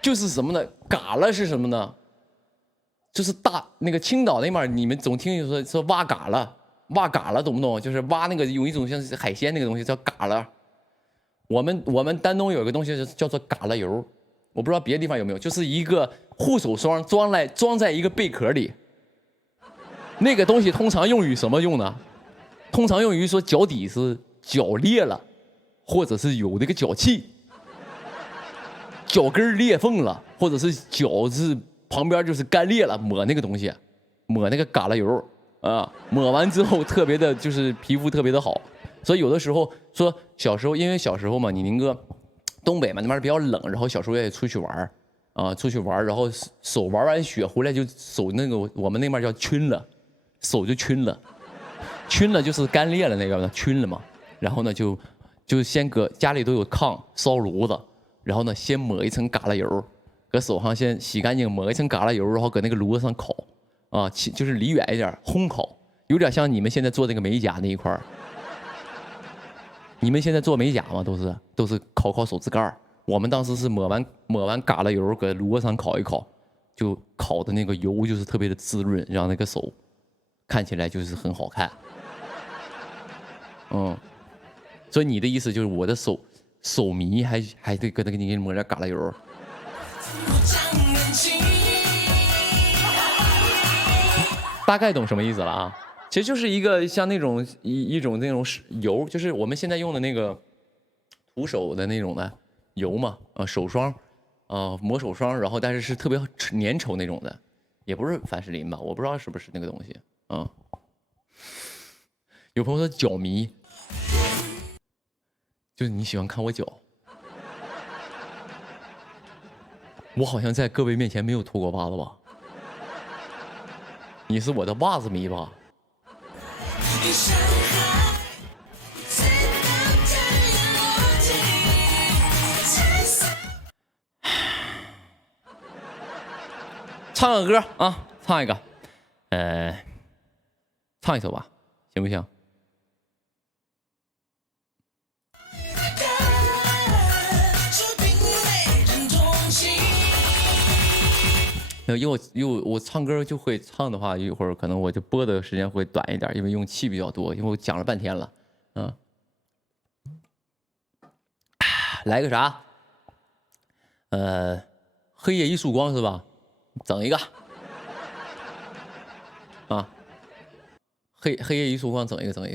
就是什么呢？嘎啦是什么呢？就是那个青岛那边你们总听说挖嘎啦，懂不懂？就是挖那个有一种像是海鲜那个东西叫嘎啦。我们丹东有一个东西叫做嘎啦油。我不知道别的地方有没有，就是一个护手霜装在一个贝壳里。那个东西通常用于什么用呢？通常用于说脚底是脚裂了，或者是有那个脚气，脚跟裂缝了，或者是脚是旁边就是干裂了，抹那个东西，抹那个嘎啦油啊，抹完之后特别的就是皮肤特别的好。所以有的时候说小时候，因为小时候嘛，你宁哥。东北嘛，那边比较冷，然后小时候也出去玩啊，然后手玩完雪回来就手那个我们那边叫皴了，手就皴了就是干裂了那个皴了嘛。然后呢就先搁家里都有炕烧炉子，然后呢，先抹一层嘎啦油，搁手上先洗干净，抹一层嘎啦油，然后搁那个炉子上烤，啊，就是离远一点烘烤，有点像你们现在做那个美甲那一块儿。你们现在做美甲吗？都是烤手指盖，我们当时是抹完嘎啦油，搁炉子上烤一烤，就烤的那个油就是特别的滋润，让那个手看起来就是很好看。所以你的意思就是我的手迷还得搁那给你抹点嘎啦油。大概懂什么意思了啊？其实就是一个像那种一种那种油，就是我们现在用的那个涂手的那种的油嘛，手霜，抹手霜，然后但是是特别粘稠那种的，也不是凡士林吧？我不知道是不是那个东西啊。有朋友说脚迷，就是你喜欢看我脚，我好像在各位面前没有脱过袜子吧？你是我的袜子迷吧？唱个歌啊，唱一个，唱一首吧，行不行？因为我唱歌就会唱的话，一会儿可能我就播的时间会短一点，因为用气比较多，因为我讲了半天了，来个啥？黑夜一束光是吧？整一个啊，黑夜一束光，整一个，等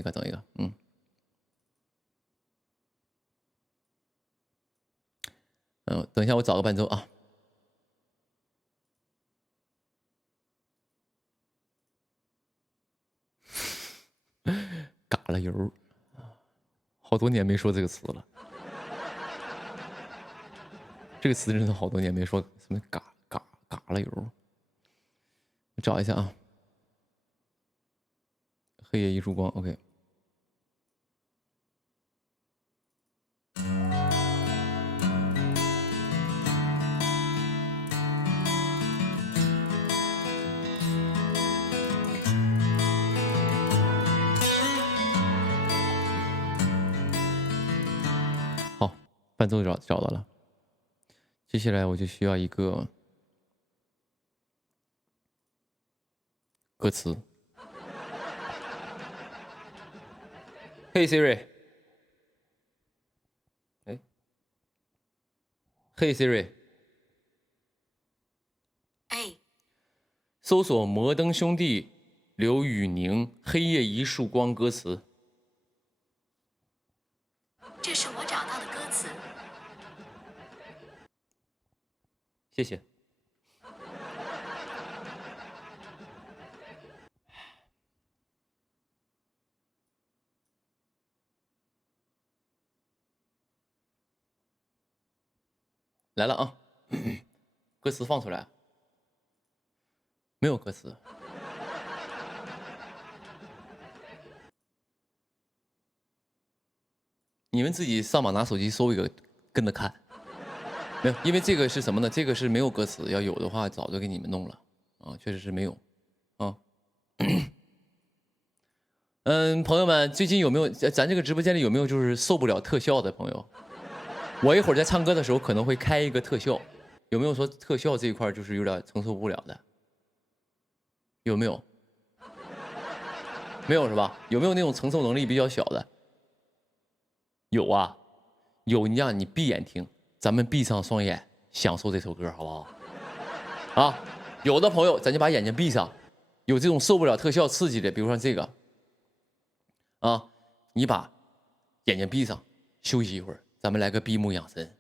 一下我找个伴奏啊。嘎啦油，好多年没说这个词了。这个词真的好多年没说，什么嘎啦油。我找一下啊，黑夜一束光 ，OK。好，伴奏找到了。接下来我就需要一个歌词。Hey Siri， Hey Siri， 哎，搜索摩登兄弟刘宇宁《黑夜一束光》歌词。这是我找到的歌词。谢谢。来了啊，歌词放出来。没有歌词。你们自己上网拿手机搜一个，跟着看。没有，因为这个是什么呢？这个是没有歌词，要有的话早就给你们弄了啊，确实是没有啊。朋友们，最近有没有咱这个直播间里有没有就是受不了特效的朋友？我一会儿在唱歌的时候可能会开一个特效，有没有说特效这一块就是有点承受不了的？有没有？没有是吧？有没有那种承受能力比较小的？有啊，有，你让你闭眼听。咱们闭上双眼，享受这首歌，好不好？啊，有的朋友，咱就把眼睛闭上。有这种受不了特效刺激的，比如说这个，啊，你把眼睛闭上，休息一会儿，咱们来个闭目养神，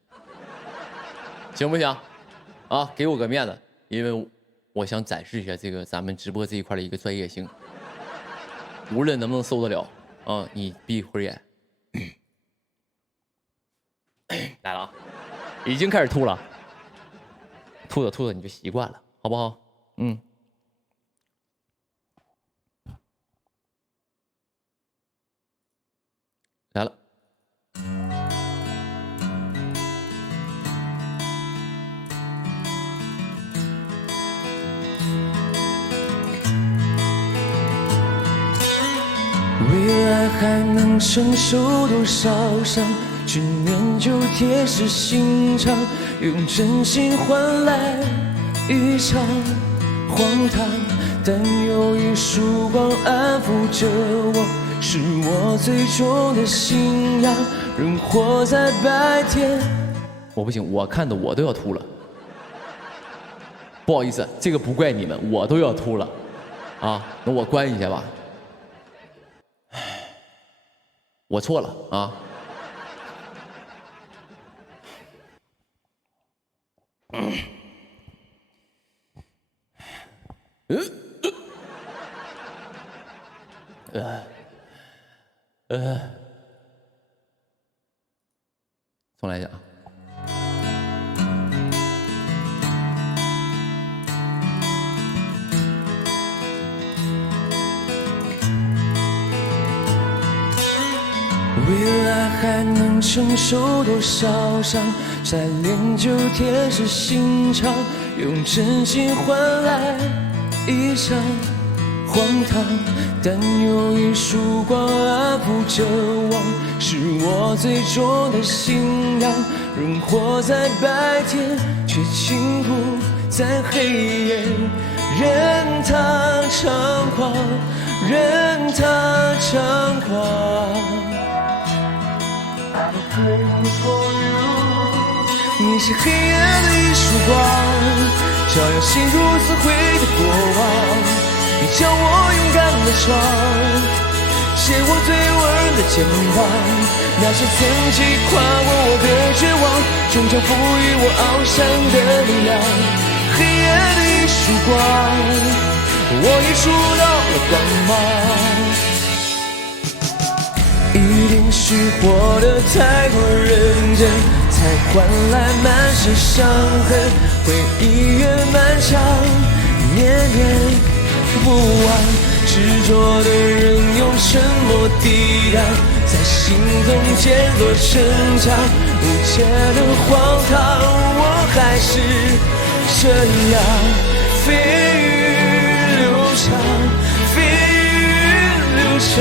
行不行？啊，给我个面子，因为我想展示一下这个咱们直播这一块的一个专业性，无论能不能受得了，啊，你闭一会儿眼，来了啊。已经开始吐了，吐着你就习惯了，好不好？来了。来还能承受多少伤？执念就铁石心肠，用真心换来一场荒唐。但有一束光安抚着我，是我最终的信仰。人活在白天，我不行，我看的我都要吐了。不好意思，这个不怪你们，我都要吐了。啊，那我关一下吧。我错了啊。重来一下啊。未来还能承受多少伤？再练就铁石心肠，用真心换来一场荒唐。但有一束光安抚着我，是我最终的信仰。人活在白天，却轻忽在黑夜，任它猖狂，任它猖狂。你是黑夜的一束光，照耀心如死灰的过往。你叫我勇敢的闯，借我最温的肩膀。那些曾经跨过我的绝望，终将赋予我翱翔的力量。黑夜的一束光，我已触到了光芒。一定是活得太过认真，才换来满身伤痕。回忆越漫长，念念不忘。执着的人用沉默抵挡，在心中渐弱成长。无解的荒唐，我还是这样蜚语流长，蜚语流长。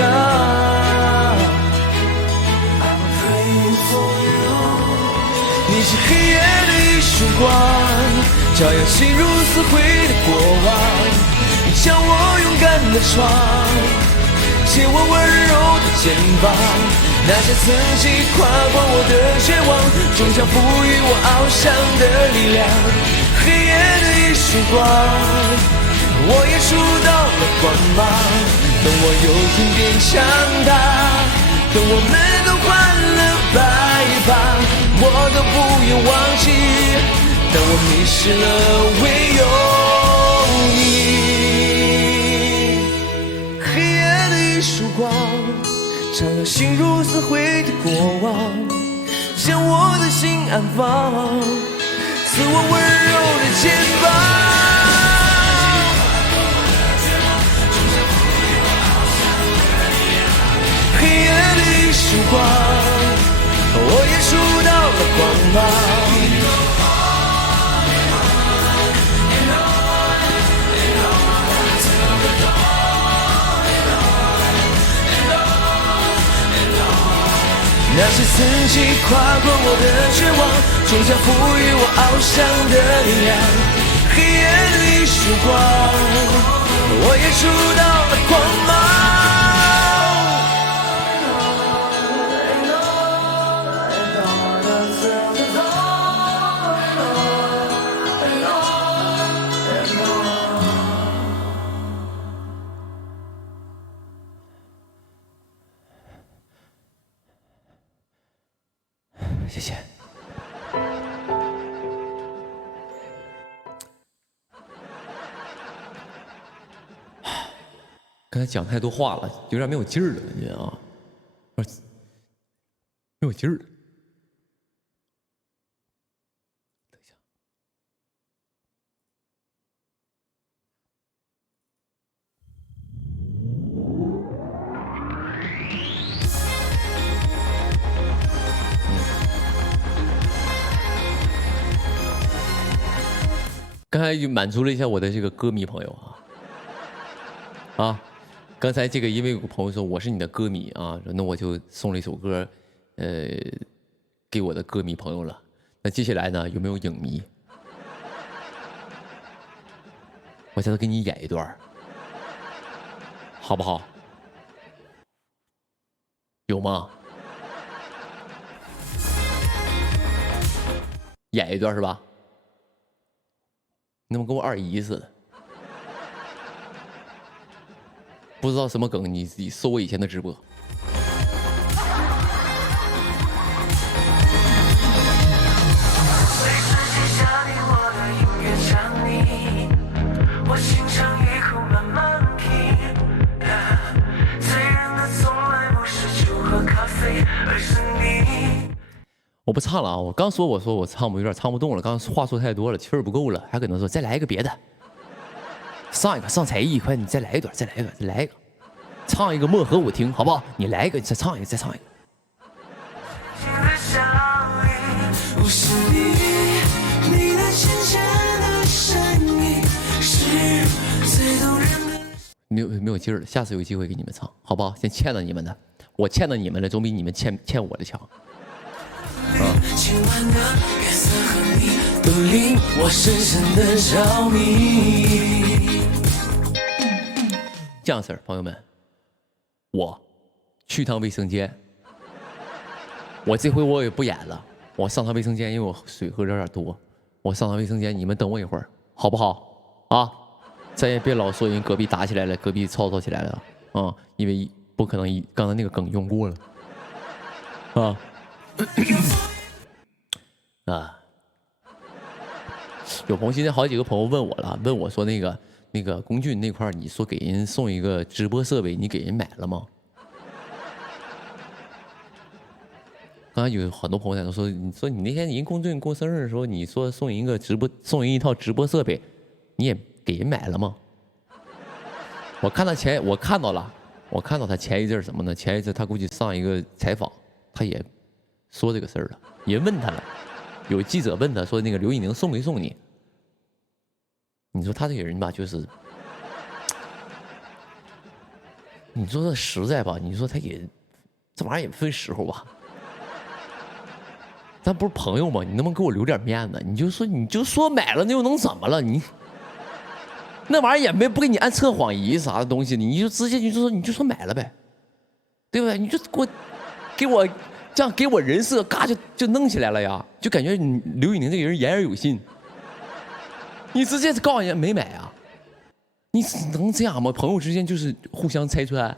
你是黑夜的一束光，照耀心如死灰的过往。你叫我勇敢的闯，借我温柔的肩膀。那些曾经跨过我的绝望，终将赋予我翱翔的力量。黑夜的一束光，我也触到了光芒。等我有天变强大，等我们都换了白发，我都不愿忘记。当我迷失了，唯有你。黑夜的一束光，照耀心如死灰的过往，将我的心安放，赐我温柔的肩膀。黑夜的一束光，我也触到了光芒。那些曾经跨过我的绝望，终将赋予我翱翔的力量。黑夜的一束光，我也触到了光芒。谢谢。刚才讲太多话了，有点没有劲儿了，感觉啊，没有劲儿了。等一下，刚才就满足了一下我的这个歌迷朋友啊，刚才这个因为有个朋友说我是你的歌迷啊，那我就送了一首歌，给我的歌迷朋友了。那接下来呢，有没有影迷？我现在给你演一段，好不好？有吗？演一段是吧？你怎么跟我二姨似的？不知道什么梗，你自己搜我以前的直播。我不唱了啊！我刚说我唱有点唱不动了，刚刚话说太多了，气儿不够了，还可能说再来一个别的，上一个上才艺，快你再来一段，再来一个，唱一个莫和我听，好不好？你来一个，再唱一个，再唱一个。没有劲儿了，下次有机会给你们唱，好不好？先欠了你们的，我欠了你们的，总比你们欠我的强。千万个颜色和你都令我深深的着迷。这样事儿，朋友们，我去趟卫生间，我这回我也不演了，我上趟卫生间，因为我水喝有点多，我上趟卫生间，你们等我一会儿，好不好？啊，咱也别老说人隔壁打起来了，隔壁吵起来了啊，因为不可能刚才那个梗用过了啊。啊，有朋友现在好几个朋友问我了，问我说那个龚俊那块你说给人送一个直播设备，你给人买了吗？刚才有很多朋友在那说，你说你那天人龚俊过生日的时候，你说送人一套直播设备，你也给人买了吗？我看到他前一阵什么呢？前一阵他估计上一个采访，他也说这个事儿了，人问他了。有记者问他说：“那个刘宇宁送没送你？”你说他这个人吧，就是你说这实在吧，你说他也这玩意儿也分时候吧。咱不是朋友吗？你能不能给我留点面子？你就说买了，那又能怎么了？你那玩意儿也不给你按测谎仪啥的东西，你就直接你就说买了呗，对不对？你就给我。这样给我人设嘎就弄起来了呀，就感觉你刘宇宁这个人言而有信。你直接告诉人家没买啊，你能这样吗？朋友之间就是互相拆穿。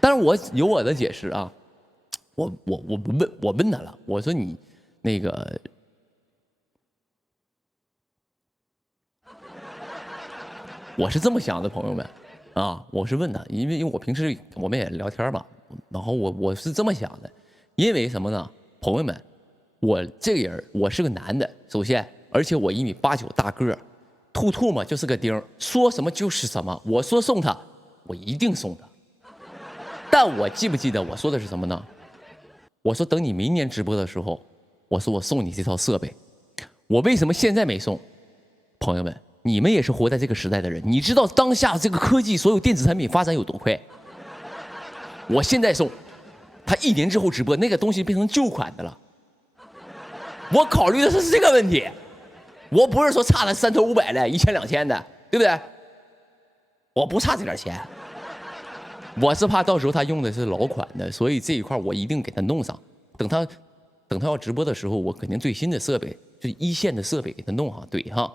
但是我有我的解释啊，我问他了，我说你那个我是这么想的，朋友们啊，我是问他，因为我平时我们也聊天嘛。然后我是这么想的，因为什么呢？朋友们，我这个人我是个男的，首先，而且我1.89米大个，兔嘛就是个钉，说什么就是什么。我说送他，我一定送他。但我记不记得我说的是什么呢？我说等你明年直播的时候，我说我送你这套设备。我为什么现在没送？朋友们，你们也是活在这个时代的人，你知道当下这个科技所有电子产品发展有多快？我现在送，他1年之后直播，那个东西变成旧款的了。我考虑的是这个问题，我不是说差了3头500的，1000、2000的，对不对？我不差这点钱，我是怕到时候他用的是老款的，所以这一块我一定给他弄上。等他要直播的时候，我肯定最新的设备，就1线的设备给他弄上，怼上，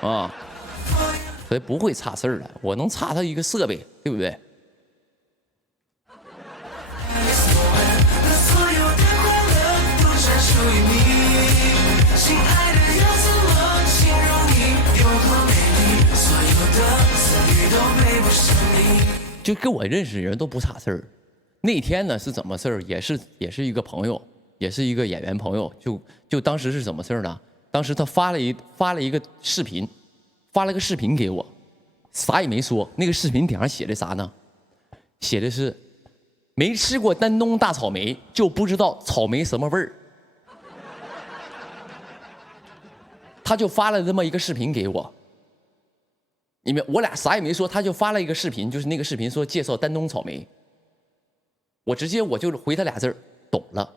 啊，所以不会差事儿的。我能差他一个设备，对不对？就跟我认识的人都不差事儿。那天呢是怎么事儿？也是一个朋友，也是一个演员朋友。就当时是怎么事儿呢？当时他发了一个视频，发了个视频给我，啥也没说。那个视频顶上写的啥呢？写的是没吃过丹东大草莓就不知道草莓什么味儿。他就发了这么一个视频给我。你们我俩啥也没说，他就发了一个视频，就是那个视频说介绍丹东草莓，我直接我就回他俩字儿，懂了。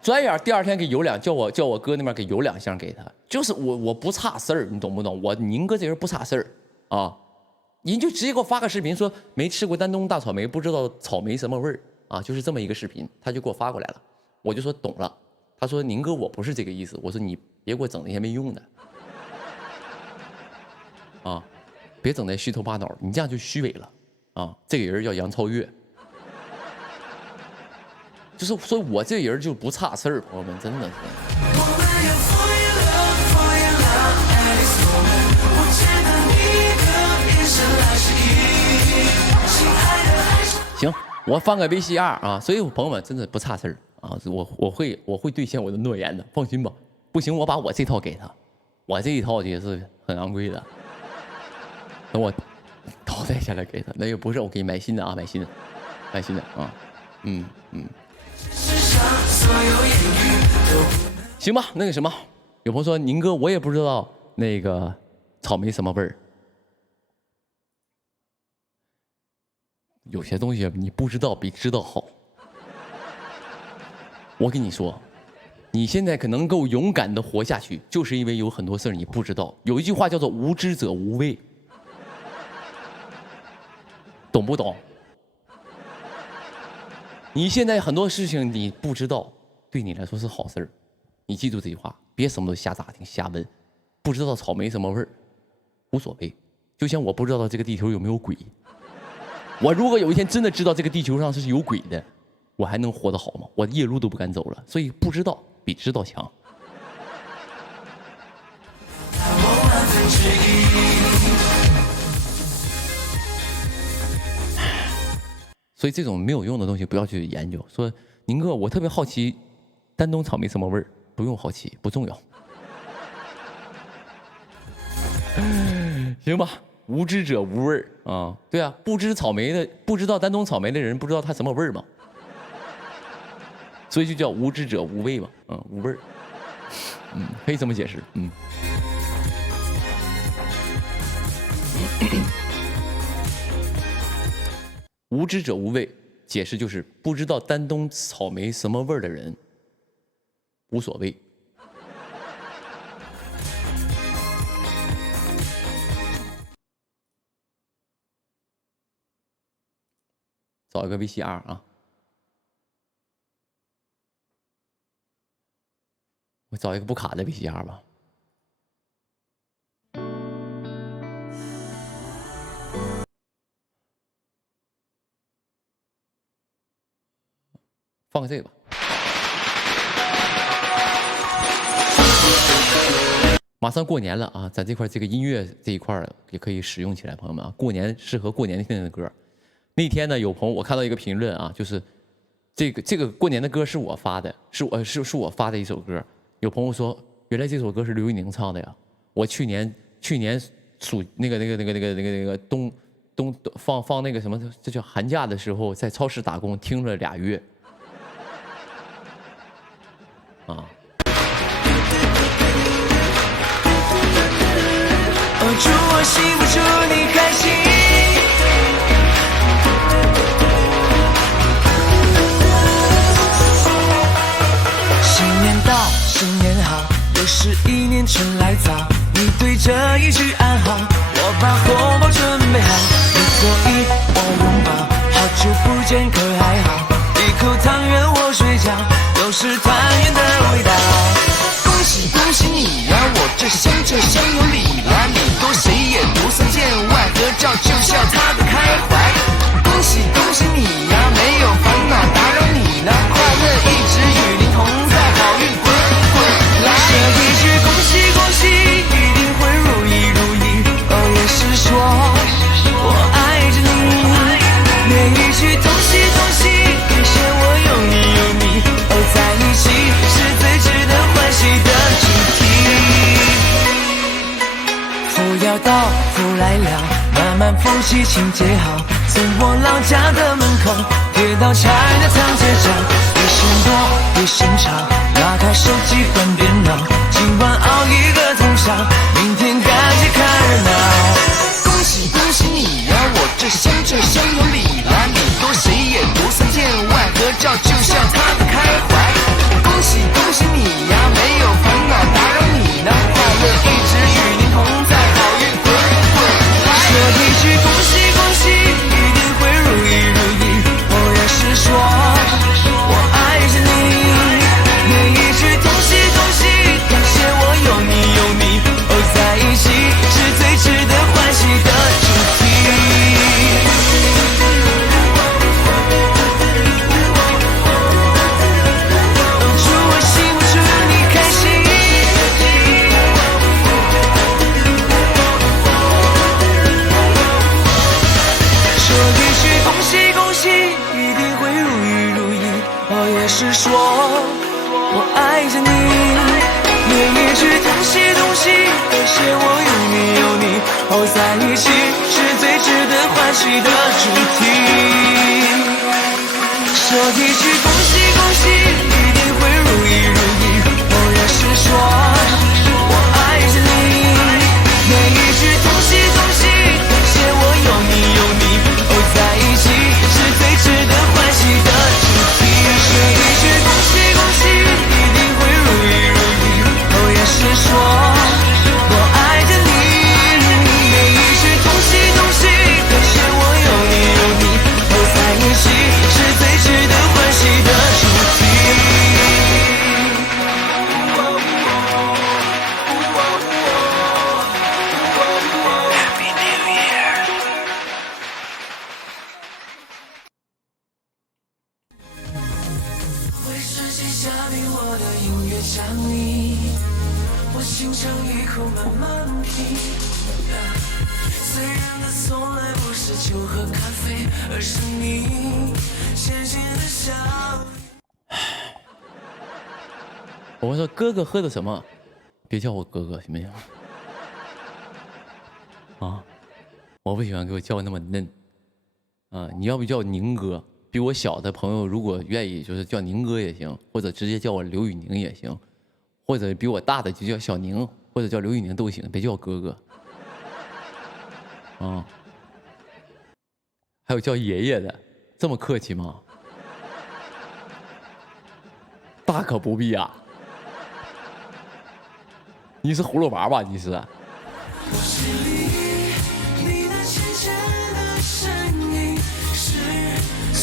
转眼第二天给有两叫我哥那边给有2箱给他，就是我不差事儿，你懂不懂？我宁哥这人不差事儿啊，您就直接给我发个视频说没吃过丹东大草莓，不知道草莓什么味儿啊，就是这么一个视频，他就给我发过来了，我就说懂了。他说宁哥我不是这个意思，我说你别给我整那些没用的啊，别整那虚头巴脑，你这样就虚伪了啊。这个人叫杨超越。就是说我这人就不差事儿，朋友们，真的是。行，我放个 VCR 啊，所以朋友们真的不差事儿啊，我会兑现我的诺言的，放心吧。不行，我把我这套给他，我这一套也是很昂贵的，等我淘汰下来给他，那也不是我给你买新的啊，买新的啊，行吧，那个什么，有朋友说宁哥，我也不知道那个草莓什么味儿。有些东西你不知道比知道好。我跟你说，你现在可能够勇敢的活下去，就是因为有很多事儿你不知道。有一句话叫做无知者无畏，懂不懂？你现在很多事情你不知道，对你来说是好事儿。你记住这句话，别什么都瞎打听瞎问。不知道草莓什么味儿，无所谓。就像我不知道这个地球有没有鬼，我如果有一天真的知道这个地球上是有鬼的，我还能活得好吗？我夜路都不敢走了。所以不知道比知道强。所以这种没有用的东西不要去研究。说宁哥，我特别好奇，丹东草莓什么味儿？不用好奇，不重要。行吧，无知者无味儿啊。对啊，不知道丹东草莓的人不知道它什么味儿嘛，所以就叫无知者无味嘛，无味儿。可以这么解释，无知者无畏，解释就是不知道丹东草莓什么味儿的人无所谓。找一个 VCR 啊，我找一个不卡的 VCR 吧。放个这个吧。马上过年了啊，咱这块这个音乐这一块也可以使用起来，朋友们啊，过年适合过年听的歌。那天呢，有朋友我看到一个评论啊，就是这个过年的歌是我发的，是我发的一首歌。有朋友说，原来这首歌是刘宇宁唱的呀。我去年暑那个冬放那个什么，这叫寒假的时候，在超市打工听了2月。啊。祝我幸福，祝你开心。新年到，新年好，又是一年春来早。你对着一句安好，我把红包准备好。你作揖，我拥抱，好久不见可还好？一口汤圆我睡觉，都是团圆的味道。恭喜恭喜你呀，我这香有理啦！你多谁也不曾见外，合照就笑他的开怀。恭喜恭喜你呀，没有烦恼打扰你呢，快乐一直与您同在，好运滚滚来。这一句恭喜恭喜，一定会如意。哦，也是说我爱着你。每一句恭喜恭喜，感谢我有你，哦，在一起是最值得欢喜的主题。福要到，福来了，慢慢福气请接好。从我老家的门口，铁道拆的长街上，别嫌多，别嫌吵，拿开手机换电脑，今晚熬一个通宵，明天照，就像他的开怀。恭喜恭喜你呀，没有烦恼打扰你呢，快乐一直与您同在，好运滚滚来。说一句恭喜恭喜，一定会如意如意。我也是说，我爱着你。每一句恭喜恭喜，感谢我有你有你，哦，在一起是最值得欢喜的主题。是说我爱着你，每一句东西东西，感谢我有你有你，哦，在一起是最值得欢喜的主题。说一句恭喜恭喜，一定会如意如意，我也是说我爱着你，每一句东西东西，感谢我有你有你，哦，在一起是最值得欢喜的主题。说一句恭喜恭喜，一定会如意如意，哦，也是说我爱着你，每一句恭喜恭喜，感谢我有你有你，哦，在一起是最值得欢喜的主题。Happy New Year。为瞬间下笔我的音乐将你，我心肠一口慢慢品。虽然它从来不是酒和咖啡，而是你浅浅的笑。我说哥哥喝的什么？别叫我哥哥行不行？啊，我不喜欢给我叫那么嫩。啊，你要不叫宁哥？比我小的朋友如果愿意，就是叫宁哥也行，或者直接叫我刘宇宁也行，或者比我大的就叫小宁，或者叫刘宇宁都行，别叫我哥哥。啊，还有叫爷爷的，这么客气吗？大可不必啊！你是葫芦娃吧？你是？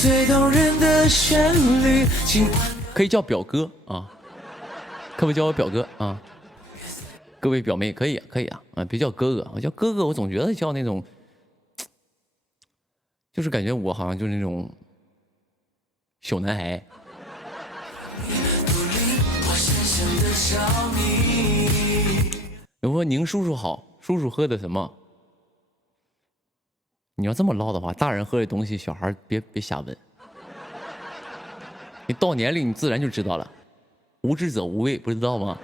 最动人的旋律，可以叫表哥啊，可不叫我表哥啊？各位表妹可以啊，可以啊，啊，别叫哥哥，我叫哥哥，我总觉得叫那种，就是感觉我好像就是那种小男孩。有说宁叔叔好，叔叔喝的什么？你要这么唠的话，大人喝的东西，小孩别瞎问。你到年龄，你自然就知道了。无知者无畏，不知道吗？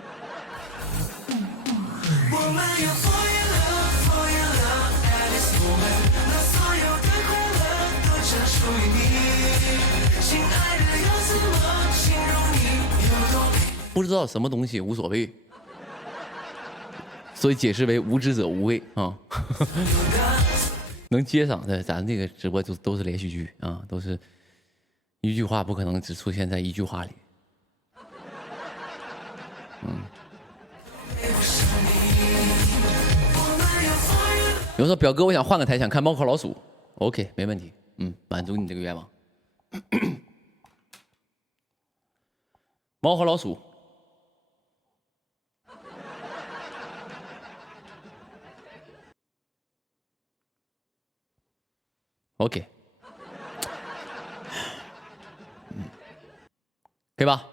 不知道什么东西无所谓，所以解释为无知者无畏啊。能接上的，咱这个直播都是连续剧啊，都是一句话不可能只出现在一句话里。有人说表哥，我想换个台，想看猫和老鼠。OK， 没问题，满足你这个愿望。猫和老鼠。OK， 可以吧？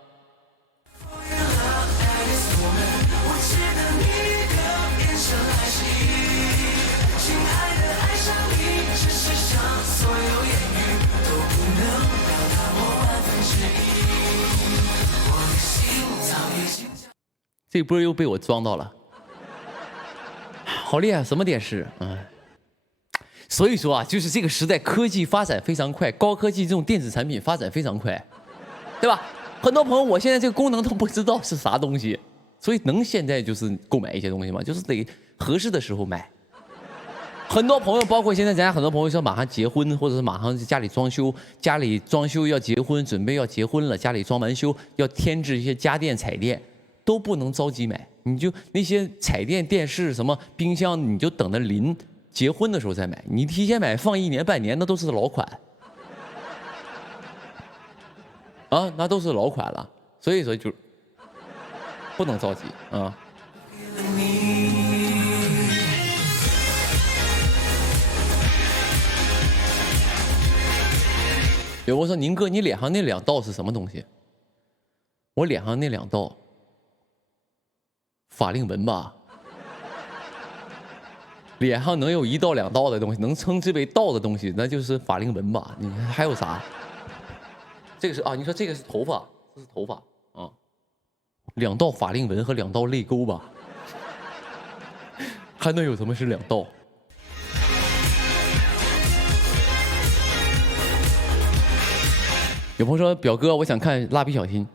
这波又被我装到了，好厉害！什么电视？所以说啊，就是这个时代科技发展非常快，高科技这种电子产品发展非常快，对吧？很多朋友我现在这个功能都不知道是啥东西，所以能现在就是购买一些东西吗？就是得合适的时候买，很多朋友，包括现在咱家很多朋友说马上结婚，或者是马上家里装修，要结婚，准备要结婚了，家里装完修要添置一些家电彩电，都不能着急买。你就那些彩电、电视、什么冰箱，你就等着临结婚的时候再买。你提前买放1年半年，那都是老款。啊，那都是老款了，所以说就不能着急啊。有人说：“宁哥，你脸上那2道是什么东西？”我脸上那2道，法令纹吧。脸上能有1道2道的东西，能称之为道的东西，那就是法令纹吧。你看还有啥？这个是啊，你说这个是头发，这是头发啊，2道法令纹和2道泪沟吧。还能有什么是2道？有朋友说：“表哥，我想看蜡笔小新。”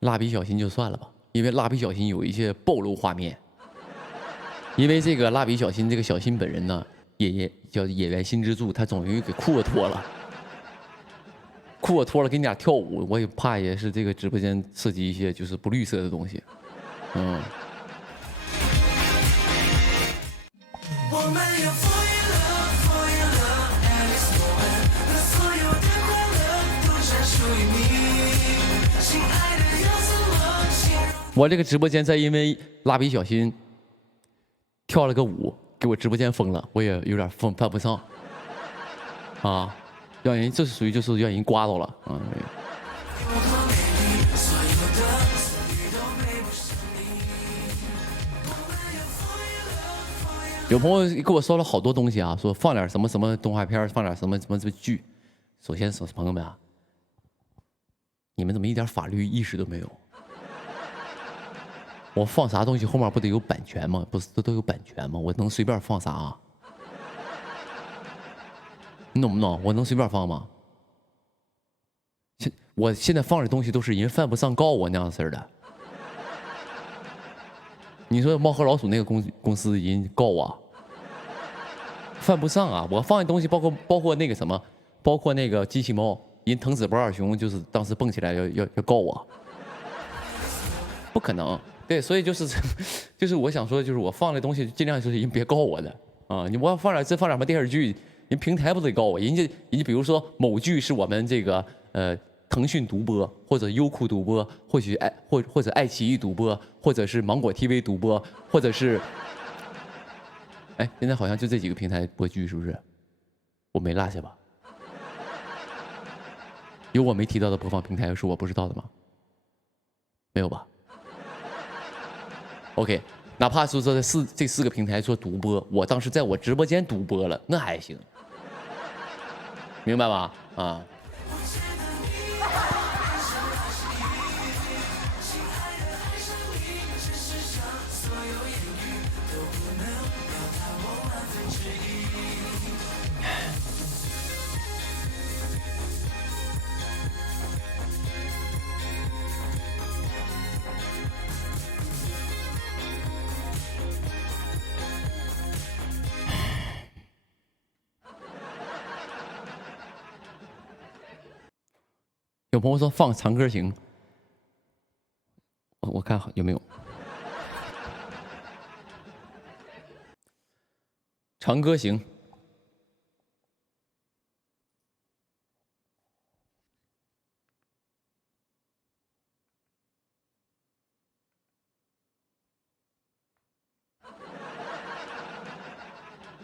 蜡笔小新就算了吧，因为蜡笔小新有一些暴露画面。因为这个蜡笔小新这个小新本人呢，叫演员新之助，他终于给裤子脱了，裤子脱了，给你俩跳舞，我也怕也是这个直播间涉及一些就是不绿色的东西，嗯。我们要 fall in love, fall in love, Alice moment，让所有的快乐都专属于你，亲爱的，要怎么形容？我这个直播间在因为蜡笔小新跳了个舞，给我直播间封了，我也有点犯不上，啊，让人这是属于就是让人刮到了，嗯。有朋友给我说了好多东西啊，说放点什么什么动画片，放点什么什么剧。首先，朋友们啊，你们怎么一点法律意识都没有？我放啥东西后面不得有版权吗？不是都有版权吗？我能随便放啥啊？你懂不懂？我能随便放吗？我现在放的东西都是人犯不上告我那样式的。你说猫和老鼠那个公司人告我，犯不上啊！我放的东西包括那个什么，包括那个机器猫，人藤子不二雄就是当时蹦起来要告我，不可能。对，所以就是我想说，就是我放的东西尽量就是人别告我的啊！我要放点放点什么电视剧，人平台不得告我，人家比如说某剧是我们这个腾讯独播，或者优酷独播，或者爱奇艺独播，或者是芒果 TV 独播，或者是，哎，现在好像就这几个平台播剧，是不是？我没落下吧？有我没提到的播放平台是我不知道的吗？没有吧 ？OK， 哪怕是说这4个平台做独播，我当时在我直播间独播了，那还行，明白吧？啊。有朋友说放《长歌行》，我看有没有《长歌行》。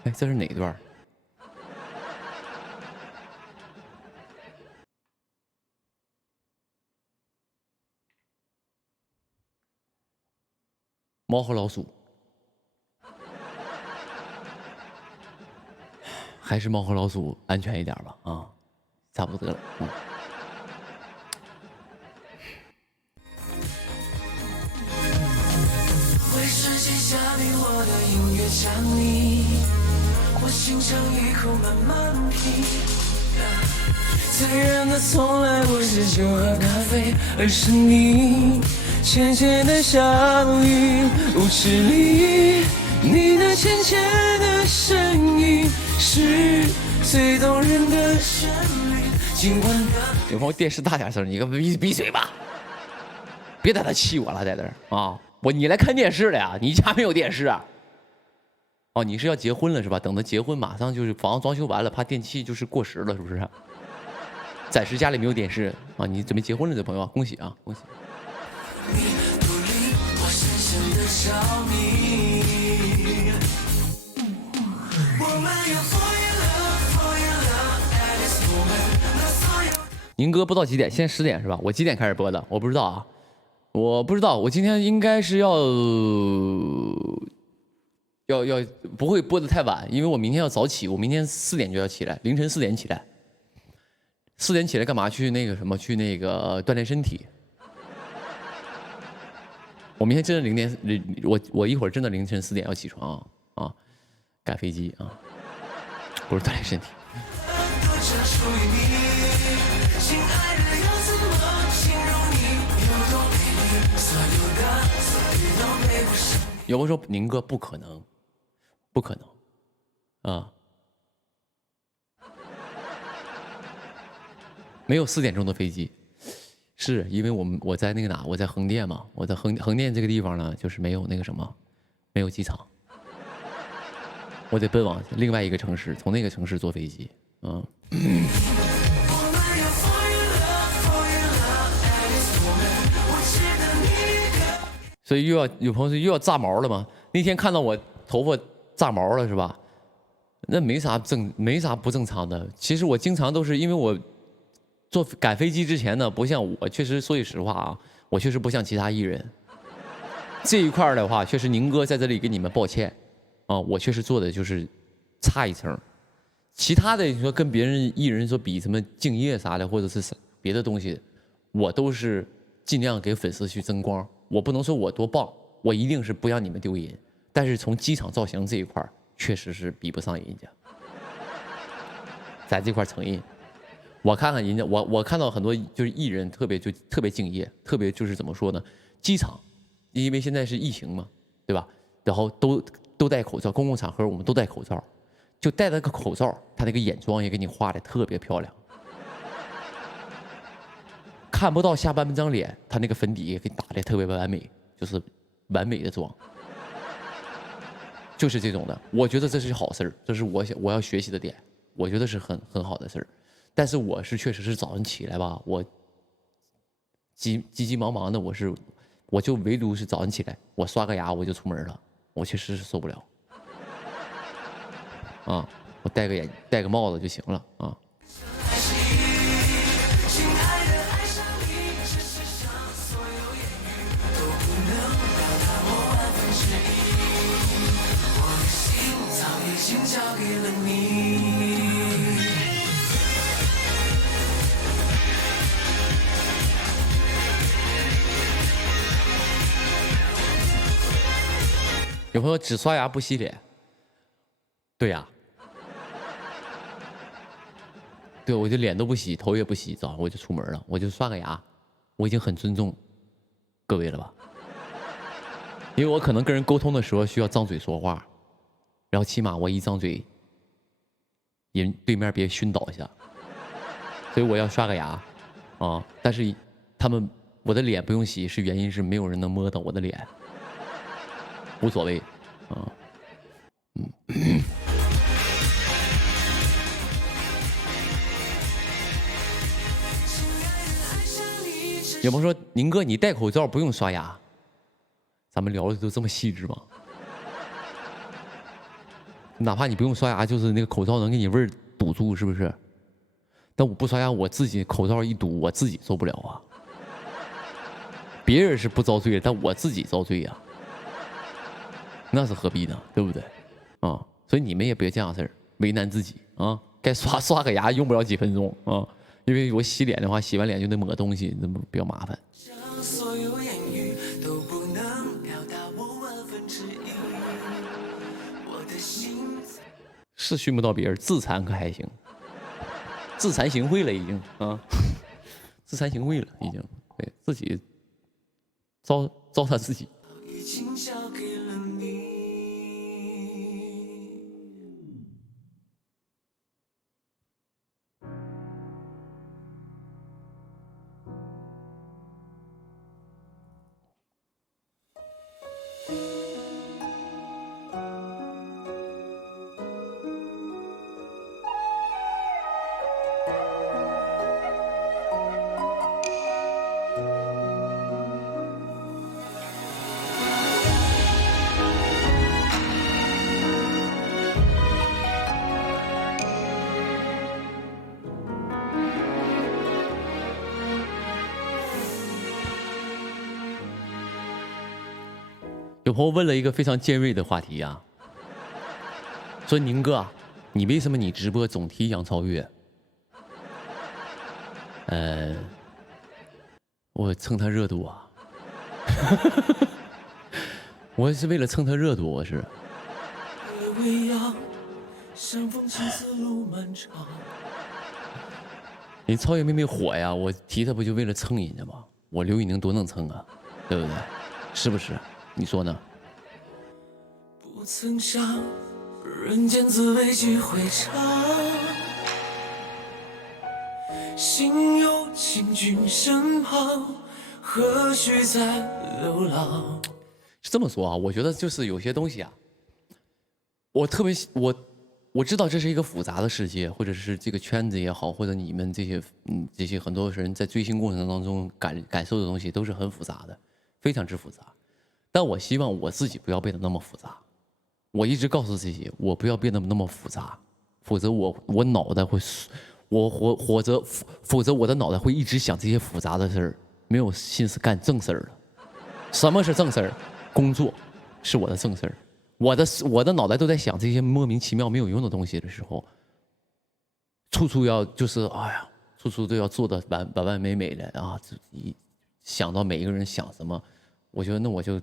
哎，这是哪段？猫和老鼠，还是猫和老鼠安全一点吧啊，差不多得了。嗯。为世界下令我的音乐奖励，我心肠一口慢慢品。醉人的从来不是酒和咖啡，而是你浅浅的笑语，舞池里你那浅浅的声音是最动人的旋律。今晚的有朋友电视大点声，你个闭嘴吧，别在这气我了，在这儿啊！你来看电视了呀？你家没有电视啊？哦，你是要结婚了是吧？等他结婚，马上就是房子装修完了，怕电器就是过时了，是不是？暂时家里没有电视啊！你准备结婚了，这朋友，恭喜啊，恭喜！宁哥不知道几点，现在10点是吧？我几点开始播的？我不知道啊，我不知道，我今天应该是要不会播的太晚，因为我明天要早起，我明天4点就要起来，凌晨4点起来。4点起来干嘛？去那个什么？去那个锻炼身体。我明天真的我一会儿真的凌晨4点要起床啊，赶飞机啊，不是锻炼身体。有朋友说宁哥不可能，不可能啊，没有4点钟的飞机，是因为我在那个哪，我在横店嘛，我在横店这个地方呢，就是没有那个什么，没有机场，我得奔往另外一个城市，从那个城市坐飞机，所以有朋友说又要炸毛了吗？那天看到我头发炸毛了是吧？那没啥不正常的。其实我经常都是因为我赶飞机之前呢，不像我确实说句实话啊，我确实不像其他艺人。这一块的话，确实宁哥在这里给你们抱歉啊，我确实做的就是差一层。其他的你说跟别人艺人说比什么敬业啥的，或者是别的东西，我都是尽量给粉丝去争光。我不能说我多棒，我一定是不让你们丢人。但是从机场造型这一块，确实是比不上人家。在这块承认，我看看人家，我看到很多就是艺人特别敬业，特别就是怎么说呢？机场，因为现在是疫情嘛，对吧？然后都戴口罩，公共场合我们都戴口罩，就戴了个口罩，他那个眼妆也给你画的特别漂亮。看不到下半张脸，他那个粉底也给打的特别完美，就是完美的妆，就是这种的。我觉得这是好事儿，这是我要学习的点，我觉得是很好的事儿。但是我是确实是早上起来吧，我急忙忙的，我就唯独是早上起来，我刷个牙我就出门了，我确实是受不了。啊，我戴个帽子就行了啊。有朋友只刷牙不洗脸，对呀，对，我就脸都不洗，头也不洗，早上我就出门了，我就刷个牙，我已经很尊重各位了吧？因为我可能跟人沟通的时候需要张嘴说话，然后起码我一张嘴，人对面别熏倒一下，所以我要刷个牙啊。但是我的脸不用洗，是原因是没有人能摸到我的脸。无所谓，啊，有朋友说宁哥你戴口罩不用刷牙，咱们聊的都这么细致吗？哪怕你不用刷牙，就是那个口罩能给你味儿堵住，是不是？但我不刷牙，我自己口罩一堵，我自己受不了啊。别人是不遭罪，但我自己遭罪呀。那是何必呢？对不对？啊，所以你们也别这样事儿，为难自己啊。该刷个牙用不了几分钟啊，因为我洗脸的话，洗完脸就得抹东西，那比较麻烦。是熏不到别人，自残可还行，自惭形秽了已经啊，自惭形秽了已经，对自己糟蹋自己。有朋友问了一个非常尖锐的话题呀、说宁哥，你为什么你直播总提杨超越？我蹭他热度啊，我是为了蹭他热度，我是。人超越妹妹火呀，我提她不就为了蹭人家吗？我刘宇宁多能蹭啊，对不对？是不是？你说呢？不曾想人间滋味几回尝，心有情君身旁，何须再流浪。是这么说啊，我觉得就是有些东西啊，我知道这是一个复杂的世界，或者是这个圈子也好，或者你们这些很多人在追星过程当中感受的东西都是很复杂的，非常之复杂。但我希望我自己不要变得那么复杂。我一直告诉自己，我不要变得那么复杂，否则我脑袋会，否则我的脑袋会一直想这些复杂的事儿，没有心思干正事儿了。什么是正事儿？工作是我的正事儿。我的脑袋都在想这些莫名其妙没有用的东西的时候，处处要就是处处都要做的完完美美的啊！一想到每一个人想什么，我觉得那我就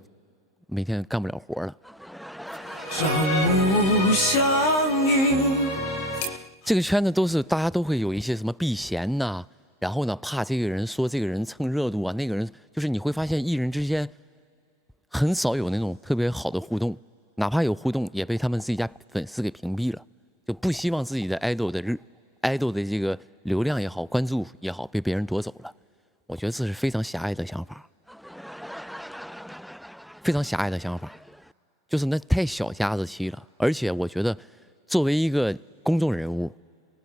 每天干不了活了。这个圈子都是大家都会有一些什么避嫌呐，然后呢怕这个人说这个人蹭热度啊，那个人就是你会发现艺人之间很少有那种特别好的互动。哪怕有互动，也被他们自己家粉丝给屏蔽了，就不希望自己的idol的这个流量也好，关注也好，被别人夺走了。我觉得这是非常狭隘的想法，非常狭隘的想法，就是那太小家子气了。而且我觉得，作为一个公众人物，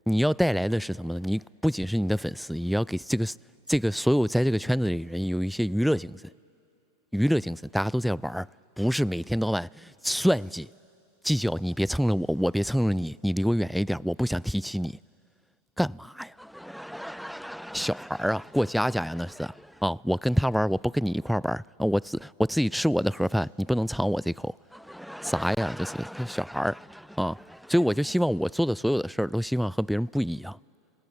你要带来的是什么呢？你不仅是你的粉丝，也要给这个所有在这个圈子里人有一些娱乐精神。娱乐精神，大家都在玩，不是每天到晚算计、计较。你别蹭了我，我别蹭了你，你离我远一点，我不想提起你，干嘛呀？小孩啊，过家家呀，那是啊。我跟他玩，我不跟你一块玩啊。我自己吃我的盒饭，你不能尝我这口，啥呀？这是小孩啊。所以我就希望我做的所有的事儿，都希望和别人不一样。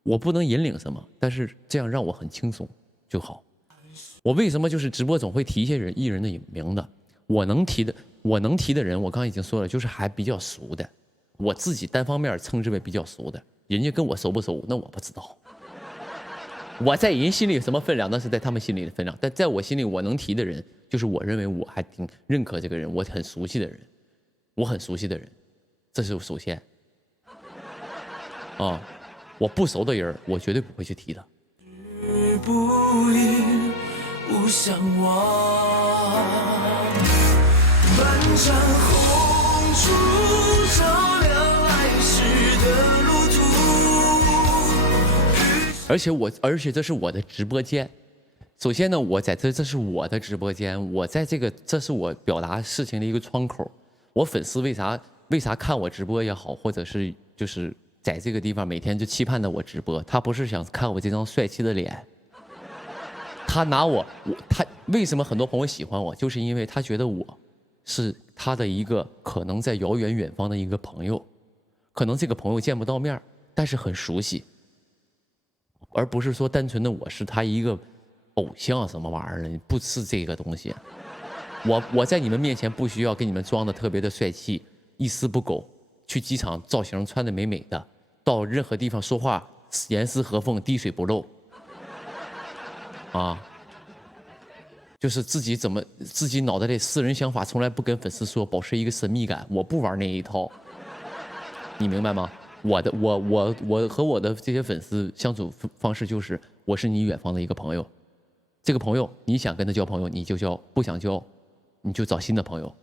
我不能引领什么，但是这样让我很轻松就好。我为什么就是直播总会提一些艺人的名字？我能提的人，我刚刚已经说了，就是还比较熟的，我自己单方面称之为比较熟的，人家跟我熟不熟，那我不知道。我在人心里什么分量，那是在他们心里的分量。但在我心里，我能提的人，就是我认为我还挺认可这个人，我很熟悉的人，这是首先。我不熟的人，我绝对不会去提的。不离不相忘，半盏红烛照亮来时的路途。而且这是我的直播间。首先呢，我在这是我的直播间，我在这是我表达事情的一个窗口。我粉丝为啥看我直播也好，或者是就是在这个地方每天就期盼着我直播，他不是想看我这张帅气的脸。他为什么很多朋友喜欢我，就是因为他觉得我是他的一个可能在遥远远方的一个朋友，可能这个朋友见不到面，但是很熟悉，而不是说单纯的我是他一个偶像什么玩意儿的，不是这个东西。我在你们面前不需要跟你们装的特别的帅气，一丝不苟，去机场造型穿的美美的，到任何地方说话严丝合缝，滴水不漏。就是自己脑袋里私人想法从来不跟粉丝说，保持一个神秘感。我不玩那一套，你明白吗？我和我的这些粉丝相处方式就是，我是你远方的一个朋友，这个朋友你想跟他交朋友你就交，不想交你就找新的朋友。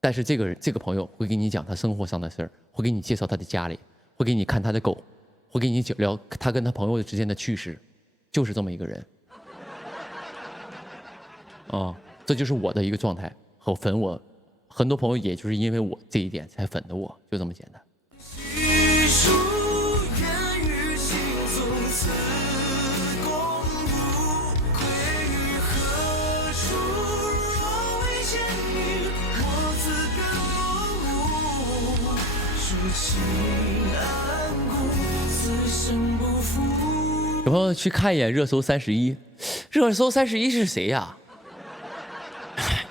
但是这个朋友会给你讲他生活上的事儿，会给你介绍他的家里，会给你看他的狗，会给你聊他跟他朋友之间的趣事，就是这么一个人。这就是我的一个状态和粉我，很多朋友也就是因为我这一点才粉的我，就这么简单。有朋友去看一眼热搜31，热搜31是谁呀？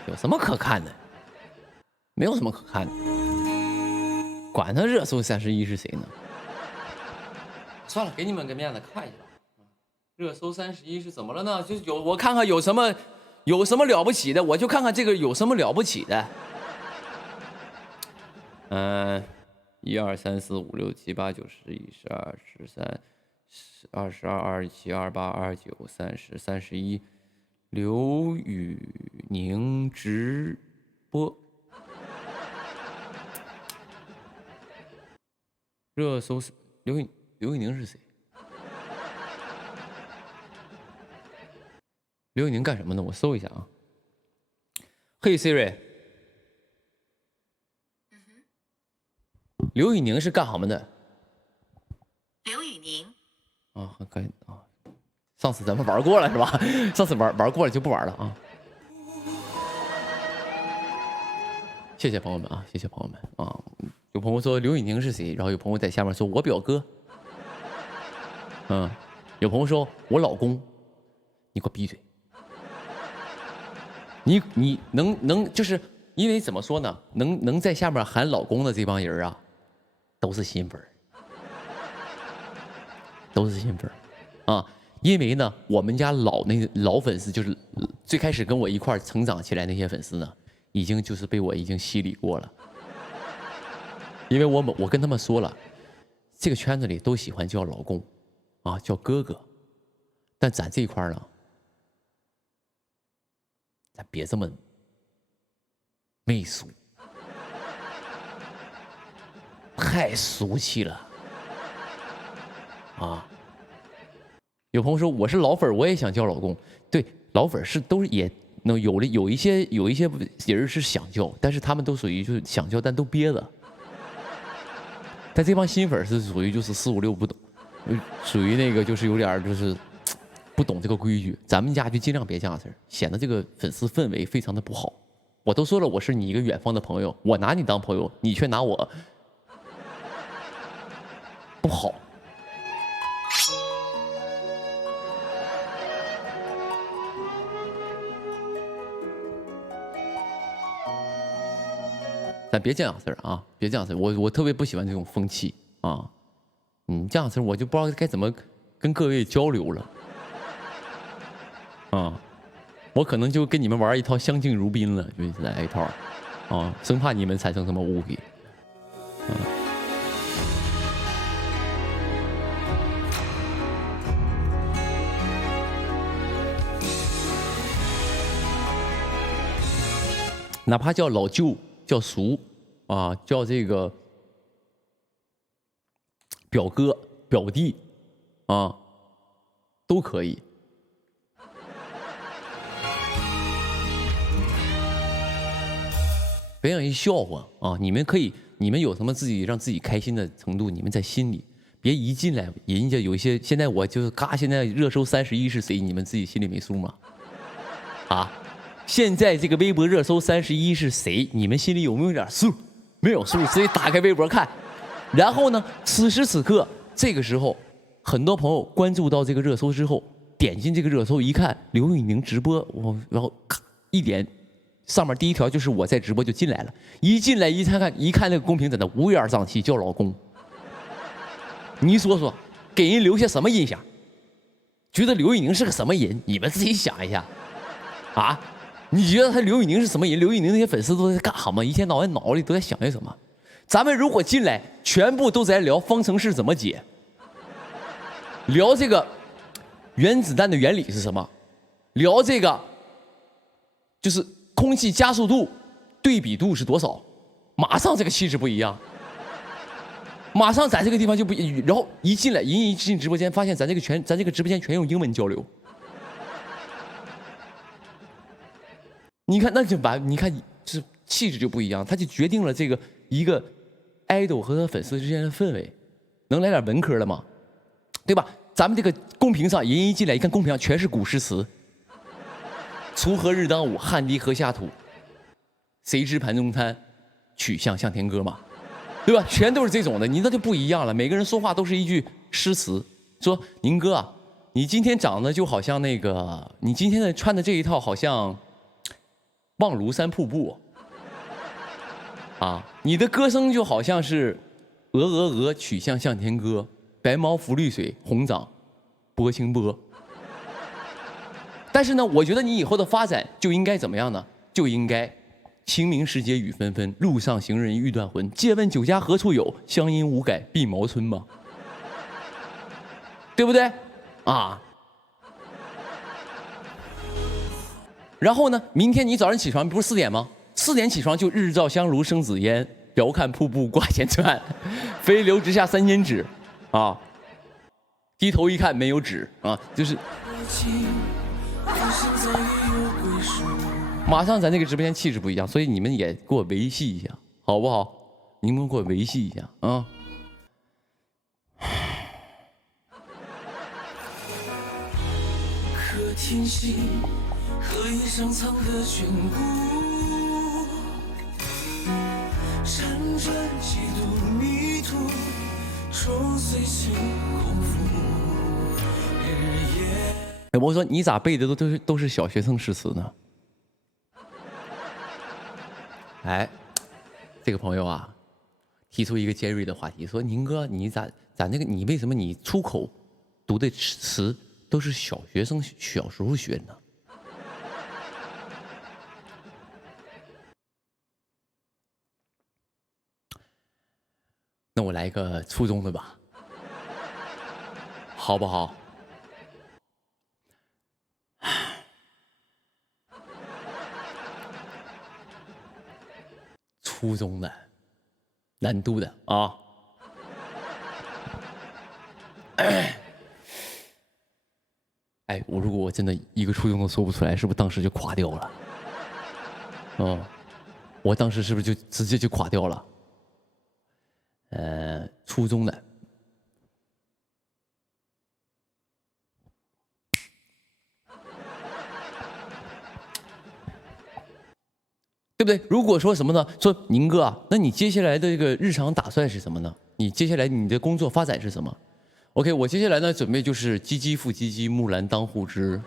有什么可看的？没有什么可看的，管他热搜31是谁呢？算了，给你们个面子，看一下。热搜31是怎么了呢？就我看看有什么了不起的，我就看看这个有什么了不起的。1、2、3、4、5、6、7、8、9、10、11、12、13、22、27、28、29、30、31，刘宇宁直播。热搜刘宇宁是谁？刘宇宁干什么呢？我搜一下啊。嘿 Siri， 刘宇宁是干什么的？刘宇宁，啊，该啊，上次咱们玩过了是吧？上次玩过了就不玩了啊。谢谢朋友们啊，谢谢朋友们啊。有朋友说刘宇宁是谁，然后有朋友在下面说我表哥。有朋友说我老公，你给我闭嘴。你能就是因为怎么说呢？能在下面喊老公的这帮人啊，都是新粉儿，都是新粉儿啊。因为呢，我们家老粉丝，就是最开始跟我一块儿成长起来那些粉丝呢，已经就是被我已经洗礼过了。因为我跟他们说了，这个圈子里都喜欢叫老公，啊，叫哥哥，但咱这一块呢，咱别这么媚俗，太俗气了，啊！有朋友说我是老粉，我也想叫老公。对，老粉是都是也能有一些人是想叫，但是他们都属于就是想叫，但都憋着。但这帮新粉是属于就是4、5、6不懂，属于那个就是有点就是不懂这个规矩。咱们家就尽量别这样式儿，显得这个粉丝氛围非常的不好。我都说了，我是你一个远方的朋友，我拿你当朋友，你却拿我不好。咱别这样式儿啊，别这样式儿，我特别不喜欢这种风气啊。这样式儿我就不知道该怎么跟各位交流了啊。我可能就跟你们玩一套相敬如宾了，就是来一套啊，生怕你们产生什么误会。哪怕叫老舅，叫叔啊，叫这个表哥、表弟啊，都可以。别让人笑话啊！你们可以，你们有什么自己让自己开心的程度，你们在心里，别一进来，人家有一些现在我就是嘎，现在热搜31是谁？你们自己心里没数吗？啊！现在这个微博热搜31是谁？你们心里有没有点数？没有数，直接打开微博看。然后呢，此时此刻，这个时候，很多朋友关注到这个热搜之后，点进这个热搜一看，刘宇宁直播，然后咔一点，上面第一条就是我在直播就进来了。一进来一看那个公屏在那乌烟瘴气叫老公，你说说，给人留下什么印象？觉得刘宇宁是个什么人？你们自己想一下，啊？你觉得他刘宇宁是什么人？刘宇宁那些粉丝都在干什么？一天脑里都在想些什么？咱们如果进来，全部都在聊方程式怎么解，聊这个原子弹的原理是什么，聊这个就是空气加速度、对比度是多少，马上这个气质不一样，马上咱这个地方就不，然后一进来，人一进直播间，发现咱这个直播间全用英文交流。你看，那就完，你看，这气质就不一样，他就决定了这个一个 idol 和他粉丝之间的氛围。能来点文科的吗？对吧？咱们这个公屏上，人一进来一看，公屏上全是古诗词：“锄禾日当午，汗滴禾下土，谁知盘中餐，曲项向天歌”嘛，对吧？全都是这种的，你那就不一样了。每个人说话都是一句诗词，说：“宁哥啊，你今天长得就好像那个，你今天的穿的这一套好像望庐山瀑布啊，你的歌声就好像是鹅曲项向天歌，白毛浮绿水，红掌拨清波。但是呢，我觉得你以后的发展就应该怎么样呢？就应该清明时节雨纷纷，路上行人欲断魂。借问酒家何处有？乡音无改鬓毛村嘛，对不对？啊。然后呢，明天你早上起床不是4点吗？4点起床就日照香炉生紫烟，遥看瀑布挂前川，飞流直下3千尺，啊。低头一看没有纸啊，就是马上咱这个直播间气质不一样，所以你们也给我维系一下，好不好？你们给我维系一下啊！可天心，何以上苍的眷顾？辗转几度迷途，重随情空负。日夜。哎，我说你咋背的都是小学生诗词呢？哎，这个朋友啊，提出一个尖锐的话题，说宁哥，你咋那个你为什么你出口读的词都是小学生小时候学呢？那我来个初中的吧，好不好？初中的难度的啊！哎，如果我真的一个初中都说不出来，是不是当时就垮掉了？我当时是不是就直接就垮掉了？初中的，对不对？如果说什么呢？说宁哥啊，那你接下来的这个日常打算是什么呢？你接下来你的工作发展是什么 ？OK， 我接下来呢准备就是唧唧复唧唧，木兰当户织。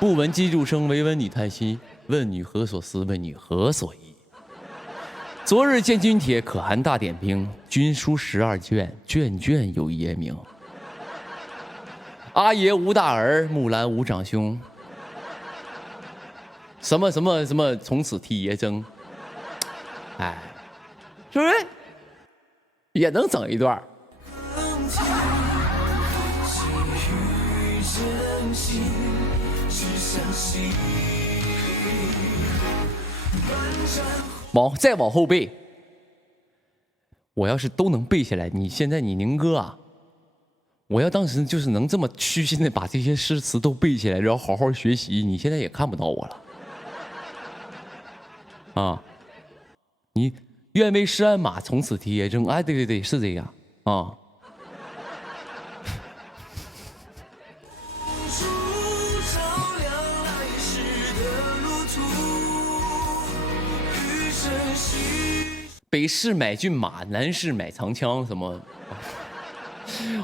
不闻机杼声，惟闻女叹息。问女何所思？问女何所忆？昨日见军帖，可汗大点兵。军书12卷，卷卷有爷名。阿爷无大儿，木兰无长兄。什么，从此替爷征。哎，是不是也能整一段？再往后背，我要是都能背下来，你宁哥啊，我要当时就是能这么虚心的把这些诗词都背下来，然后好好学习，你现在也看不到我了。啊，你愿为施鞍马，从此替爷征。哎，对，是这样啊。北市买骏马，南市买长枪，什么？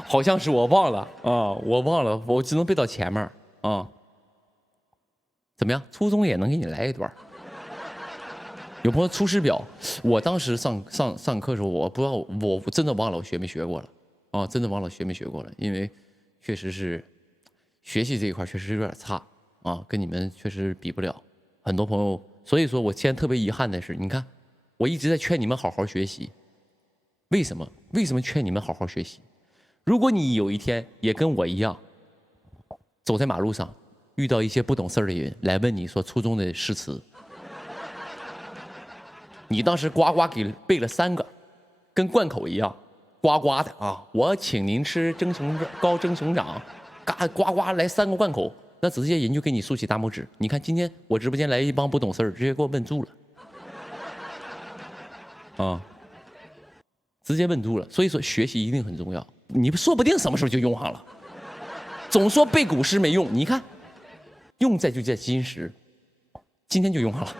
好像是我忘了啊，我只能背到前面啊。怎么样？初中也能给你来一段。有朋友出师表，我当时上课的时候，我不知道，我真的忘了我学没学过了啊，真的忘了学没学过了，因为确实是学习这一块确实有点差啊，跟你们确实比不了。很多朋友，所以说我现在特别遗憾的是，你看。我一直在劝你们好好学习，为什么？为什么劝你们好好学习？如果你有一天也跟我一样，走在马路上，遇到一些不懂事儿的人来问你说初中的诗词，你当时呱呱给背了3个，跟贯口一样，呱呱的啊！我请您吃蒸熊掌，呱呱来3个贯口，那直接人就给你竖起大拇指。你看今天我直播间来一帮不懂事儿，直接给我问住了。啊，直接问住了。所以说学习一定很重要，你说不定什么时候就用上了。总说背古诗没用，你看，用在就在今时，今天就用上了。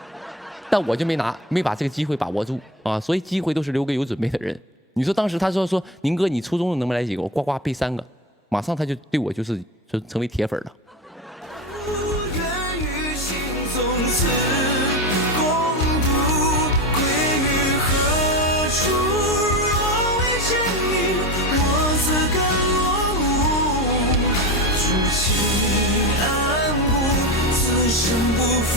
但我就没把这个机会把握住啊，所以机会都是留给有准备的人。你说当时他说宁哥你初中能不能来几个？我呱呱背3个，马上他就对我就是就成为铁粉了。愿与心从此共度，归于何处？若未见你，我自甘落伍。初心安步，此生不负。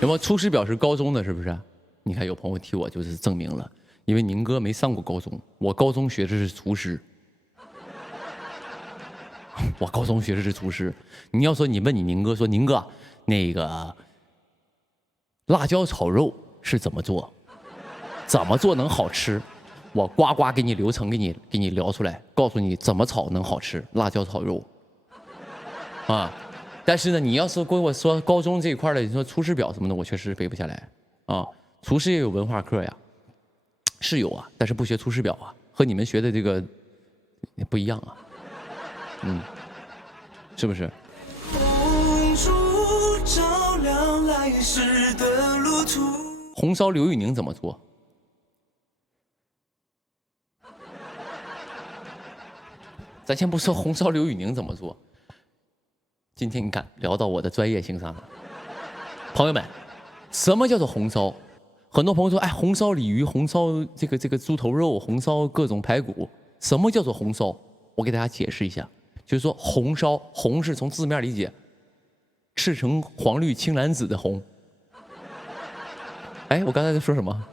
有没有出师表是高中的，是不是？你看有朋友替我就是证明了，因为宁哥没上过高中，我高中学的是厨师。我高中学的是厨师。你要说你问你宁哥说宁哥，那个辣椒炒肉是怎么做？怎么做能好吃？我呱呱给你流程给你聊出来，告诉你怎么炒能好吃，辣椒炒肉。啊，但是呢，你要是跟我说高中这一块的，你说出师表什么的，我确实背不下来啊。厨师也有文化课呀，是有啊，但是不学出师表啊，和你们学的这个不一样啊。是不是？红烛照亮来时的路途。红烧刘宇宁怎么做？咱先不说红烧刘宇宁怎么做，今天你看聊到我的专业性上了。朋友们，什么叫做红烧？很多朋友说，哎，红烧鲤鱼，红烧这个猪头肉，红烧各种排骨，什么叫做红烧？我给大家解释一下。就是说红烧，红是从字面理解，赤橙黄绿青蓝紫的红。哎，我刚才在说什么？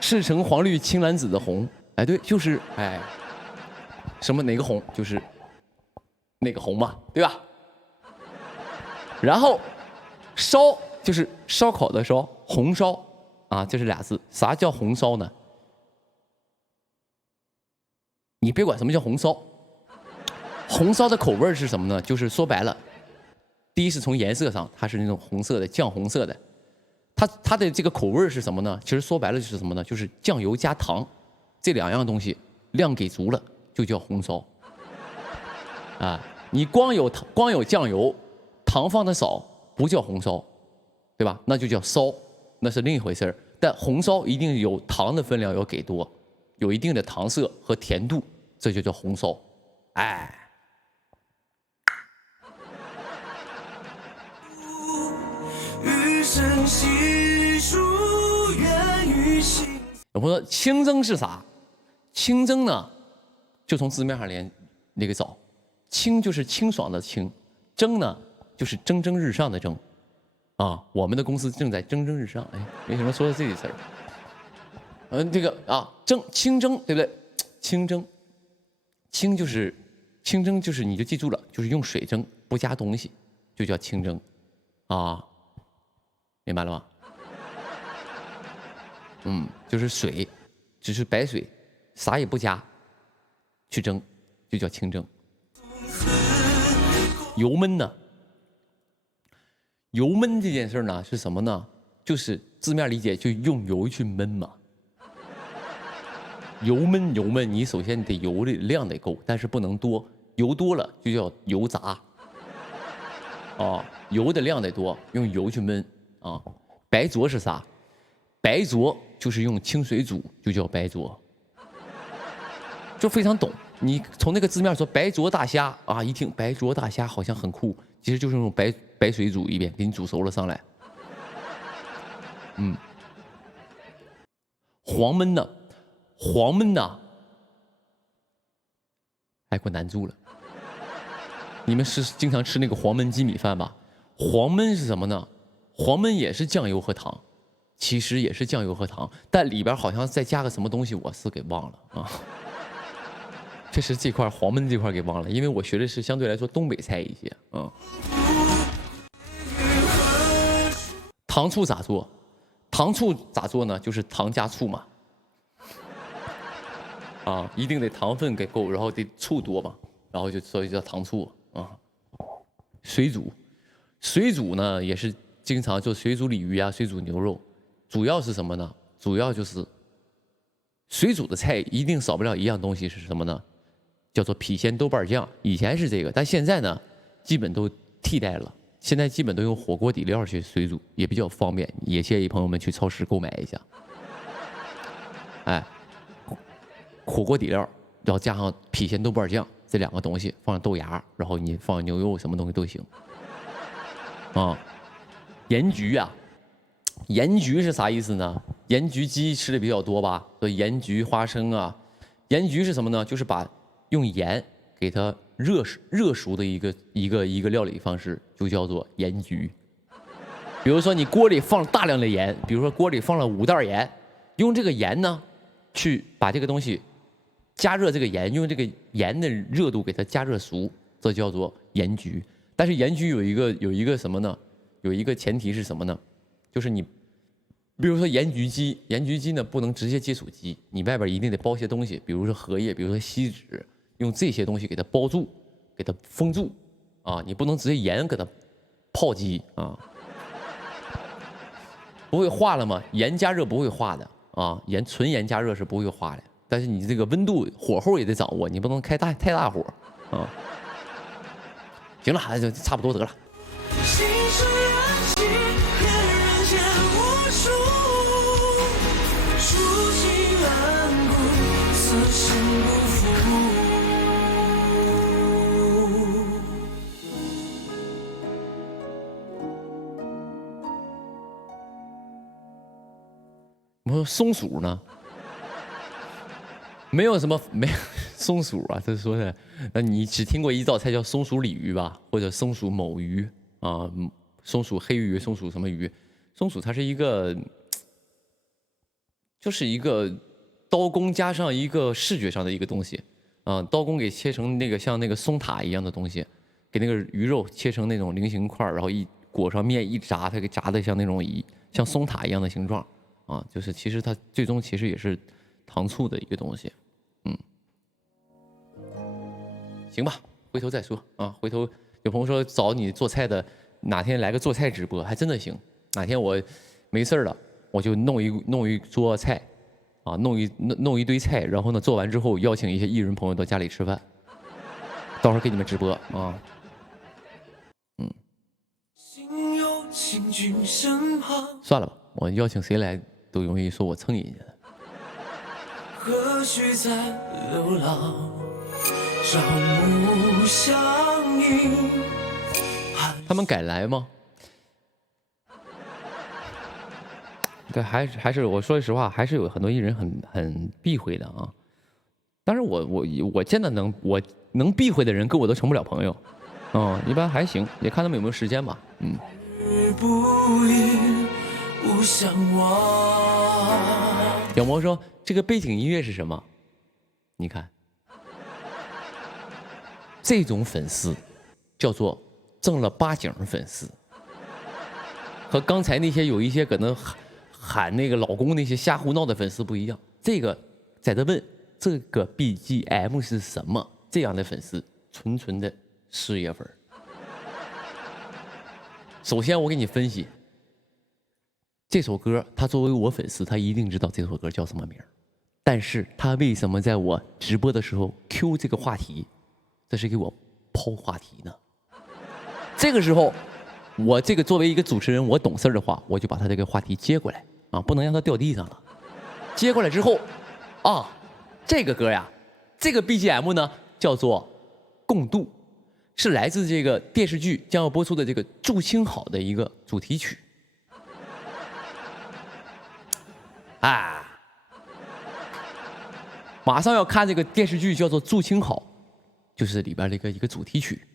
赤橙黄绿青蓝紫的红。哎，对，就是哎，什么哪个红？就是那个红嘛，对吧？然后烧就是烧烤的烧，红烧啊，这是俩字。啥叫红烧呢？你别管什么叫红烧。红烧的口味是什么呢？就是说白了，第一是从颜色上，它是那种红色的，酱红色的。它的这个口味是什么呢？其实说白了就是什么呢？就是酱油加糖这两样东西量给足了，就叫红烧。啊，你光有酱油，糖放的少，不叫红烧，对吧？那就叫烧，那是另一回事儿。但红烧一定有糖的分量要给多，有一定的糖色和甜度，这就叫红烧。哎。有朋友说清蒸是啥？清蒸呢，就从字面上连那个找，清就是清爽的清，蒸呢就是蒸蒸日上的蒸，啊，我们的公司正在蒸蒸日上。哎，为什么说到这个词儿？这个啊，清蒸对不对？清蒸，清蒸就是你就记住了，就是用水蒸，不加东西，就叫清蒸，啊。明白了吗？就是水，只是白水，啥也不加，去蒸，就叫清蒸。油焖呢？油焖这件事呢是什么呢？就是字面理解，就用油去焖嘛。油焖，你首先得油的量得够，但是不能多，油多了就叫油炸。啊，油的量得多，用油去焖。啊，白灼是啥？白灼就是用清水煮，就叫白灼，就非常懂。你从那个字面说白灼大虾啊，一听白灼大虾好像很酷，其实就是用白水煮一遍，给你煮熟了上来。黄焖呢？黄焖呢？哎，给我难住了。你们是经常吃那个黄焖鸡米饭吧？黄焖是什么呢？黄焖也是酱油和糖，其实也是酱油和糖，但里边好像再加个什么东西，我是给忘了啊。确实这块黄焖这块给忘了，因为我学的是相对来说东北菜一些啊。糖醋咋做？糖醋咋做呢？就是糖加醋嘛。啊，一定得糖分给够，然后得醋多嘛，然后所以叫糖醋啊。水煮呢也是经常做水煮鲤鱼啊，水煮牛肉，主要是什么呢？主要就是水煮的菜一定少不了一样东西是什么呢？叫做郫县豆瓣酱。以前是这个，但现在呢，基本都替代了。现在基本都用火锅底料去水煮，也比较方便，也建议朋友们去超市购买一下。哎，火锅底料然后加上郫县豆瓣酱这2个东西，放上豆芽，然后你放牛肉什么东西都行。啊，盐焗啊，盐焗是啥意思呢？盐焗鸡吃的比较多吧，所以盐焗花生啊，盐焗是什么呢？就是把用盐给它热熟的一个料理方式，就叫做盐焗。比如说你锅里放大量的盐，比如说锅里放了5袋盐，用这个盐呢，去把这个东西加热这个盐，用这个盐的热度给它加热熟，这叫做盐焗。但是盐焗有一个什么呢？有一个前提是什么呢？就是你，比如说盐焗鸡，盐焗鸡呢不能直接接触鸡，你外边一定得包些东西，比如说荷叶，比如说锡纸，用这些东西给它包住，给它封住，啊，你不能直接盐给它泡鸡啊，不会化了吗？盐加热不会化的啊，纯盐加热是不会化的，但是你这个温度火候也得掌握，你不能开太大火啊。行了，就差不多得了。心是燃起，人间无数，初心安故，此生不负。我说松鼠呢？没有松鼠啊，他说的。那你只听过一道菜叫松鼠鲤鱼吧，或者松鼠某鱼啊，松鼠黑鱼，松鼠什么鱼？松鼠它是一个，就是一个刀工加上一个视觉上的一个东西啊，刀工给切成那个像那个松塔一样的东西，给那个鱼肉切成那种菱形块，然后一裹上面一炸，它给炸的像那种像松塔一样的形状啊，就是其实它最终其实也是糖醋的一个东西。行吧，回头再说啊。回头有朋友说找你做菜的，哪天来个做菜直播，还真的行。哪天我没事了，我就弄一桌菜，啊，弄一堆菜，然后呢做完之后邀请一些艺人朋友到家里吃饭，到时候给你们直播啊。心有请君身旁，算了吧，我邀请谁来都容易说我蹭人家的。何须在流浪？朝暮相迎。他们敢来吗？对，还是我说实话，还是有很多艺人很避讳的啊。当然我见的我能避讳的人，跟我都成不了朋友。一般还行，也看他们有没有时间吧。日不语，不相忘。小魔说这个背景音乐是什么？你看。这种粉丝叫做正儿八经粉丝，和刚才那些有一些可能喊那个老公那些瞎胡闹的粉丝不一样。这个在这问这个 BGM 是什么？这样的粉丝纯的事业粉。首先我给你分析，这首歌他作为我粉丝，他一定知道这首歌叫什么名，但是他为什么在我直播的时候 Q 这个话题？这是给我抛话题呢。这个时候，我这个作为一个主持人，我懂事的话，我就把他这个话题接过来啊，不能让他掉地上了。接过来之后，啊，这个歌呀，这个 BGM 呢叫做《共度》，是来自这个电视剧将要播出的这个《祝青好》的一个主题曲。啊，马上要看这个电视剧叫做《祝青好》。就是里边的一个主题曲，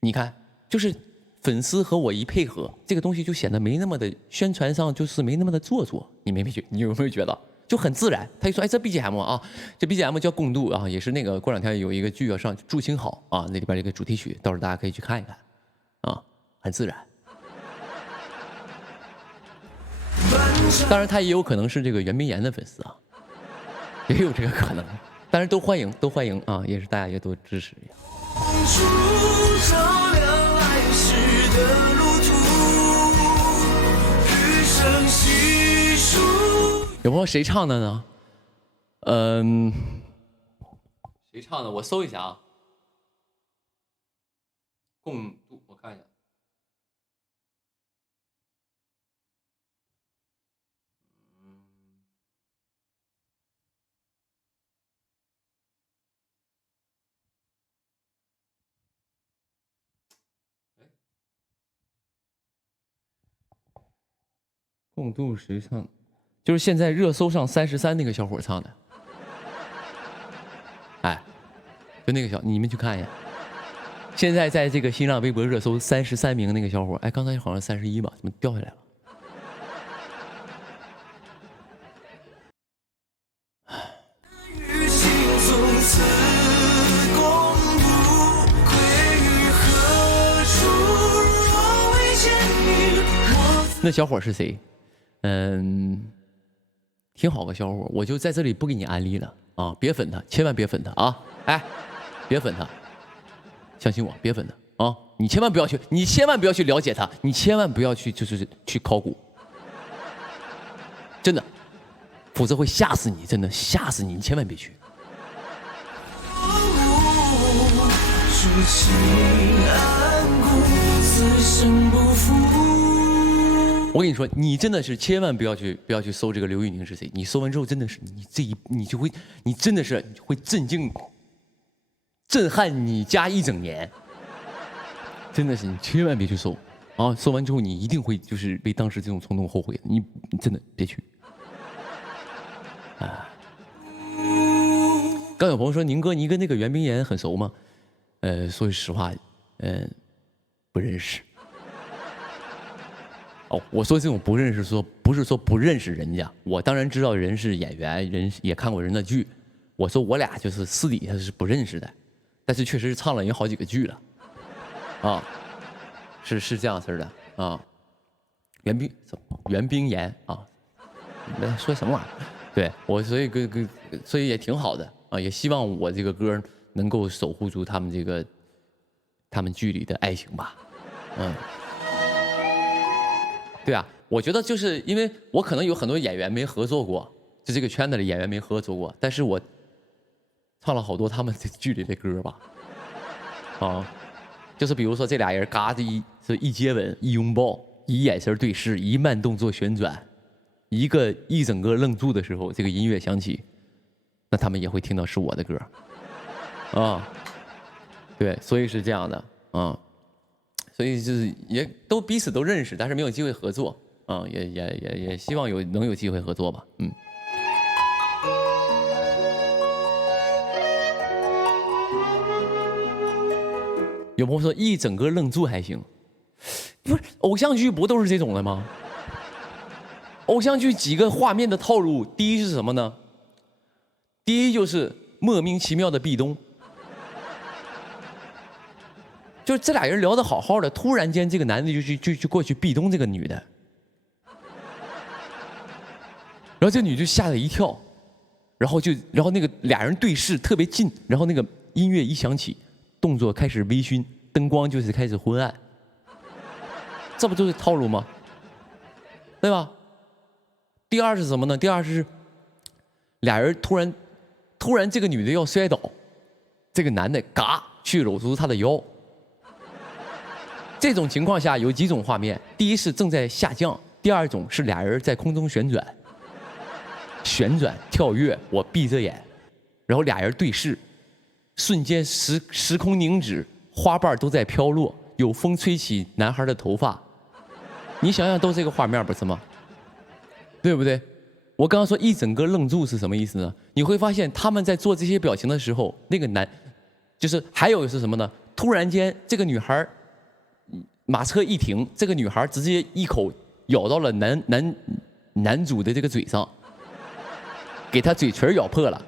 你看，就是粉丝和我一配合，这个东西就显得没那么的宣传上就是没那么的做作。你有没有觉得就很自然？他一说，哎，这 BGM 啊，这 BGM 叫《共度》啊，也是那个过两天有一个剧要上《祝青好》啊，那里边这个主题曲，到时候大家可以去看一看啊，很自然。当然，他也有可能是这个袁冰妍的粉丝啊，也有这个可能。当然都欢迎啊，也是大家也多支持一下。有朋友谁唱的呢？谁唱的？我搜一下啊。共度，我看一下。共度谁唱？就是现在热搜上33那个小伙唱的。哎，就那个你们去看一下。现在在这个新浪微博热搜33名那个小伙，哎，刚才好像31吧，怎么掉下来了？那小伙是谁？挺好个小伙，我就在这里不给你安利了啊！别粉他，千万别粉他啊！哎，别粉他，相信我，别粉他啊！你千万不要去了解他，你千万不要去去考古，真的，否则会吓死你，真的吓死你，你千万别去。我跟你说，你真的是千万不要去搜这个刘宇宁是谁。你搜完之后，真的是你真的是会震撼你家一整年。真的是你千万别去搜啊！搜完之后，你一定会就是为当时这种冲动后悔的。你真的别去。啊！刚有朋友说，宁哥，你跟那个袁冰妍很熟吗？说句实话，不认识。哦，我说这种不认识，不是说不认识人家，我当然知道人是演员，人也看过人的剧。我说我俩就是私底下是不认识的，但是确实是唱了人好几个剧了，啊，是这样式的啊。袁冰妍啊，你在说什么玩意儿？对我，所以也挺好的啊，也希望我这个歌能够守护住他们剧里的爱情吧，对啊，我觉得就是因为我可能有很多演员没合作过，就这个圈子里演员没合作过，但是我唱了好多他们这剧里的歌吧，啊，就是比如说这俩人嘎的一接吻，一拥抱，一眼神对视，一慢动作旋转，一整个愣住的时候，这个音乐响起，那他们也会听到是我的歌，啊，对，所以是这样的，啊。所以就是也都彼此都认识，但是没有机会合作啊，也希望能有机会合作吧，有朋友说一整个愣住还行，不是偶像剧不都是这种的吗？偶像剧几个画面的套路，第一是什么呢？第一就是莫名其妙的壁咚。就是这俩人聊得好好的，突然间这个男的就过去壁咚这个女的，然后这女就吓了一跳，然后那个俩人对视特别近，然后那个音乐一响起，动作开始微醺，灯光就是开始昏暗，这不就是套路吗？对吧？第二是什么呢？第二是俩人突然这个女的要摔倒，这个男的嘎去搂住她的腰。这种情况下有几种画面，第一是正在下降，第二种是俩人在空中旋转跳跃，我闭着眼，然后俩人对视，瞬间时空凝止，花瓣都在飘落，有风吹起男孩的头发，你想想都这个画面不是吗？对不对？我刚刚说一整个愣住是什么意思呢？你会发现他们在做这些表情的时候，那个就是还有是什么呢？突然间这个女孩马车一停，这个女孩直接一口咬到了男主的这个嘴上，给他嘴唇咬破了。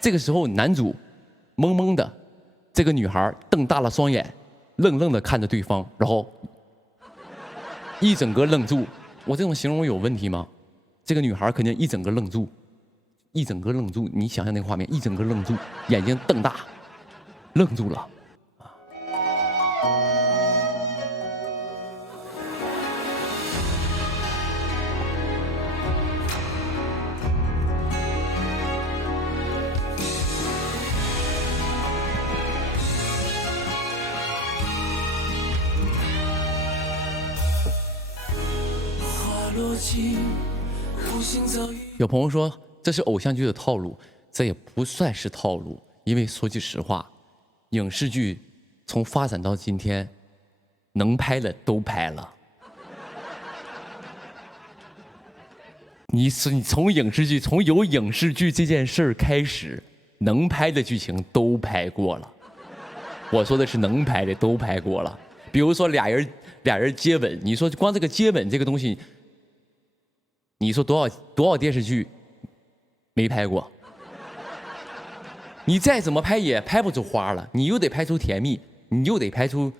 这个时候男主懵懵的，这个女孩瞪大了双眼，愣愣的看着对方，然后一整个愣住。我这种形容有问题吗？这个女孩肯定一整个愣住，你想象那个画面，一整个愣住，眼睛瞪大，愣住了。有朋友说这是偶像剧的套路，这也不算是套路，因为说句实话，影视剧从发展到今天，能拍的都拍了，你从影视剧，从有影视剧这件事儿开始，能拍的剧情都拍过了。我说的是能拍的都拍过了。比如说俩人接吻，你说光这个接吻这个东西，你说多少电视剧没拍过？你再怎么拍也拍不出花了，你又得拍出甜蜜，你又得拍出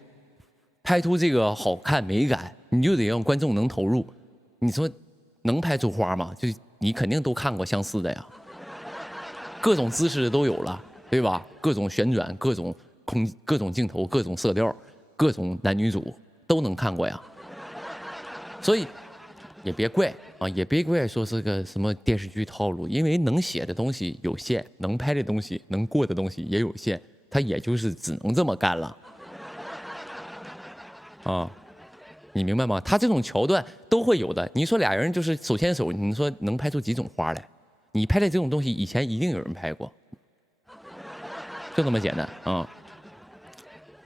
这个好看美感，你就得让观众能投入。你说能拍出花吗？就你肯定都看过相似的呀，各种姿势都有了，对吧？各种旋转，各种镜头，各种色调，各种男女主都能看过呀。所以也别怪啊，也别怪说是个什么电视剧套路，因为能写的东西有限，能拍的东西，能过的东西也有限，他也就是只能这么干了。啊，你明白吗？他这种桥段都会有的。你说俩人就是手牵手，你说能拍出几种花来？你拍的这种东西，以前一定有人拍过，就这么简单啊。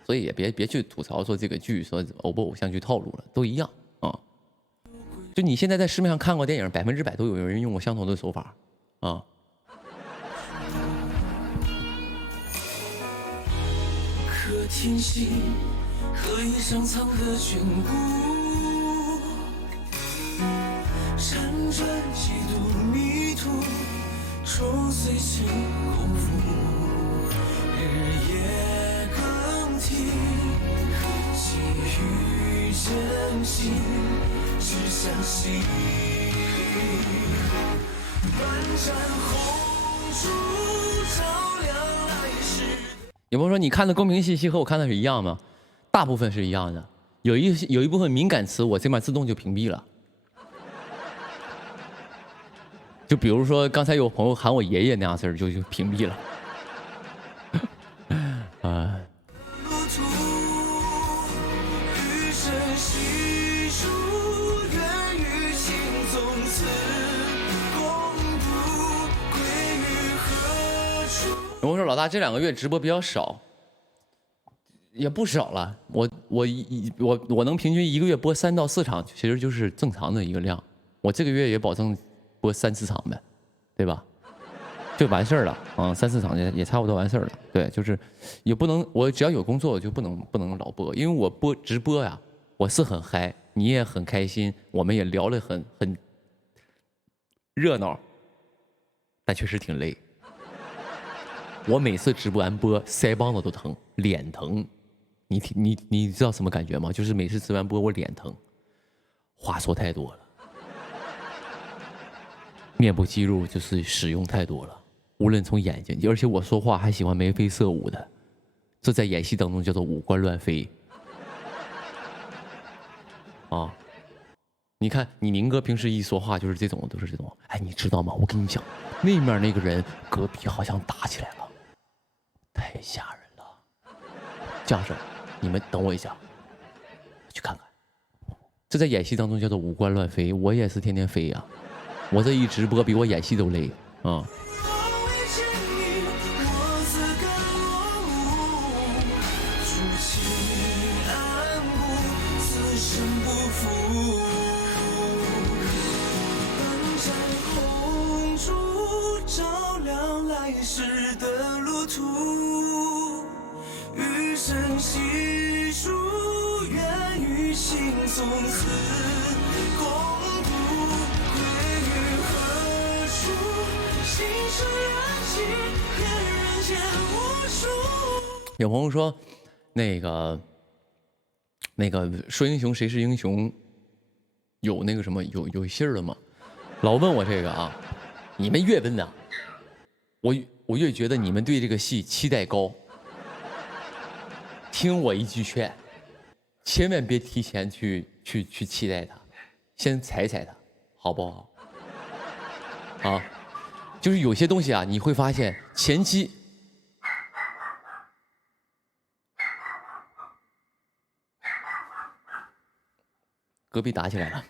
所以也别去吐槽说这个剧说偶像剧套路了，都一样啊。就你现在在市面上看过电影，100%都有人用过相同的手法啊。可天性。可以上苍的眷顾，辗转几度迷途，撞碎成空腹，日夜更替，给予真心，只相信。半盏红烛照亮来时。有朋友说你看的公屏信息和我看的是一样吗？大部分是一样的，有一部分敏感词我这边自动就屏蔽了。就比如说刚才有朋友喊我爷爷那样事儿，就屏蔽了。啊。我说老大这2个月直播比较少。也不少了，我能平均1个月播3到4场，其实就是正常的一个量。我这个月也保证播3、4场呗，对吧？就完事儿了啊，3、4场也差不多完事儿了。对，就是也不能，我只要有工作我就不能老播，因为我直播呀，我是很嗨，你也很开心，我们也聊得很热闹，但确实挺累。我每次直播完播，腮帮子都疼，脸疼。你知道什么感觉吗？就是每次直完播我脸疼，话说太多了，面部肌肉就是使用太多了，无论从眼睛，而且我说话还喜欢眉飞色舞的，这在演戏当中叫做五官乱飞。啊，你看你宁哥平时一说话就是这种，都是这种。哎，你知道吗？我跟你讲，那面那个人隔壁好像打起来了，太吓人了。这样式。你们等我一下，去看看。这在演戏当中叫做五官乱飞，我也是天天飞呀。我这一直播比我演戏都累啊。有朋友说，那个说英雄谁是英雄，有那个什么有信儿了吗？老问我这个啊，你们越问呐，我越觉得你们对这个戏期待高。听我一句劝，千万别提前去期待它，先踩踩它，好不好？啊，就是有些东西啊，你会发现前期。隔壁打起来了，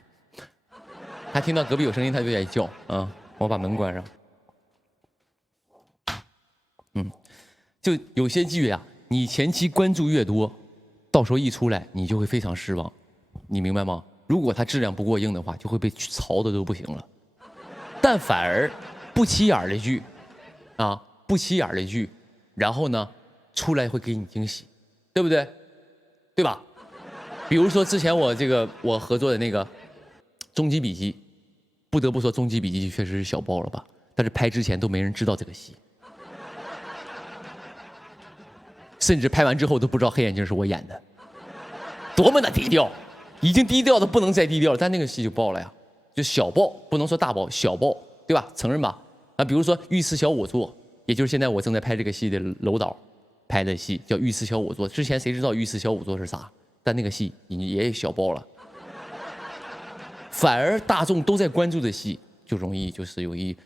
他听到隔壁有声音，他就在叫啊！我把门关上。就有些剧啊，你前期关注越多，到时候一出来，你就会非常失望，你明白吗？如果它质量不过硬的话，就会被槽的都不行了。但反而不起眼的剧，啊，不起眼的剧，然后呢，出来会给你惊喜，对不对？对吧？比如说之前我合作的那个《终极笔记》，不得不说《终极笔记》确实是小爆了吧，但是拍之前都没人知道这个戏，甚至拍完之后都不知道黑眼镜是我演的，多么的低调，已经低调的不能再低调了，但那个戏就爆了呀，就小爆，不能说大爆，小爆，对吧？承认吧？啊，比如说《御赐小仵作》，也就是现在我正在拍这个戏的楼导拍的戏，叫《御赐小仵作》。之前谁知道《御赐小仵作》是啥？但那个戏也小爆了。反而大众都在关注的戏，就容易就是有一，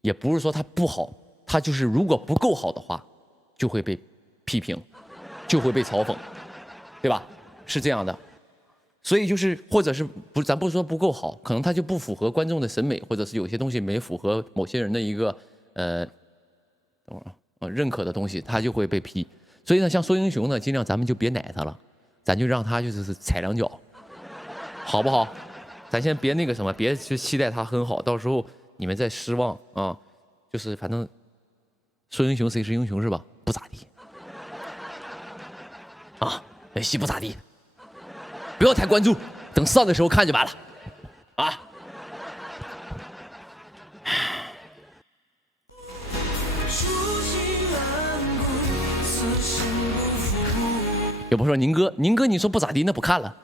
也不是说它不好，它就是如果不够好的话，就会被批评，就会被嘲讽，对吧？是这样的。所以就是，或者是不，咱不说不够好，可能它就不符合观众的审美，或者是有些东西没符合某些人的一个等会儿认可的东西，它就会被批。所以呢，像说英雄呢，尽量咱们就别奶他了，咱就让他就是踩两脚，好不好？咱先别那个什么，别去期待他很好，到时候你们再失望啊。就是反正说英雄谁是英雄是吧？不咋地啊，那戏不咋地。不要太关注，等上的时候看就完了，啊！有朋友说宁哥，你说不咋地，那不看了，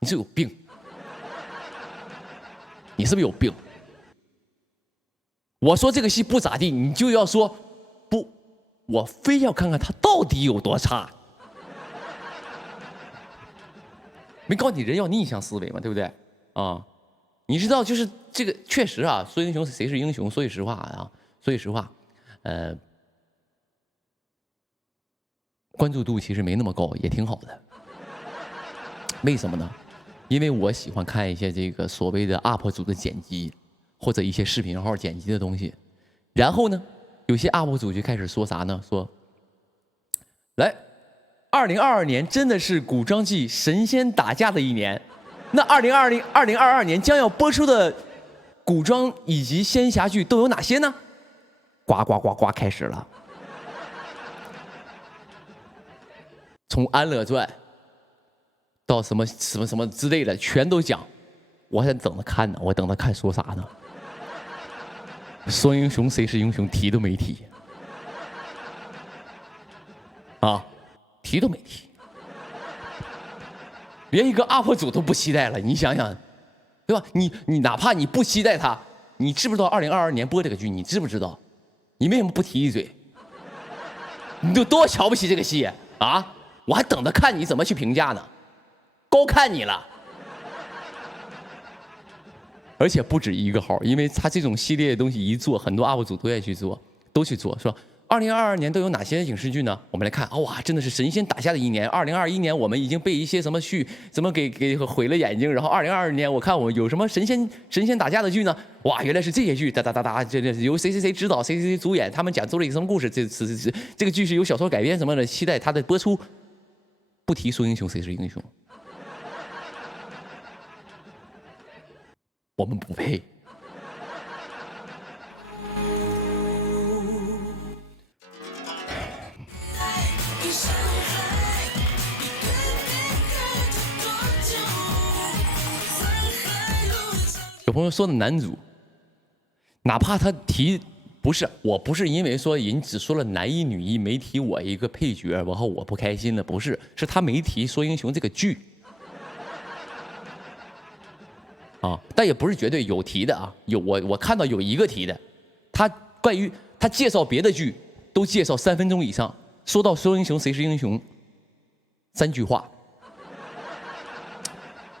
你是有病，你是不是有病？我说这个戏不咋地，你就要说不，我非要看看它到底有多差。没告诉你人要逆向思维嘛，对不对啊？你知道就是这个确实啊，说英雄谁是英雄？说句实话啊，说句实话，关注度其实没那么高，也挺好的。为什么呢？因为我喜欢看一些这个所谓的 UP 主的剪辑，或者一些视频号剪辑的东西。然后呢，有些 UP 主就开始说啥呢？说，来。2022年真的是古装剧神仙打架的一年，那2022年将要播出的古装以及仙侠剧都有哪些呢？呱呱呱呱开始了，从《安乐传》到什么之类的，全都讲。我还等着看呢，我等着看说啥呢？说英雄谁是英雄，提都没提啊！提都没提，连一个 UP 主都不期待了，你想想，对吧？你哪怕你不期待他，你知不知道2022年播这个剧？你知不知道？你为什么不提一嘴？你就多瞧不起这个戏啊！我还等着看你怎么去评价呢，高看你了。而且不止一个号，因为他这种系列的东西一做，很多 UP 主都愿意去做，都去做，说。2022年都有哪些影视剧呢？我们来看，哇，真的是神仙打架的一年。2021年我们已经被一些什么剧怎么给毁了眼睛，然后2022年我看我有什么神仙打架的剧呢？哇，原来是这些剧，哒哒哒哒，这由谁指导，谁主演，他们讲做了一个什么故事？这个剧是由小说改编什么的，期待它的播出。不提说英雄谁是英雄，我们不配。有朋友说的男主，哪怕他提我不是因为说人只说了男一女一，没提我一个配角，然后我不开心的，不是，是他没提说英雄这个剧啊，但也不是绝对有提的啊，我看到有一个提的，他关于他介绍别的剧都介绍3分钟以上，说到说英雄谁是英雄，3句话。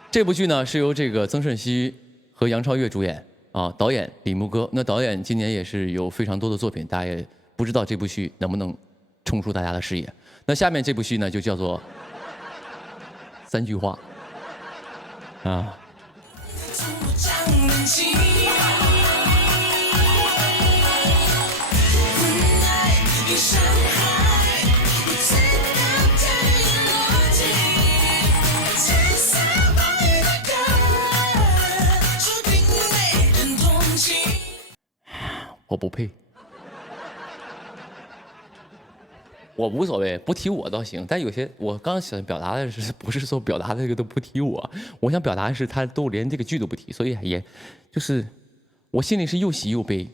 这部剧呢是由这个曾舜晞和杨超越主演啊，导演李牧歌。那导演今年也是有非常多的作品，大家也不知道这部剧能不能冲出大家的视野。那下面这部剧呢就叫做3句话啊。我不配。我无所谓，不提我倒行。但有些我刚想表达的是，不是说表达的这个都不提我，我想表达的是他都连这个剧都不提，所以也就是我心里是又喜又悲，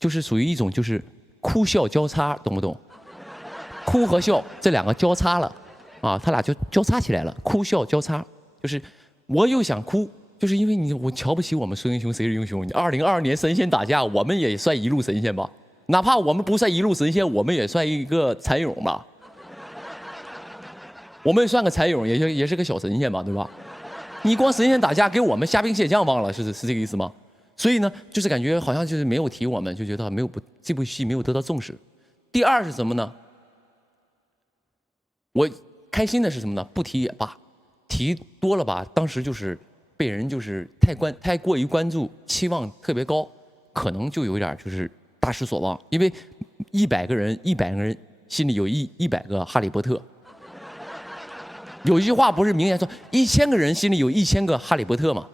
就是属于一种就是哭笑交叉，懂不懂？哭和笑这两个交叉了啊，他俩就交叉起来了，哭笑交叉，就是我又想哭。就是因为我瞧不起我们孙英雄谁是英雄？你2022年神仙打架，我们也算一路神仙吧？哪怕我们不算一路神仙，我们也算一个蚕蛹吧？我们算个蚕蛹，也是个小神仙吧，对吧？你光神仙打架，给我们虾兵蟹将忘了，是这个意思吗？所以呢，就是感觉好像就是没有提我们，就觉得这部戏没有得到重视。第二是什么呢？我开心的是什么呢？不提也罢，提多了吧，当时就是被人就是太过于关注，期望特别高，可能就有点就是大失所望。因为100个人心里有100个哈利波特。有一句话不是名言说1000个人心里有1000个哈利波特吗？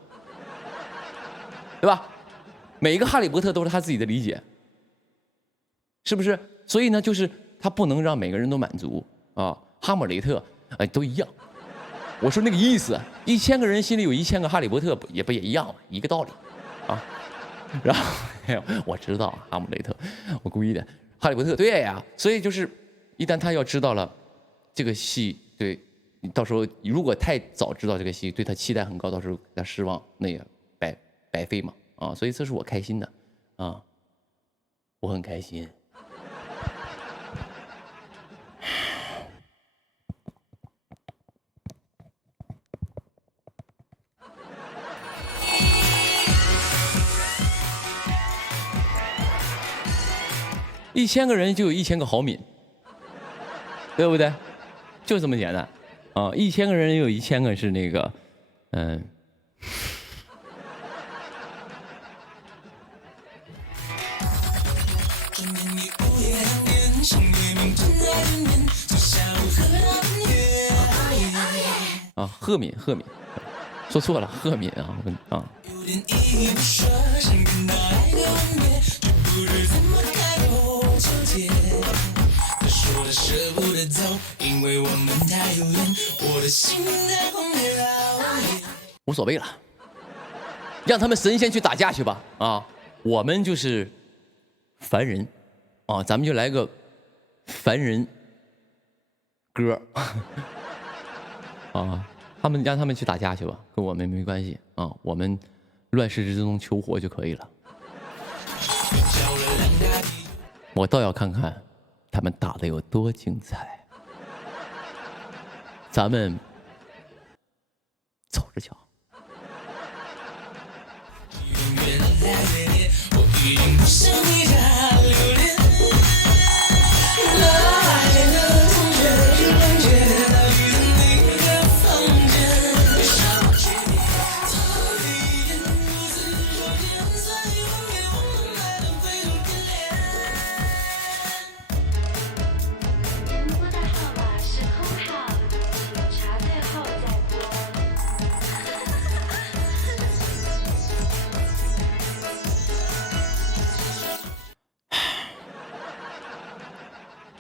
对吧？每一个哈利波特都是他自己的理解，是不是？所以呢，就是他不能让每个人都满足啊。哈姆雷特，都一样。我说那个意思，1000个人心里有1000个哈利波特，也一样吗？一个道理，啊。然后，我知道哈姆雷特，我故意的。哈利波特，对呀。所以就是，一旦他要知道了这个戏，对，到时候如果太早知道这个戏，对他期待很高，到时候给他失望，那也白费嘛。啊，所以这是我开心的，啊，我很开心。1000个人就有1000个豪敏，对不对？就这么简单啊！1000个人有1000个是那个，啊，赫敏，说错了，赫敏啊，啊。无所谓了，让他们神仙去打架去吧！啊，我们就是凡人，啊，咱们就来个凡人歌，啊，让他们去打架去吧，跟我们没关系啊，我们乱世之中求活就可以了。我倒要看看他们打得有多精彩，咱们走着瞧。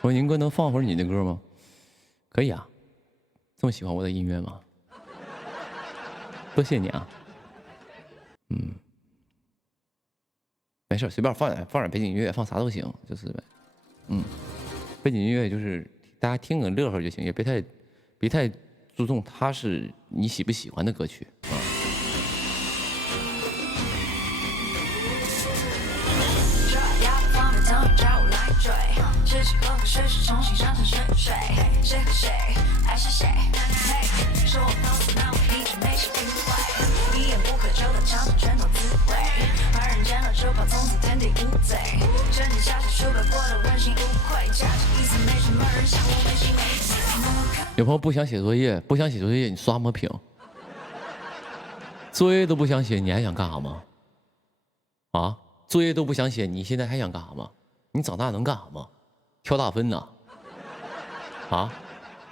我说宁哥能放会儿你的歌吗？可以啊，这么喜欢我的音乐吗？多谢你啊。没事，随便放点背景音乐，放啥都行，就是呗。背景音乐就是大家听个乐呵就行，也别太注重它是你喜不喜欢的歌曲啊。吃起喝喝水水重新上成水水，谁和谁爱是谁？说我放肆，那我一直没心无悔，一言不合就到场上拳头自卫，把人见了就怕从此天地无罪，沉浸下去数百过的问心无愧，假装意思没什么人想我没心没肺。有朋友不想写作业，你刷么屏？作业都不想写，你还想干啥吗？啊，作业都不想写，你现在还想干啥吗？你长大能干啥吗？挑大分呢？啊？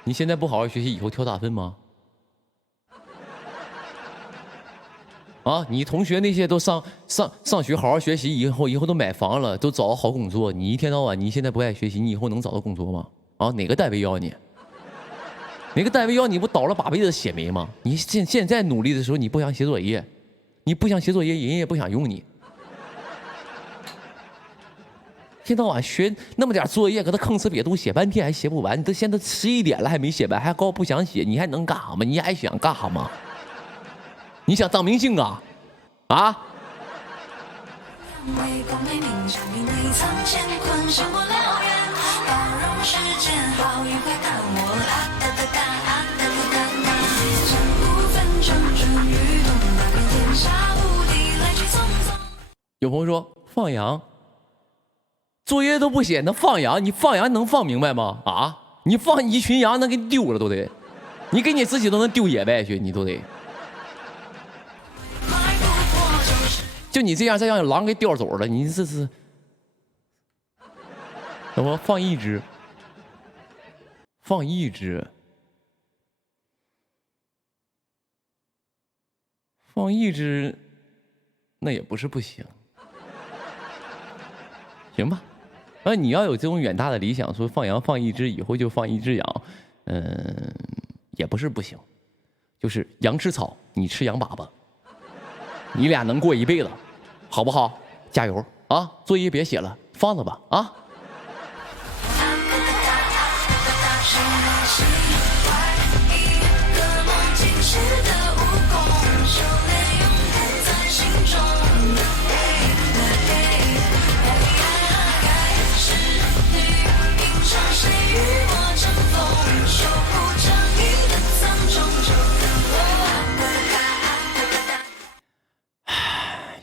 你现在不好好学习，以后挑大分吗？啊，你同学那些都上学好好学习，以后都买房了，都找到好工作。你一天到晚你现在不爱学习，你以后能找到工作吗？啊，哪个单位要你？哪个单位要你不倒了8辈子血霉吗？你现在努力的时候，你不想写作业，你不想写作业，人也不想用你。一天到晚学那么点作业，搁那吭哧瘪肚写半天还写不完。你都现在11点了还没写完，还告我不想写，你还能干啥吗？你还想干啥吗？你想当明星啊？啊？有朋友说放羊，作业都不写，能放羊？你放羊能放明白吗？啊？你放一群羊能给你丢了都得，你给你自己都能丢野外去，你都得。就你这样，再让狼给叼走了，你这是怎么放一只？放一只？放一只，那也不是不行。行吧，你要有这种远大的理想，说放羊放一只，以后就放一只羊，也不是不行。就是羊吃草，你吃羊粑粑，你俩能过一辈子，好不好？加油啊！作业别写了，放着吧啊！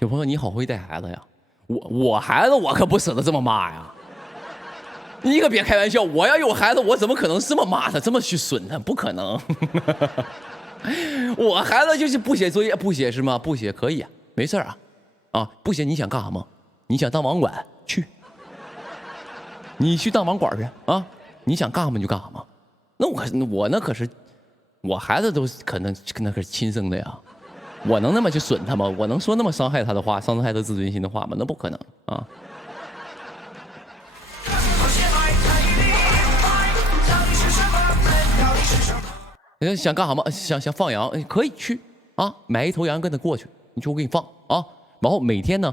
有朋友你好会带孩子呀，我孩子我可不舍得这么骂呀，你可别开玩笑，我要有孩子我怎么可能这么骂他，这么去损他，不可能。我孩子就是不写作业，不写是吗？不写可以啊，没事啊，不写你想干啥吗？你想当网管去，你去当网管去啊，你想干啥嘛就干啥嘛。那我那可是我孩子都可能那可是亲生的呀。我能那么去损他吗？我能说那么伤害他的话，伤害他自尊心的话吗？那不可能啊！想干啥吗？想放羊，可以去啊，买一头羊跟他过去，你去我给你放啊。然后每天呢，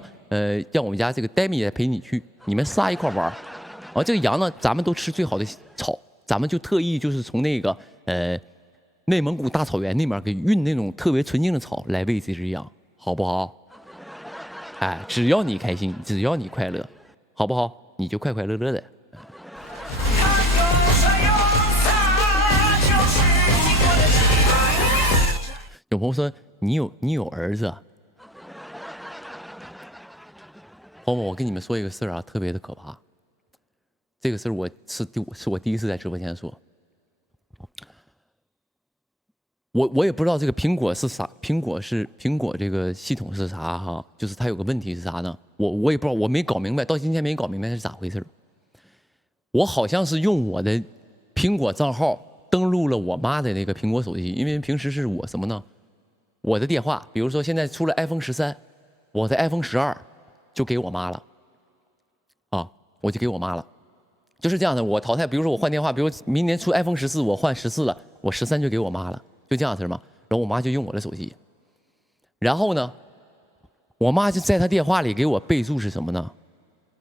让我们家这个戴米也陪你去，你们仨一块玩。啊，这个羊呢，咱们都吃最好的草，咱们就特意就是从那个内蒙古大草原那边给运那种特别纯净的草来喂这只羊，好不好？哎，只要你开心，只要你快乐，好不好？你就快快乐乐的。有朋友说你有儿子啊？朋友们，我跟你们说一个事儿啊，特别的可怕。这个事儿是我第一次在直播间说。我也不知道这个苹果是啥，苹果这个系统是啥哈，就是它有个问题是啥呢？我也不知道，我没搞明白，到今天没搞明白是咋回事。我好像是用我的苹果账号登录了我妈的那个苹果手机，因为平时是我什么呢？我的电话，比如说现在出了 iPhone 13，我的 iPhone 12就给我妈了，啊，我就给我妈了，就是这样的。我淘汰，比如说我换电话，比如明年出 iPhone 14，我换14了，我13就给我妈了。就这样式嘛，然后我妈就用我的手机，然后呢，我妈就在她电话里给我备注是什么呢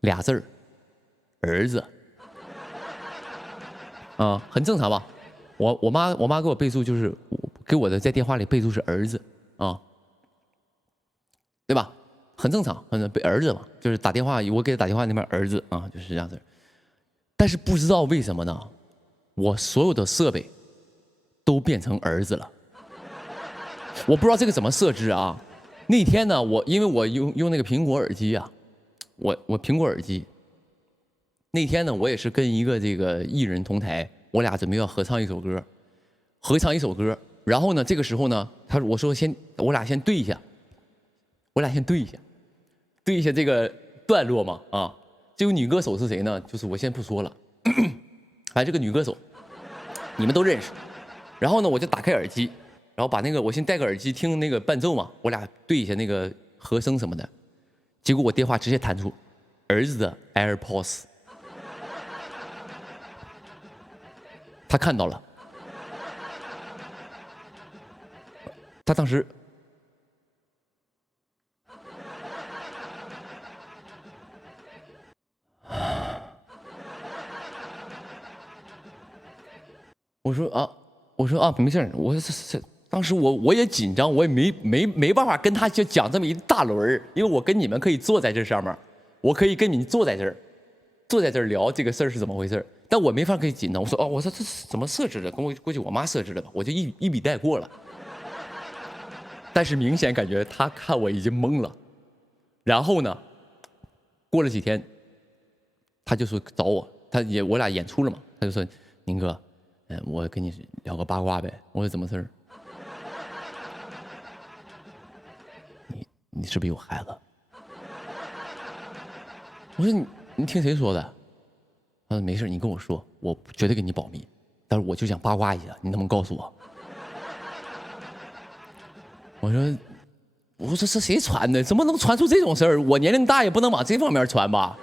？2字儿，儿子，啊，很正常吧？我妈给我备注就是给我的在电话里备注是儿子啊，对吧？很正常，儿子嘛，就是打电话我给她打电话那边儿子啊，就是这样子。但是不知道为什么呢，我所有的设备都变成儿子了，我不知道这个怎么设置啊。那天呢，因为我用那个苹果耳机啊，我苹果耳机。那天呢，我也是跟一个这个艺人同台，我俩准备要合唱一首歌，然后呢，这个时候呢，我说我俩先对一下，对一下这个段落嘛啊。这个女歌手是谁呢？就是我先不说了，这个女歌手你们都认识。然后呢，我就打开耳机，然后把那个我先戴个耳机听那个伴奏嘛，我俩对一下那个和声什么的，结果我电话直接弹出儿子的 AirPods， 他看到了，他当时。我说啊，没事儿。我说这，当时我也紧张，我也没办法跟他就讲这么一大轮儿，因为我跟你们可以坐在这上面，我可以跟你坐在这儿聊这个事儿是怎么回事，但我没法可以紧张。我说我说这是怎么设置的？跟我过去我妈设置的吧，我就一笔带过了。但是明显感觉他看我已经懵了，然后呢，过了几天，他就说找我，我俩演出了嘛，他就说宁哥。我跟你聊个八卦呗。我说怎么事儿？你是不是有孩子？我说你听谁说的？他说没事，你跟我说，我绝对给你保密。但是我就想八卦一下，你能不能告诉我？我说这谁传的？怎么能传出这种事儿？我年龄大也不能往这方面传吧？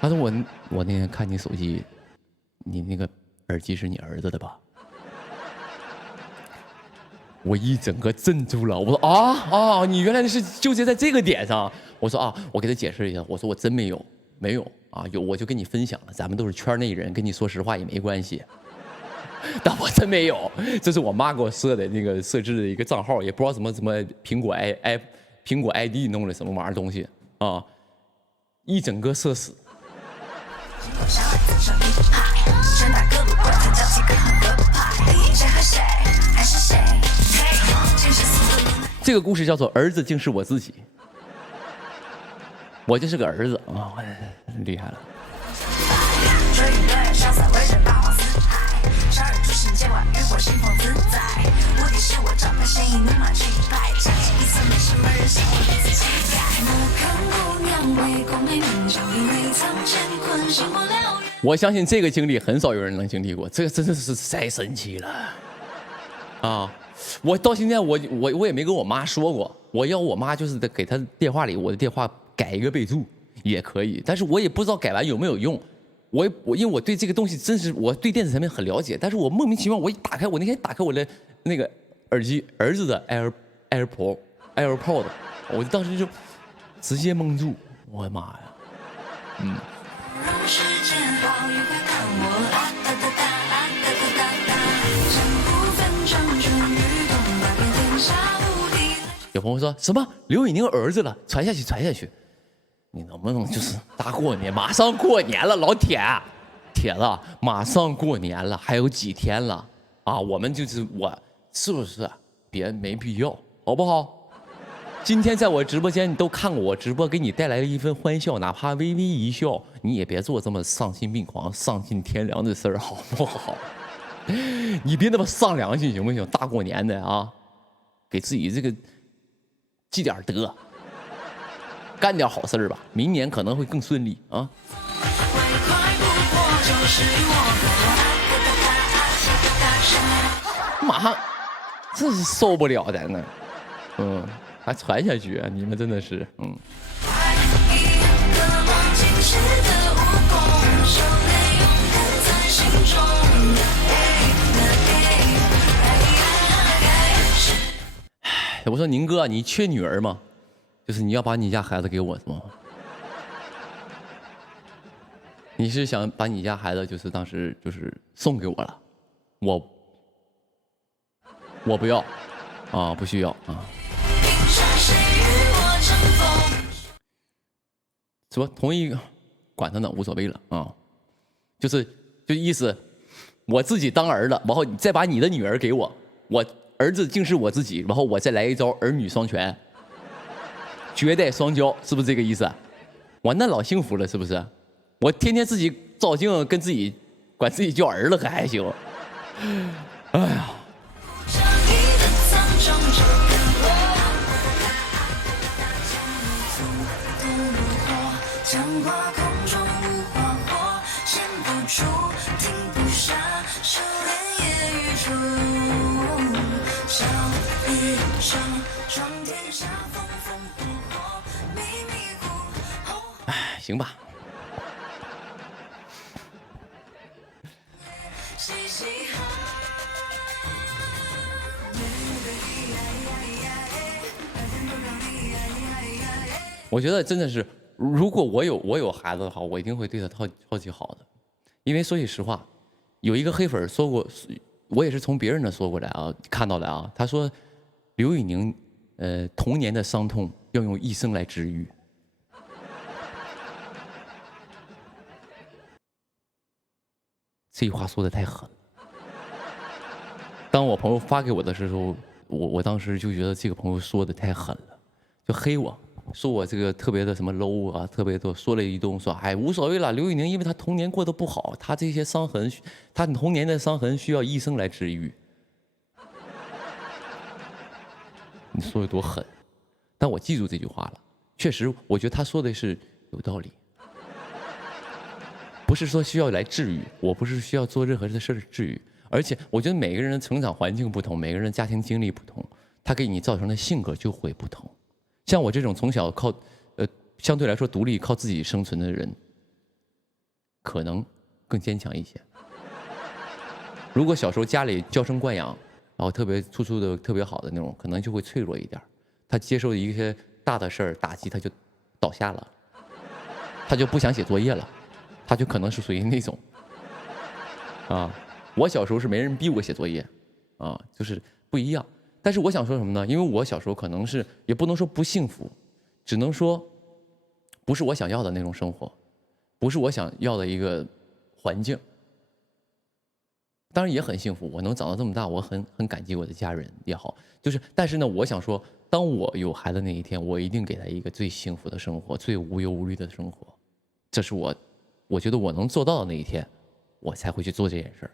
他说我那天看你手机，你那个。耳机是你儿子的吧？我一整个镇住了。我说啊，你原来是纠结在这个点上。我说啊，我给他解释一下。我说我真没有啊，有我就跟你分享了。咱们都是圈内人，跟你说实话也没关系。但我真没有，这是我妈给我设的那个设置的一个账号，也不知道什么苹果 ID 弄的什么玩意儿东西啊，一整个社死。这个故事叫做儿子竟是我自己，我就是个儿子啊，厉害了。我相信这个经历很少有人能经历过，这个真的是太神奇了啊！我到现在我也没跟我妈说过，我要我妈就是给她电话里我的电话改一个备注也可以，但是我也不知道改完有没有用。我因为我对这个东西真是我对电子产品很了解，但是我莫名其妙我一打开，我那天打开我的那个耳机儿子的 AirPod， 我当时就直接蒙住，我的妈呀，有朋友说什么刘宇宁儿子了，传下去，你能不能就是大过年，马上过年了，老铁子，马上过年了，还有几天了啊，我们就是是不是没必要，好不好？今天在我直播间你都看过我直播，给你带来了一份欢笑，哪怕微微一笑，你也别做这么丧心病狂、丧尽天良的事儿，好不好？你别那么丧良心行不行？大过年的啊，给自己这个积点德，干点好事儿吧，明年可能会更顺利啊。马上，这是受不了咱呢，还传下去啊！你们真的是，我说宁哥，你缺女儿吗？就是你要把你家孩子给我是吗？你是想把你家孩子就是当时就是送给我了？我不要啊，不需要啊。什么同意？管他呢，无所谓了啊。就意思，我自己当儿子，然后你再把你的女儿给我，我儿子竟是我自己，然后我再来一招儿女双全，绝代双骄，是不是这个意思？我那老幸福了，是不是？我天天自己照镜，跟自己管自己叫儿子，可还行？哎呀！小雨上，霜天下，风风火火，迷迷糊糊。哎，行吧。嘻嘻哈。我觉得真的是，如果我有孩子的话，我一定会对他超级好的，因为说句实话，有一个黑粉说过，我也是从别人那说过来啊，看到的啊，他说刘宇宁，童年的伤痛要用一生来治愈。这句话说的太狠了。当我朋友发给我的时候，我当时就觉得这个朋友说的太狠了，就黑我。说我这个特别的什么 low 啊，特别的说了一通，说哎无所谓了，刘宇宁因为他童年过得不好，他这些伤痕，他童年的伤痕需要医生来治愈。你说的多狠，但我记住这句话了，确实我觉得他说的是有道理，不是说需要来治愈，我不是需要做任何的事治愈，而且我觉得每个人的成长环境不同，每个人的家庭经历不同，他给你造成的性格就会不同。像我这种从小靠，相对来说独立靠自己生存的人，可能更坚强一些。如果小时候家里娇生惯养，然后特别处处的特别好的那种，可能就会脆弱一点。他接受一些大的事儿打击，他就倒下了，他就不想写作业了，他就可能是属于那种。啊，我小时候是没人逼我写作业，啊，就是不一样。但是我想说什么呢？因为我小时候可能是也不能说不幸福，只能说不是我想要的那种生活，不是我想要的一个环境。当然也很幸福，我能长到这么大，我很感激我的家人也好。但是呢，我想说，当我有孩子那一天，我一定给他一个最幸福的生活，最无忧无虑的生活。这是我觉得我能做到的那一天，我才会去做这件事儿。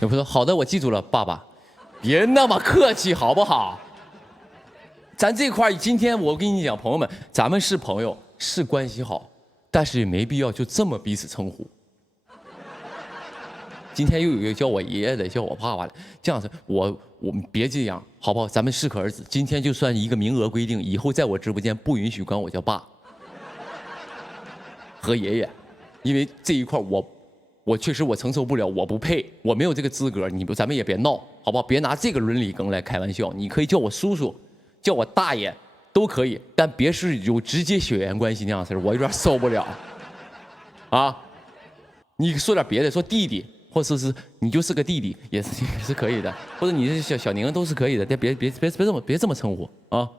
有朋友说好的，我记住了，爸爸，别那么客气好不好？咱这块今天我跟你讲，朋友们，咱们是朋友，是关系好，但是也没必要就这么彼此称呼。今天又有一个叫我爷爷的，叫我爸爸的，这样子我们别这样，好不好？咱们适可而止。今天就算一个名额规定，以后在我直播间不允许管我叫爸和爷爷，因为这一块我确实我承受不了，我不配，我没有这个资格。咱们也别闹，好不好？别拿这个伦理梗来开玩笑。你可以叫我叔叔，叫我大爷都可以，但别是有直接血缘关系那样的事，我有点受不了。啊，你说点别的，说弟弟，或者是你就是个弟弟，也是可以的，或者你是小宁都是可以的，但别这么称呼啊，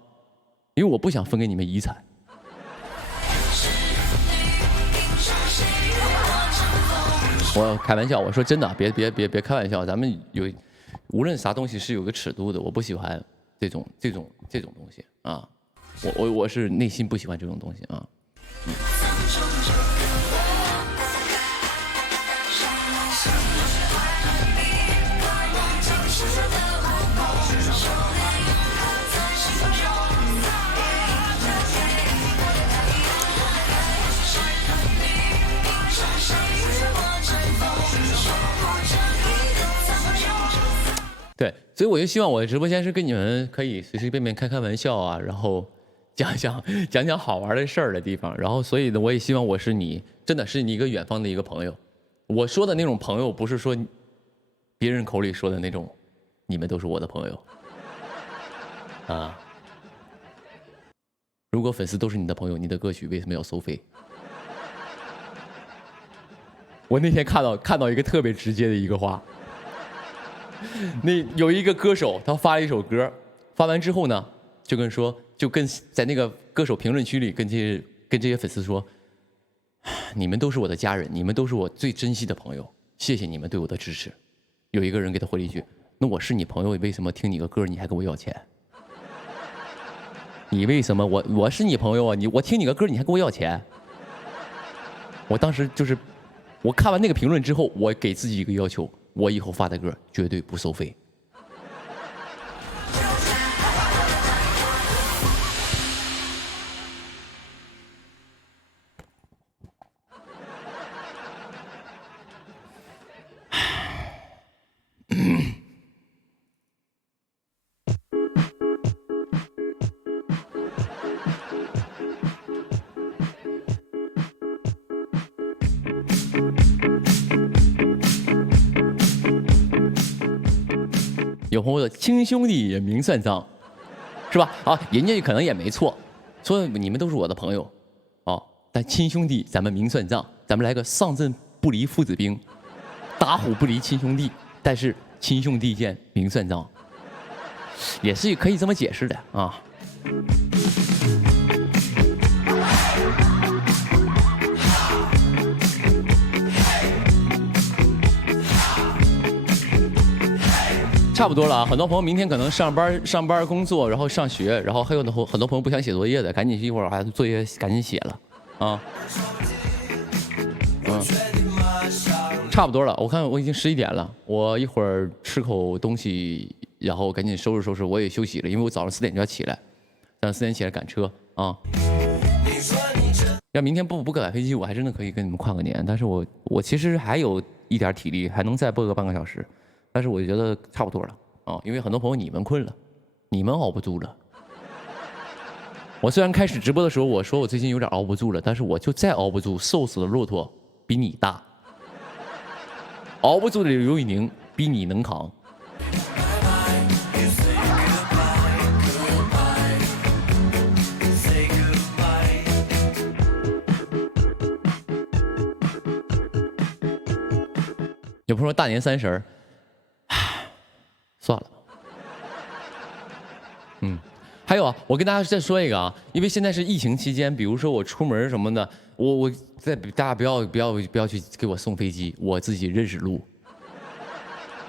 因为我不想分给你们遗产。我开玩笑，我说真的，别开玩笑，咱们无论啥东西是有个尺度的，我不喜欢这种东西啊，我是内心不喜欢这种东西啊。对，所以我就希望我的直播间是跟你们可以随随便便开玩笑啊，然后讲好玩的事儿的地方。然后，所以呢，我也希望我是你，真的是你一个远方的一个朋友。我说的那种朋友，不是说别人口里说的那种，你们都是我的朋友啊。如果粉丝都是你的朋友，你的歌曲为什么要收费？我那天看到一个特别直接的一个话。那有一个歌手，他发了一首歌，发完之后呢，就跟在那个歌手评论区里跟这些粉丝说，你们都是我的家人，你们都是我最珍惜的朋友，谢谢你们对我的支持。有一个人给他回了一句，那我是你朋友，为什么听你个歌你还跟我要钱？你为什么我是你朋友啊？我听你个歌你还跟我要钱？我当时就是，我看完那个评论之后，我给自己一个要求，我以后发的歌绝对不收费。有朋友说亲兄弟也明算账，是吧？啊，人家可能也没错，说你们都是我的朋友，哦，但亲兄弟咱们明算账，咱们来个上阵不离父子兵，打虎不离亲兄弟，但是亲兄弟间明算账，也是可以这么解释的啊。差不多了啊，很多朋友明天可能上班工作，然后上学，然后还有很多朋友不想写作业的，赶紧一会儿还作业赶紧写了啊。差不多了，我看我已经11点了，我一会儿吃口东西，然后赶紧收拾收拾，我也休息了，因为我早上4点就要起来，早上4点起来赶车啊。要明天不赶飞机，我还真的可以跟你们跨个年，但是我其实还有一点体力，还能再播个半个小时。但是我觉得差不多了啊，因为很多朋友你们困了，你们熬不住了。我虽然开始直播的时候我说我最近有点熬不住了，但是我就再熬不住，瘦死的骆驼比你大，熬不住的刘宇宁比你能扛。有朋友说大年30儿。算了，还有啊，我跟大家再说一个啊，因为现在是疫情期间，比如说我出门什么的，我大家不要去给我送飞机，我自己认识路。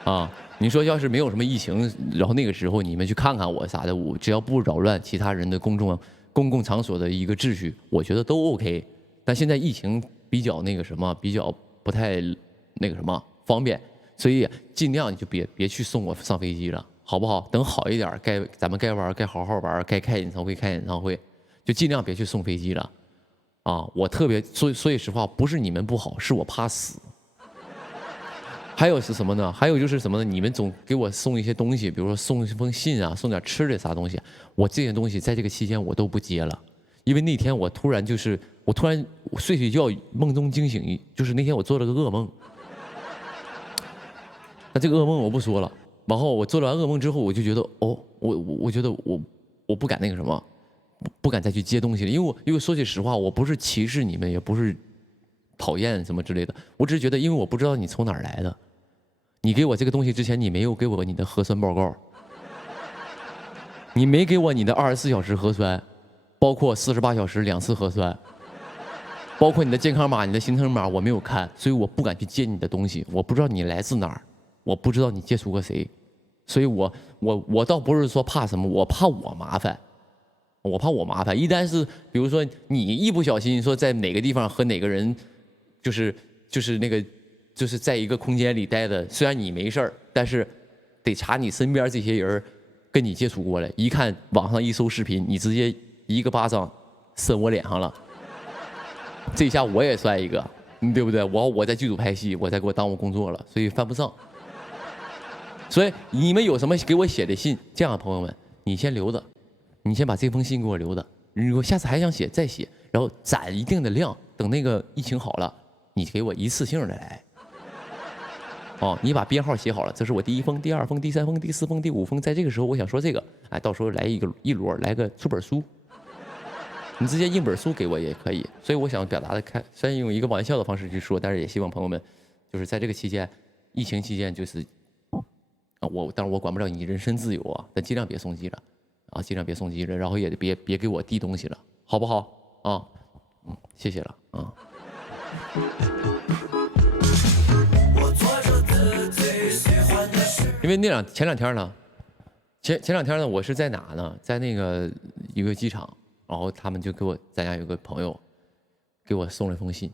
啊，你说要是没有什么疫情，然后那个时候你们去看看我啥的，我只要不扰乱其他人的公共场所的一个秩序，我觉得都 OK。但现在疫情比较那个什么，比较不太那个什么方便。所以尽量你就别去送我上飞机了，好不好？等好一点，咱们该玩该好好玩，该开演唱会，就尽量别去送飞机了，啊！我特别说句实话，不是你们不好，是我怕死。还有是什么呢？还有就是什么呢？你们总给我送一些东西，比如说送一封信啊，送点吃的啥东西，我这些东西在这个期间我都不接了，因为那天我突然睡觉梦中惊醒，就是那天我做了个噩梦。那这个噩梦我不说了，然后我做完噩梦之后，我就觉得我觉得我不敢那个什么，不敢再去接东西了，因为说句实话，我不是歧视你们，也不是讨厌什么之类的，我只是觉得，因为我不知道你从哪儿来的，你给我这个东西之前，你没有给我你的核酸报告，你没给我你的24小时核酸，包括48小时2次核酸。包括你的健康码、你的行程码，我没有看，所以我不敢去接你的东西。我不知道你来自哪儿，我不知道你接触过谁，所以我倒不是说怕什么，我怕我麻烦，一旦是比如说你一不小心说在哪个地方和哪个人，就是在一个空间里待的，虽然你没事儿，但是得查你身边这些人跟你接触过来，一看网上一搜视频，你直接一个巴掌伸我脸上了。这下我也算一个，对不对？我在剧组拍戏，我在给我耽误工作了，所以犯不上。所以你们有什么给我写的信，这样朋友们，你先留着，你先把这封信给我留着。如果下次还想写再写，然后攒一定的量，等那个疫情好了，你给我一次性的来。哦，你把编号写好了，这是我第1封、第2封、第3封、第4封、第5封，在这个时候我想说这个，哎，到时候来一摞，来个出本书。你直接印本书给我也可以，所以我想表达的虽然用一个玩笑的方式去说，但是也希望朋友们，就是在这个期间，疫情期间，就是当然我管不了你人身自由啊，但尽量别送机了，啊，尽量别送机了，然后也别给我递东西了，好不好？啊，谢谢了啊。因为前2天呢，前两天呢，我是在哪呢？在那个一个机场，然后他们就给我咱家有个朋友给我送了一封信，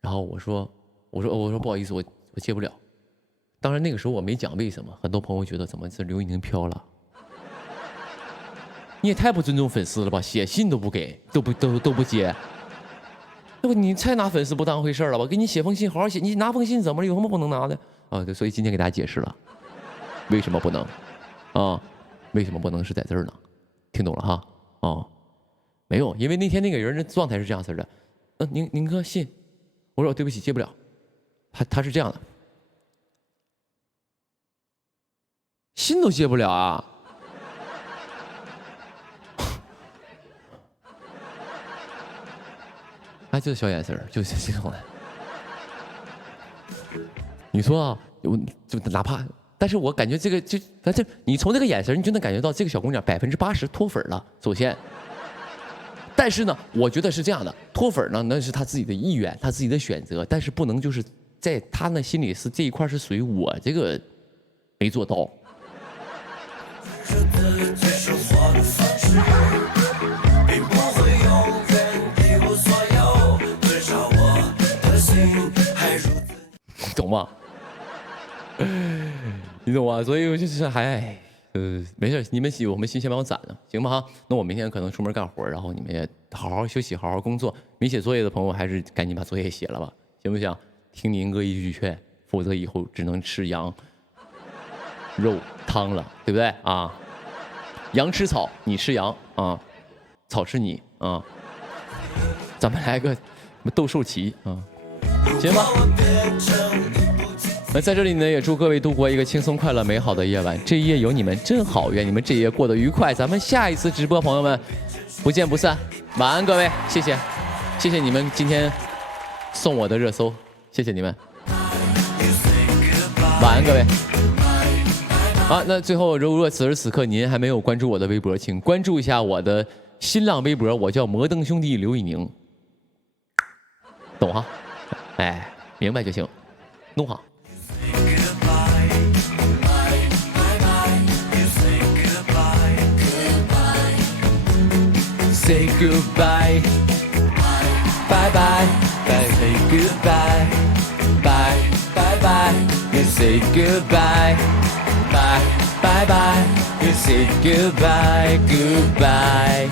然后我说不好意思，我接不了。当然那个时候我没讲为什么，很多朋友觉得怎么这刘宇宁飘了，你也太不尊重粉丝了吧？写信都不给，都不接，要不你太拿粉丝不当回事了吧？给你写封信好好写，你拿封信怎么了？有什么不能拿的啊？对，所以今天给大家解释了，为什么不能啊？为什么不能是在这儿呢？听懂了哈？哦，没有，因为那天那个人的状态是这样式的，宁哥信，我说对不起接不了，他是这样的，信都接不了啊。哎，就是小眼神儿，就是这种的。你说啊，就哪怕，但是我感觉这个反正你从这个眼神，你就能感觉到这个小姑娘80%脱粉了。首先，但是呢，我觉得是这样的，脱粉呢那是她自己的意愿，她自己的选择，但是不能就是在她那心里是这一块是属于我这个没做到。懂吗？你懂吗？所以我就是没事，你们我们心先帮我攒了，行吧哈？那我明天可能出门干活，然后你们也好好休息，好好工作。没写作业的朋友还是赶紧把作业写了吧，行不行？听宁哥一句劝，否则以后只能吃羊肉汤了，对不对啊？羊吃草，你吃羊啊，草吃你啊。咱们来个斗兽棋啊，行吧？那在这里呢，也祝各位度过一个轻松、快乐、美好的夜晚。这一夜有你们真好，愿你们这一夜过得愉快。咱们下一次直播，朋友们不见不散。晚安，各位，谢谢你们今天送我的热搜，谢谢你们。晚安，各位。好，那最后，如果此时此刻您还没有关注我的微博，请关注一下我的新浪微博，我叫摩登兄弟刘宇宁，懂哈？哎，明白就行，弄好。Say goodbye, bye bye, bye. Say goodbye, bye bye bye. You say goodbye, bye bye bye. You say goodbye, goodbye.